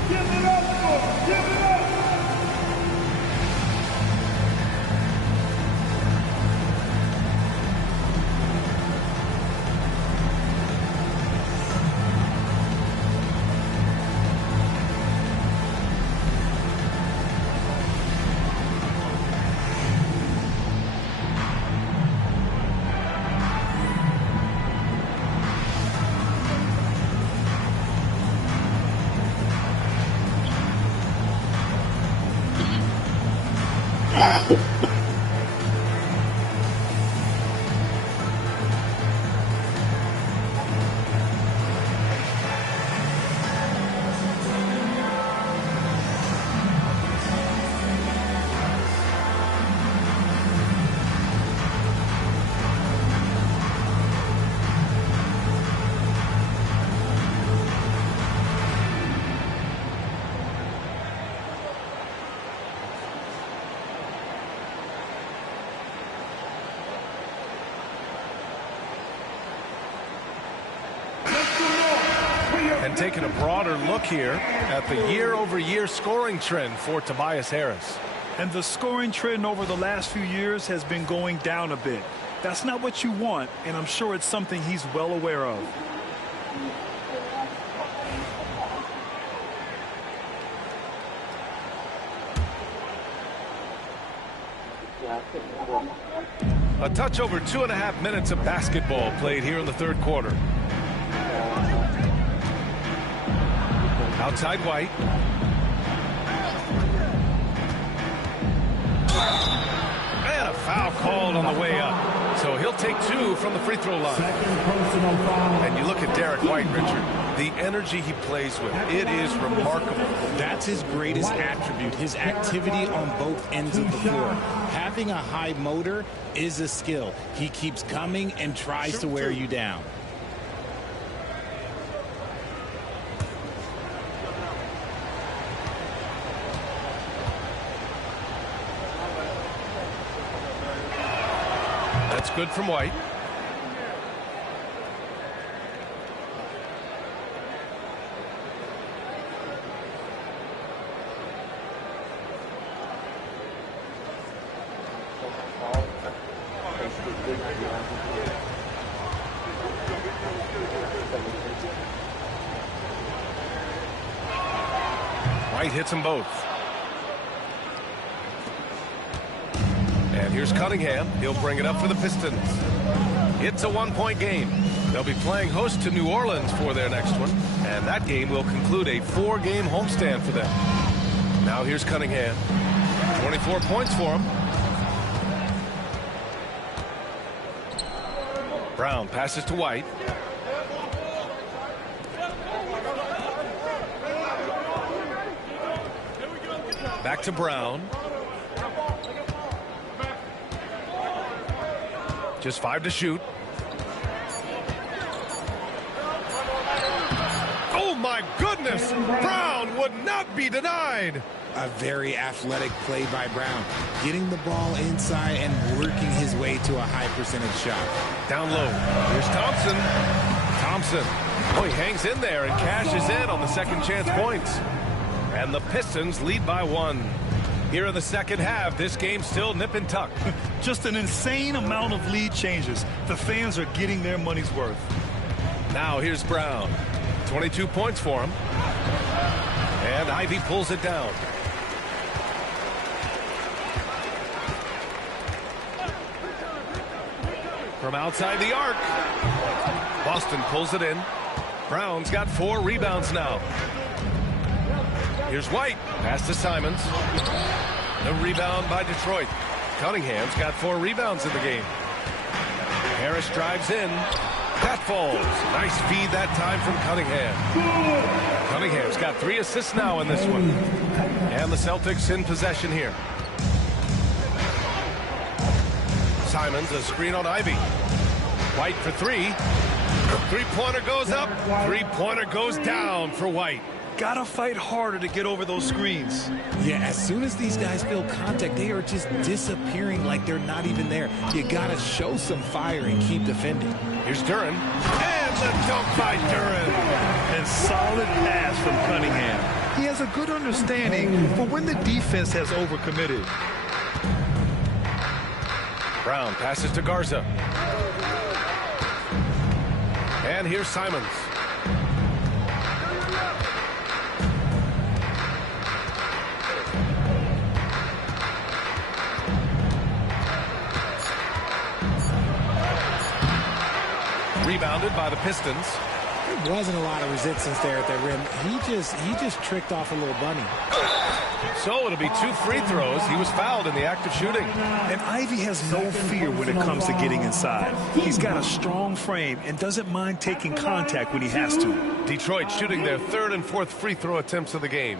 Give it up for. Give it up. And taking a broader look here at the year-over-year scoring trend for Tobias Harris. And the scoring trend over the last few years has been going down a bit. That's not what you want, and I'm sure it's something he's well aware of. A touch over 2.5 minutes of basketball played here in the third quarter. Outside White. And a foul called on the way up. So he'll take 2 from the free throw line. And you look at Derek White, Richard. The energy he plays with, it is remarkable. That's his greatest attribute, his activity on both ends of the floor. Having a high motor is a skill. He keeps coming and tries to wear you down. That's good from White. White hits them both. And here's Cunningham. He'll bring it up for the Pistons. It's a one-point game. They'll be playing host to New Orleans for their next one. And that game will conclude a 4-game homestand for them. Now here's Cunningham. 24 points for him. Brown passes to White. Back to Brown. Just 5 to shoot. Oh, my goodness! Brown would not be denied. A very athletic play by Brown. Getting the ball inside and working his way to a high percentage shot. Down low. Here's Thompson. Thompson. Oh, he hangs in there and cashes in on the second chance points. And the Pistons lead by 1. Here in the second half, this game's still nip and tuck. Just an insane amount of lead changes. The fans are getting their money's worth. Now here's Brown. 22 points for him. And Ivy pulls it down. From outside the arc. Boston pulls it in. Brown's got 4 rebounds now. Here's White. Pass to Simons. The rebound by Detroit. Cunningham's got 4 rebounds in the game. Harris drives in. That falls. Nice feed that time from Cunningham. Cunningham's got 3 assists now in this one. And the Celtics in possession here. Simons, a screen on Ivy. White for 3. Three-pointer goes up. Three-pointer goes down for White. got to fight harder to get over those screens. Yeah, as soon as these guys feel contact, they are just disappearing like they're not even there. You got to show some fire and keep defending. Here's Duren. And the dunk by Duren. And solid pass from Cunningham. He has a good understanding for when the defense has overcommitted. Brown passes to Garza. And here's Simons. Rebounded by the Pistons. There wasn't a lot of resistance there at the rim. He just tricked off a little bunny. So it'll be 2 free throws. He was fouled in the act of shooting. And Ivy has no fear when it comes to getting inside. He's got a strong frame and doesn't mind taking contact when he has to. Detroit shooting their 3rd and 4th free throw attempts of the game.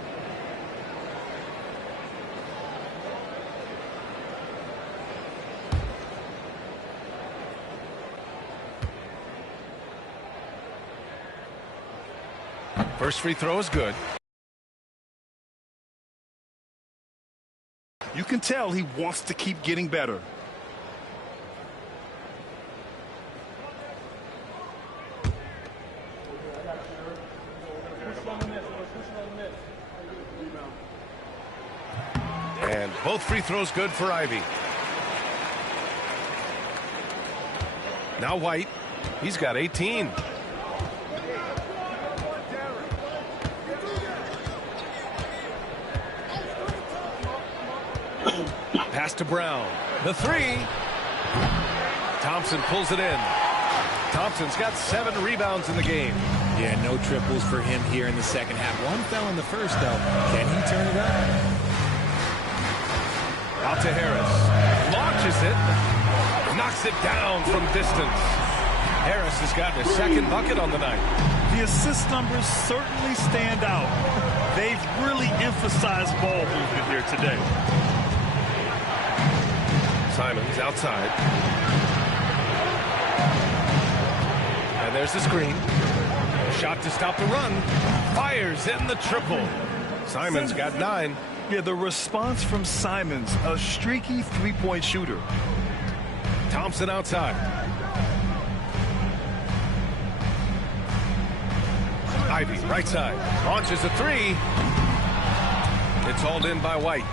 First free throw is good. You can tell he wants to keep getting better. And both free throws good for Ivy. Now White. He's got 18. Pass to Brown. The 3. Thompson pulls it in. Thompson's got 7 rebounds in the game. Yeah, no triples for him here in the second half. One fell in the first, though. Can he turn it up? Out to Harris. Launches it. Knocks it down from distance. Harris has gotten his 2nd bucket on the night. The assist numbers certainly stand out. They've really emphasized ball movement here today. Simons outside. And there's the screen. Shot to stop the run. Fires in the triple. Simons got 9. Yeah, the response from Simons, a streaky 3-point shooter. Thompson outside. Ivy right side. Launches a 3. It's hauled in by White.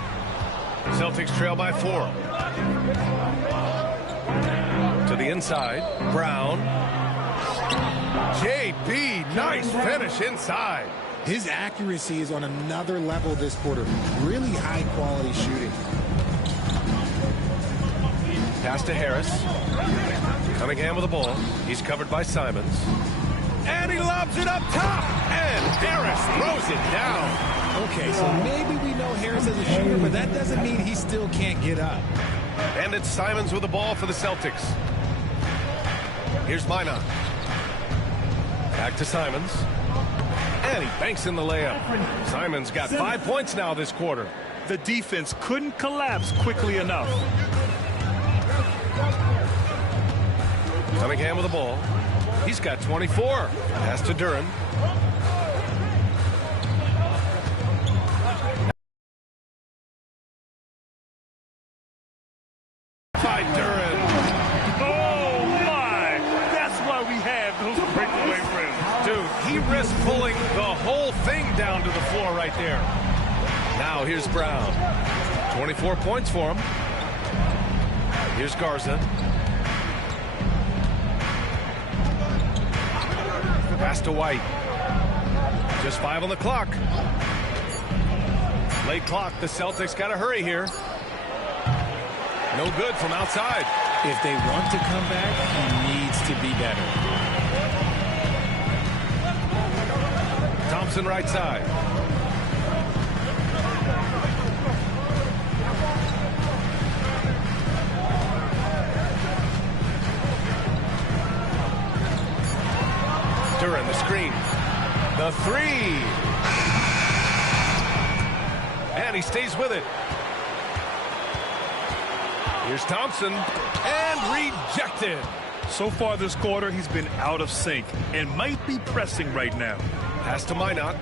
Celtics trail by 4. To the inside. Brown. JB, nice finish inside. His accuracy is on another level this quarter. Really high quality shooting. Pass to Harris. Cunningham with the ball. He's covered by Simons. And he lobs it up top. And Harris throws it down. Okay, so maybe we know Harris as a shooter, but that doesn't mean he still can't get up. And it's Simons with the ball for the Celtics. Here's Minot. Back to Simons. And he banks in the layup. Simons got 5 points now this quarter. The defense couldn't collapse quickly enough. Cunningham with the ball. He's got 24. Pass to Duren. By Duren. Oh, my. That's why we have those breakaway rims. Dude, he risked pulling the whole thing down to the floor right there. Now here's Brown. 24 points for him. Here's Garza. Pass to White. Just 5 on the clock. Late clock. The Celtics got to hurry here. No good from outside. If they want to come back, he needs to be better. Thompson right side. Duren, the screen. The 3. And he stays with it. Here's Thompson. And rejected. So far this quarter, he's been out of sync and might be pressing right now. Pass to Minot.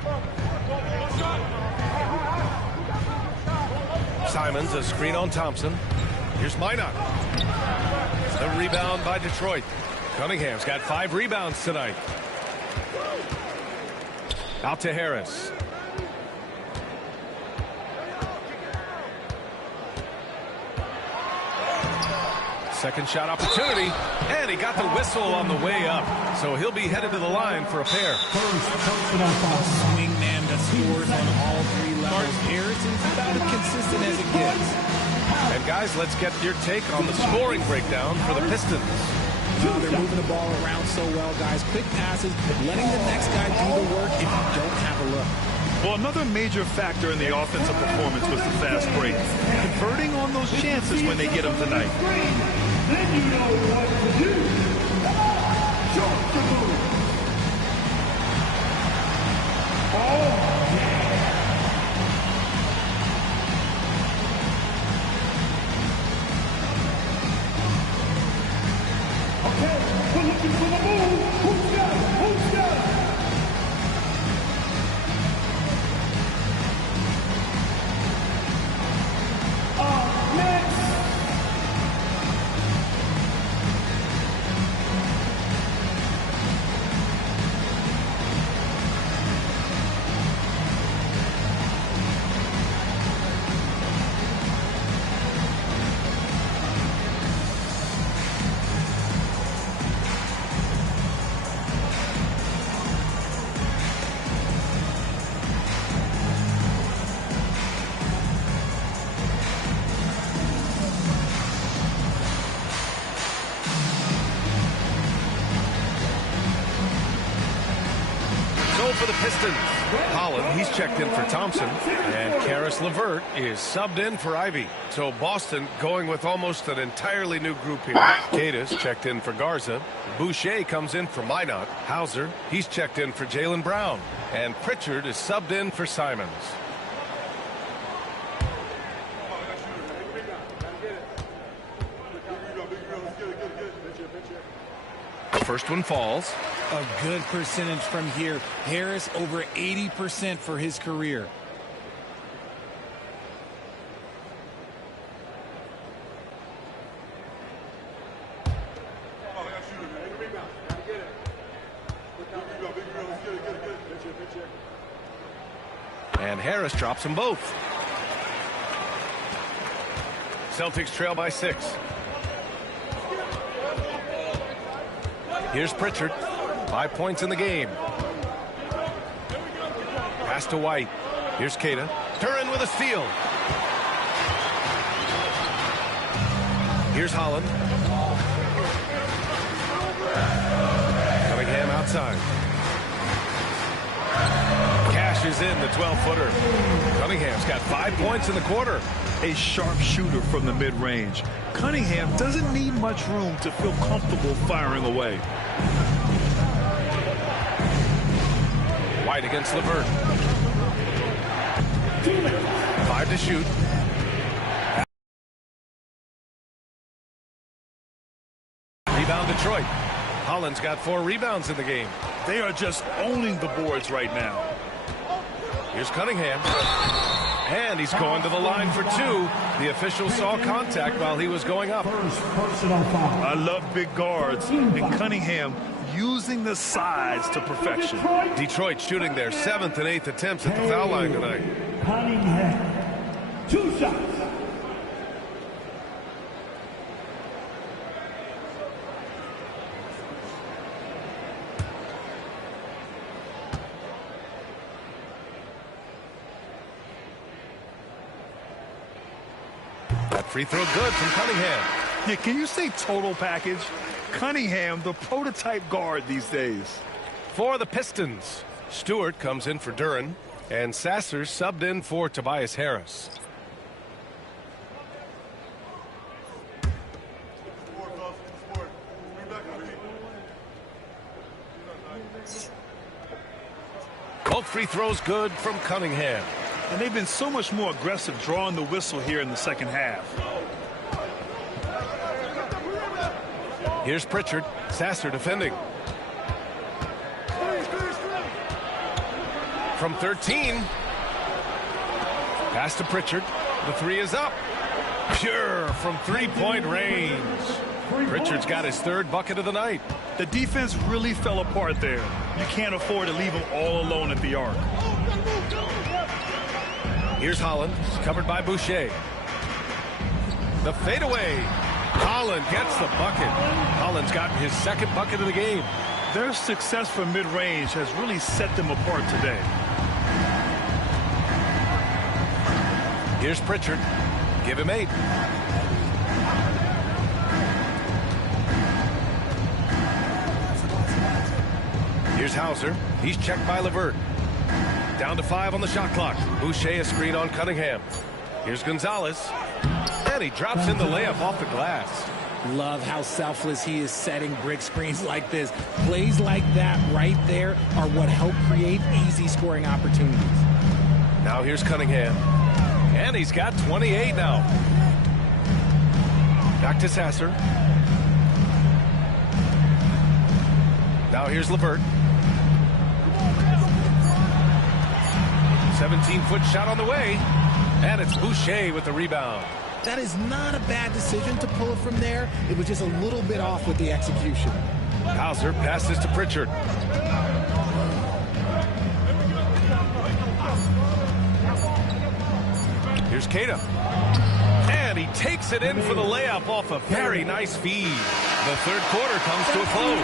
Simons, a screen on Thompson. Here's Minot. The rebound by Detroit. Cunningham's got 5 rebounds tonight. Out to Harris. Second shot opportunity, and he got the whistle on the way up. So he'll be headed to the line for a pair. Swing man that scores on all 3 levels. Harrison's about as consistent as it gets. And guys, let's get your take on the scoring breakdown for the Pistons. They're moving the ball around so well, guys. Quick passes, letting the next guy do the work if you don't have a look. Well, another major factor in the offensive performance was the fast break. Converting on those chances when they get them tonight. Then you know what to do. Jump the move. Oh, yeah. Okay, we're looking for the move. Who's got it? Who's got it? Next. For the Pistons, Holland, he's checked in for Thompson, and Karis LeVert is subbed in for Ivy. So Boston going with almost an entirely new group here. Cadiz checked in for Garza. Boucher comes in for Minot. Hauser, he's checked in for Jaylen Brown. And Pritchard is subbed in for Simons. First one falls. A good percentage from here. Harris over 80% for his career. And Harris drops them both. Celtics trail by 6. Here's Pritchard. 5 points in the game. Pass to White. Here's Queta. Turin with a steal. Here's Holland. Cunningham outside. Cashes in the 12-footer. Cunningham's got 5 points in the quarter. A sharp shooter from the mid-range. Cunningham doesn't need much room to feel comfortable firing away. White against LeVert. 5 to shoot. Rebound Detroit. Holland's got 4 rebounds in the game. They are just owning the boards right now. Here's Cunningham. And he's going to the line for 2. The official saw contact while he was going up. I love big guards, and Cunningham using the size to perfection. Detroit shooting their 7th and 8th attempts at the foul line tonight. Cunningham. 2 shots. That free throw good from Cunningham. Yeah, can you say total package? Cunningham, the prototype guard these days. For the Pistons, Stewart comes in for Duren, and Sasser subbed in for Tobias Harris. Both free throws good from Cunningham. And they've been so much more aggressive drawing the whistle here in the second half. Here's Pritchard. Sasser defending. From 13. Pass to Pritchard. The three is up. Pure from three-point range. Pritchard's got his third bucket of the night. The defense really fell apart there. You can't afford to leave them all alone at the arc. Here's Holland, covered by Boucher. The fadeaway. Holland gets the bucket. Holland's gotten his second bucket of the game. Their success from mid-range has really set them apart today. Here's Pritchard. Give him 8. Here's Hauser. He's checked by LeVert. Down to 5 on the shot clock. Boucher a screen on Cunningham. Here's Gonzalez. And he drops in the layup off the glass. Love how selfless he is setting brick screens like this. Plays like that right there are what help create easy scoring opportunities. Now here's Cunningham. And he's got 28 now. Back to Sasser. Now here's LeVert. 17-foot shot on the way. And it's Boucher with the rebound. That is not a bad decision to pull it from there. It was just a little bit off with the execution. Hauser passes to Pritchard. Here's Keita. And he takes it in for the layup off a very nice feed. The third quarter comes to a close.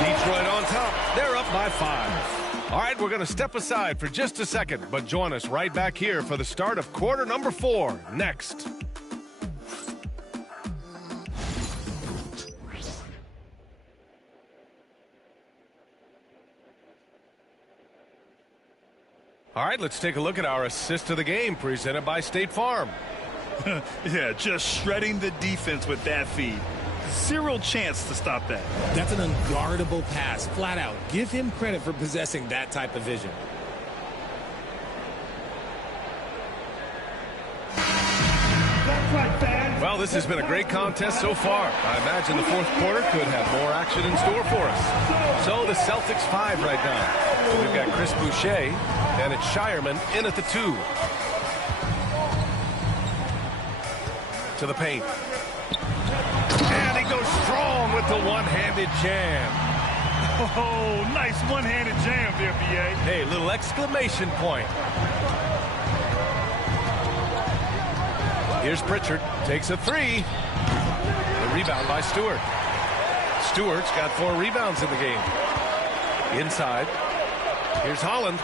Detroit on top. They're up by 5. All right, we're going to step aside for just a second, but join us right back here for the start of quarter number 4 next. All right, let's take a look at our assist of the game presented by State Farm. Yeah, just shredding the defense with that feed. Zero chance to stop that. That's an unguardable pass, flat out. Give him credit for possessing that type of vision. Well, this has been a great contest so far. I imagine the fourth quarter could have more action in store for us. So the Celtics 5 right now. We've got Chris Boucher, and it's Shireman in at the 2. To the paint. And he goes strong with the one-handed jam. Oh, nice one-handed jam there, B.A. Hey, little exclamation point. Here's Pritchard. Takes a 3. The rebound by Stewart. Stewart's got 4 rebounds in the game. Inside. Here's Holland.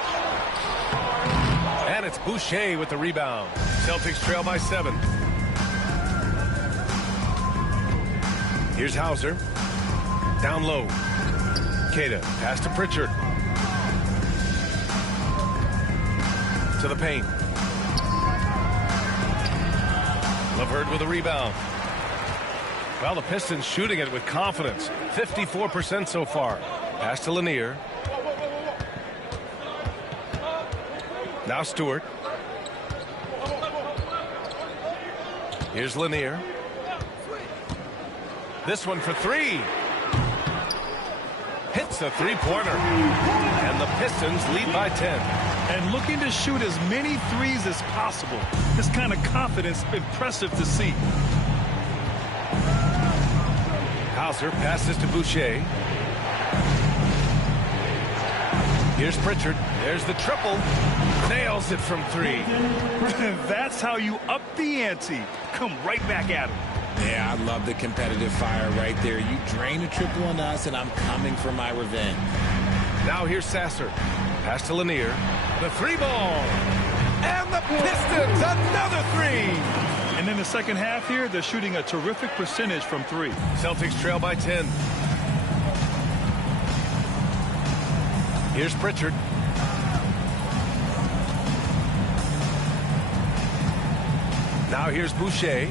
And it's Boucher with the rebound. Celtics trail by 7. Here's Hauser. Down low. Keita. Pass to Pritchard. To the paint. LeVert with a rebound. Well, the Pistons shooting it with confidence. 54% so far. Pass to Lanier. Now Stewart. Here's Lanier. This one for 3. Hits the three-pointer. And the Pistons lead by 10. And looking to shoot as many threes as possible. This kind of confidence, impressive to see. Hauser passes to Boucher. Here's Pritchard. There's the triple. Nails it from 3. That's how you up the ante. Come right back at him. Yeah, I love the competitive fire right there. You drain a triple on us, and I'm coming for my revenge. Now here's Sasser. Pass to Lanier. The 3-ball. And the Pistons, another 3. And in the second half here, they're shooting a terrific percentage from 3. Celtics trail by 10. Here's Pritchard. Now here's Boucher.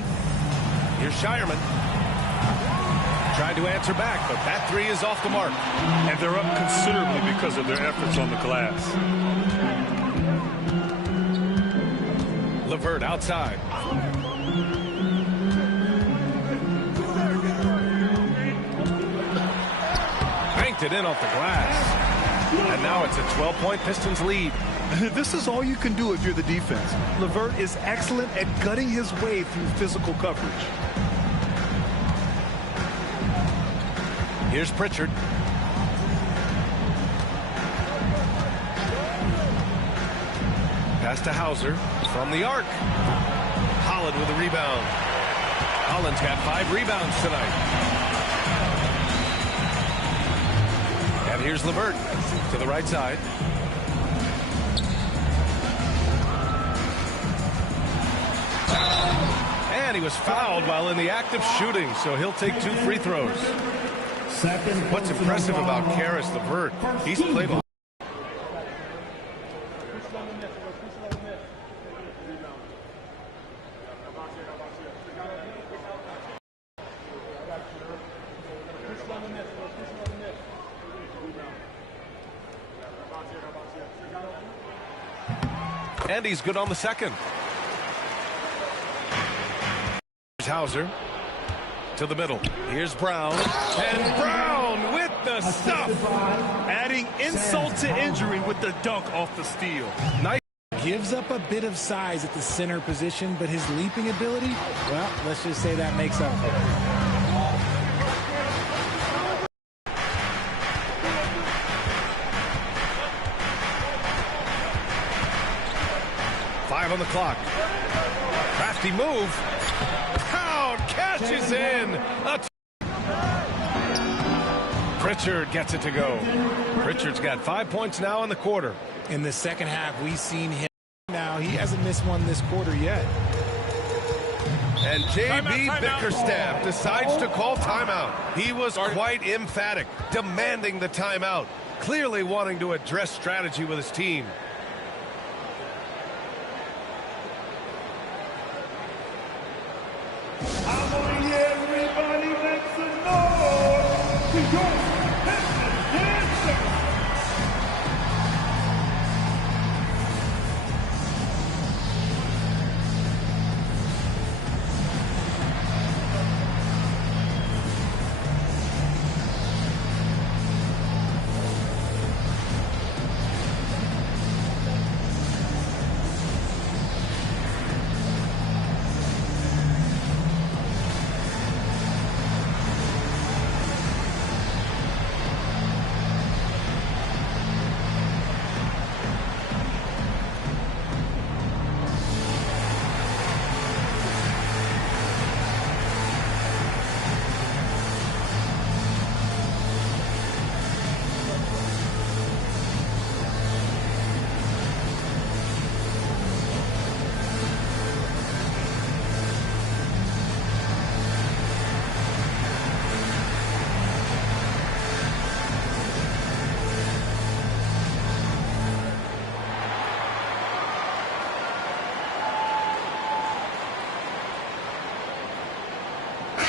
Here's Shireman. Tried to answer back, but that 3 is off the mark. And they're up considerably because of their efforts on the glass. LeVert outside. Banked it in off the glass. And now it's a 12-point Pistons lead. This is all you can do if you're the defense. LeVert is excellent at gutting his way through physical coverage. Here's Pritchard. Pass to Hauser from the arc. Holland with a rebound. Holland's got 5 rebounds tonight. And here's LeVert to the right side. And he was fouled while in the act of shooting, so he'll take 2 free throws. What's impressive about Karis LeVert, he's played a lot. And he's good on the second. Here's Hauser to the middle. Here's Brown. And Brown with the stuff. Adding insult to injury with the dunk off the steal. Nice. Gives up a bit of size at the center position, but his leaping ability, well, let's just say that makes up for it. 5 on the clock. Crafty move. Pound catches in. Pritchard gets it to go. Pritchard's got 5 points now in the quarter. In the second half, we've seen him. Now, he hasn't missed one this quarter yet. And J.B. Bickerstaff decides to call timeout. He was quite emphatic, demanding the timeout, clearly wanting to address strategy with his team. I want to hear everybody make some noise to your Pistons dancers.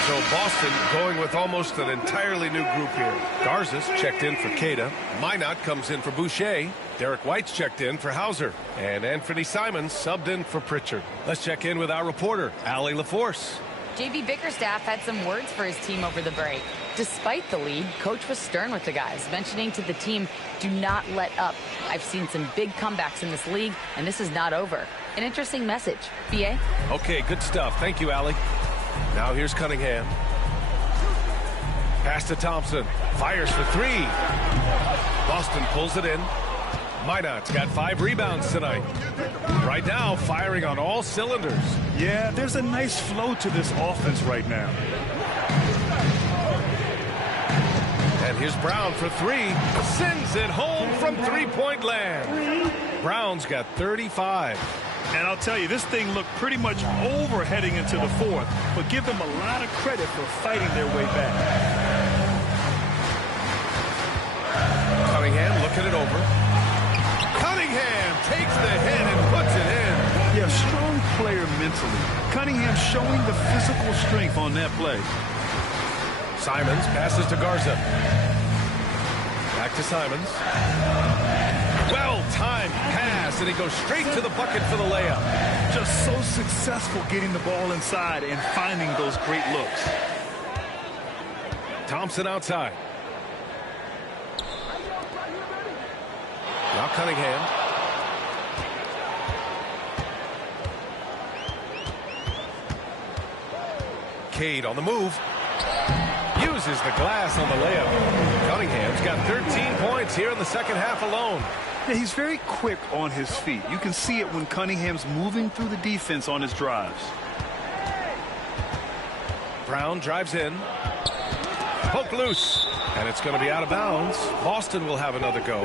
So Boston going with almost an entirely new group here. Garza's checked in for Queta. Minot comes in for Boucher. Derek White's checked in for Hauser. And Anthony Simons subbed in for Pritchard. Let's check in with our reporter, Allie LaForce. JB Bickerstaff had some words for his team over the break. Despite the lead, coach was stern with the guys, mentioning to the team, do not let up. I've seen some big comebacks in this league, and this is not over. An interesting message. BA? Okay, good stuff. Thank you, Allie. Now here's Cunningham. Pass to Thompson. Fires for 3. Boston pulls it in. Minot's got 5 rebounds tonight. Right now, firing on all cylinders. Yeah, there's a nice flow to this offense right now. And here's Brown for 3. Sends it home from three-point land. Brown's got 35. And I'll tell you, this thing looked pretty much over heading into the fourth, but give them a lot of credit for fighting their way back. Cunningham looking it over. Cunningham takes the hit and puts it in. Yeah, strong player mentally. Cunningham showing the physical strength on that play. Simons passes to Garza. Back to Simons. Well-timed pass, and he goes straight to the bucket for the layup. Just so successful getting the ball inside and finding those great looks. Thompson outside. Now Cunningham. Cade on the move. Uses the glass on the layup. Cunningham's got 13 points here in the second half alone. Yeah, he's very quick on his feet. You can see it when Cunningham's moving through the defense on his drives. Brown drives in. Poke loose. And it's going to be out of bounds. Boston will have another go.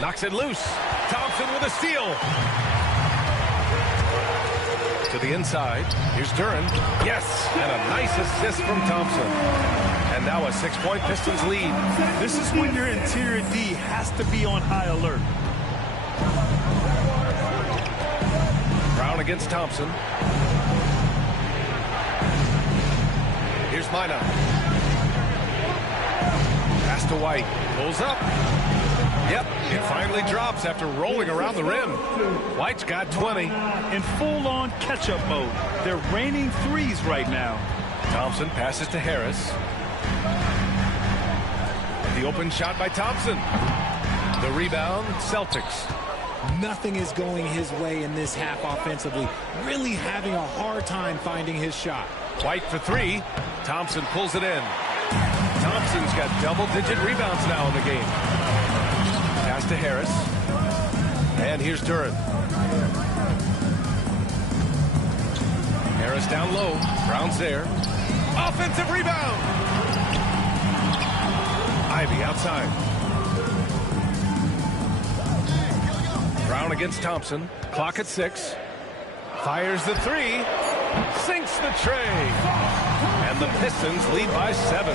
Knocks it loose. Thompson with a steal. To the inside. Here's Duren. Yes. And a nice assist from Thompson. And now a 6-point Pistons lead. This is when your interior D has to be on high alert. Brown against Thompson. Here's Minot. Pass to White. Pulls up. Yep, it finally drops after rolling around the rim. White's got 20. In full-on catch-up mode. They're raining threes right now. Thompson passes to Harris. The open shot by Thompson. The rebound, Celtics. Nothing is going his way in this half offensively. Really having a hard time finding his shot. White for three. Thompson pulls it in. Thompson's got double-digit rebounds now in the game. Pass to Harris. And here's Duren. Harris down low. Brown's there. Offensive rebound. Ivy outside. Brown against Thompson. Clock at 6. Fires the three. Sinks the tray. And the Pistons lead by 7.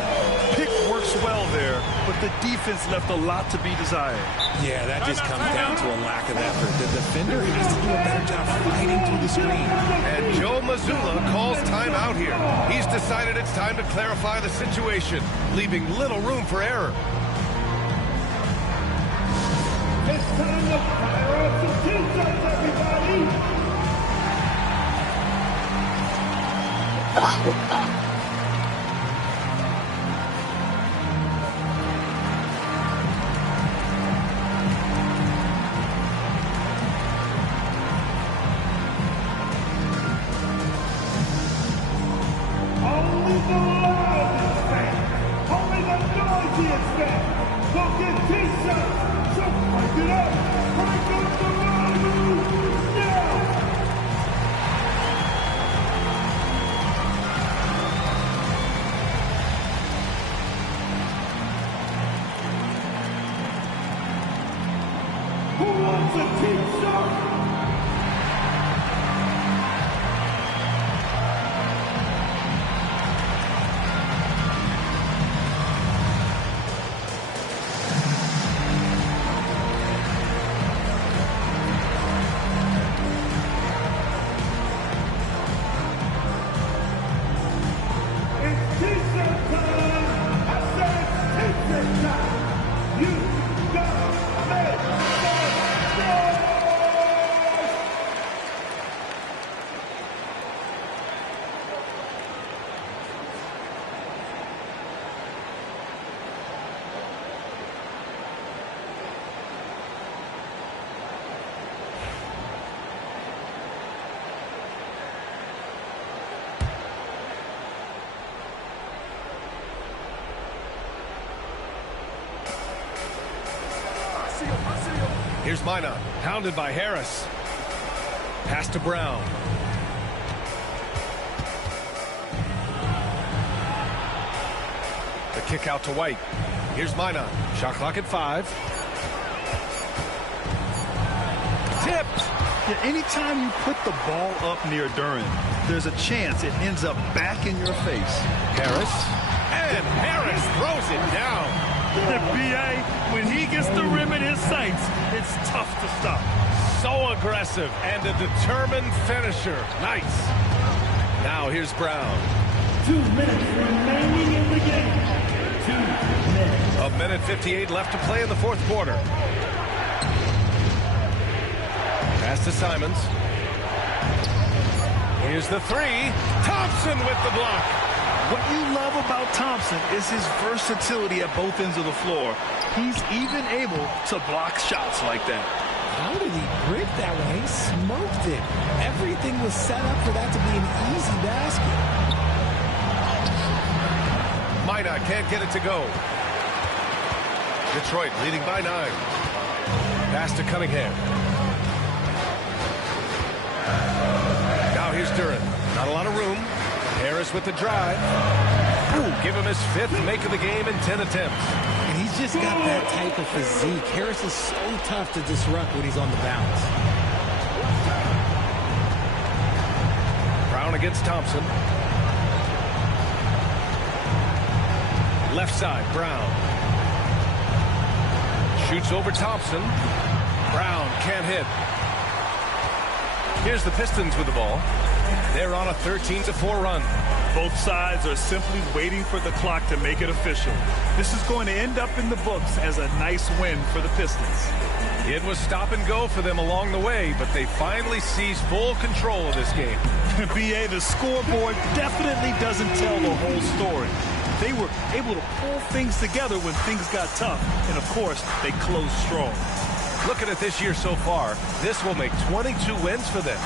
Pick works well there, but the defense left a lot to be desired. Yeah, that just comes down to a lack of effort. The defender has to do a better job fighting through the screen. And Joe Mazzulla calls timeout here. He's decided it's time to clarify the situation, leaving little room for error. It's time to fire up some T-shirts, everybody! Here's Minot, pounded by Harris. Pass to Brown. The kick out to White. Here's Minot. Shot clock at 5. Tipped. Yeah, anytime you put the ball up near Duren, there's a chance it ends up back in your face. Harris. And Harris throws it down. The BA, when he gets the rim in his sights, it's tough to stop. So aggressive and a determined finisher. Nice. Now here's Brown. 2 minutes remaining in the game. 2 minutes. A minute 58 left to play in the fourth quarter. Pass to Simons. Here's the three. Thompson with the block. What you love about Thompson is his versatility at both ends of the floor. He's even able to block shots like that. How did he break that one? He smoked it. Everything was set up for that to be an easy basket. Minot can't get it to go. Detroit leading by 9. Pass to Cunningham. Now here's Duran. Not a lot of room. Harris with the drive. Ooh, give him his 5th make of the game in 10 attempts. And he's just got that type of physique. Harris is so tough to disrupt when he's on the bounce. Brown against Thompson. Left side, Brown. Shoots over Thompson. Brown can't hit. Here's the Pistons with the ball. They're on a 13-4 run. Both sides are simply waiting for the clock to make it official. This is going to end up in the books as a nice win for the Pistons. It was stop and go for them along the way, but they finally seized full control of this game. B.A., the scoreboard definitely doesn't tell the whole story. They were able to pull things together when things got tough, and of course, they closed strong. Looking at this year so far, this will make 22 wins for them.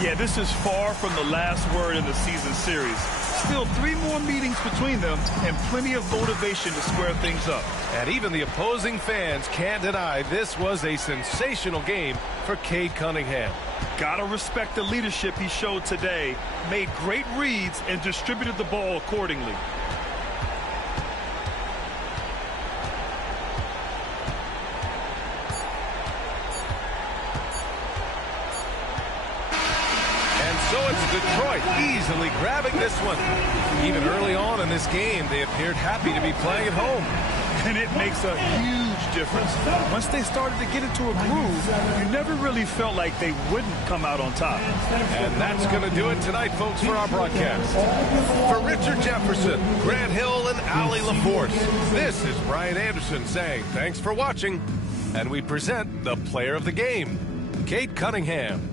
Yeah, this is far from the last word in the season series. Still 3 more meetings between them and plenty of motivation to square things up. And even the opposing fans can't deny this was a sensational game for Cade Cunningham. Gotta respect the leadership he showed today. Made great reads and distributed the ball accordingly. So it's Detroit easily grabbing this one. Even early on in this game, they appeared happy to be playing at home. And it makes a huge difference. Once they started to get into a groove, you never really felt like they wouldn't come out on top. And that's going to do it tonight, folks, for our broadcast. For Richard Jefferson, Grant Hill, and Allie LaForce, this is Brian Anderson saying thanks for watching. And we present the player of the game, Cade Cunningham.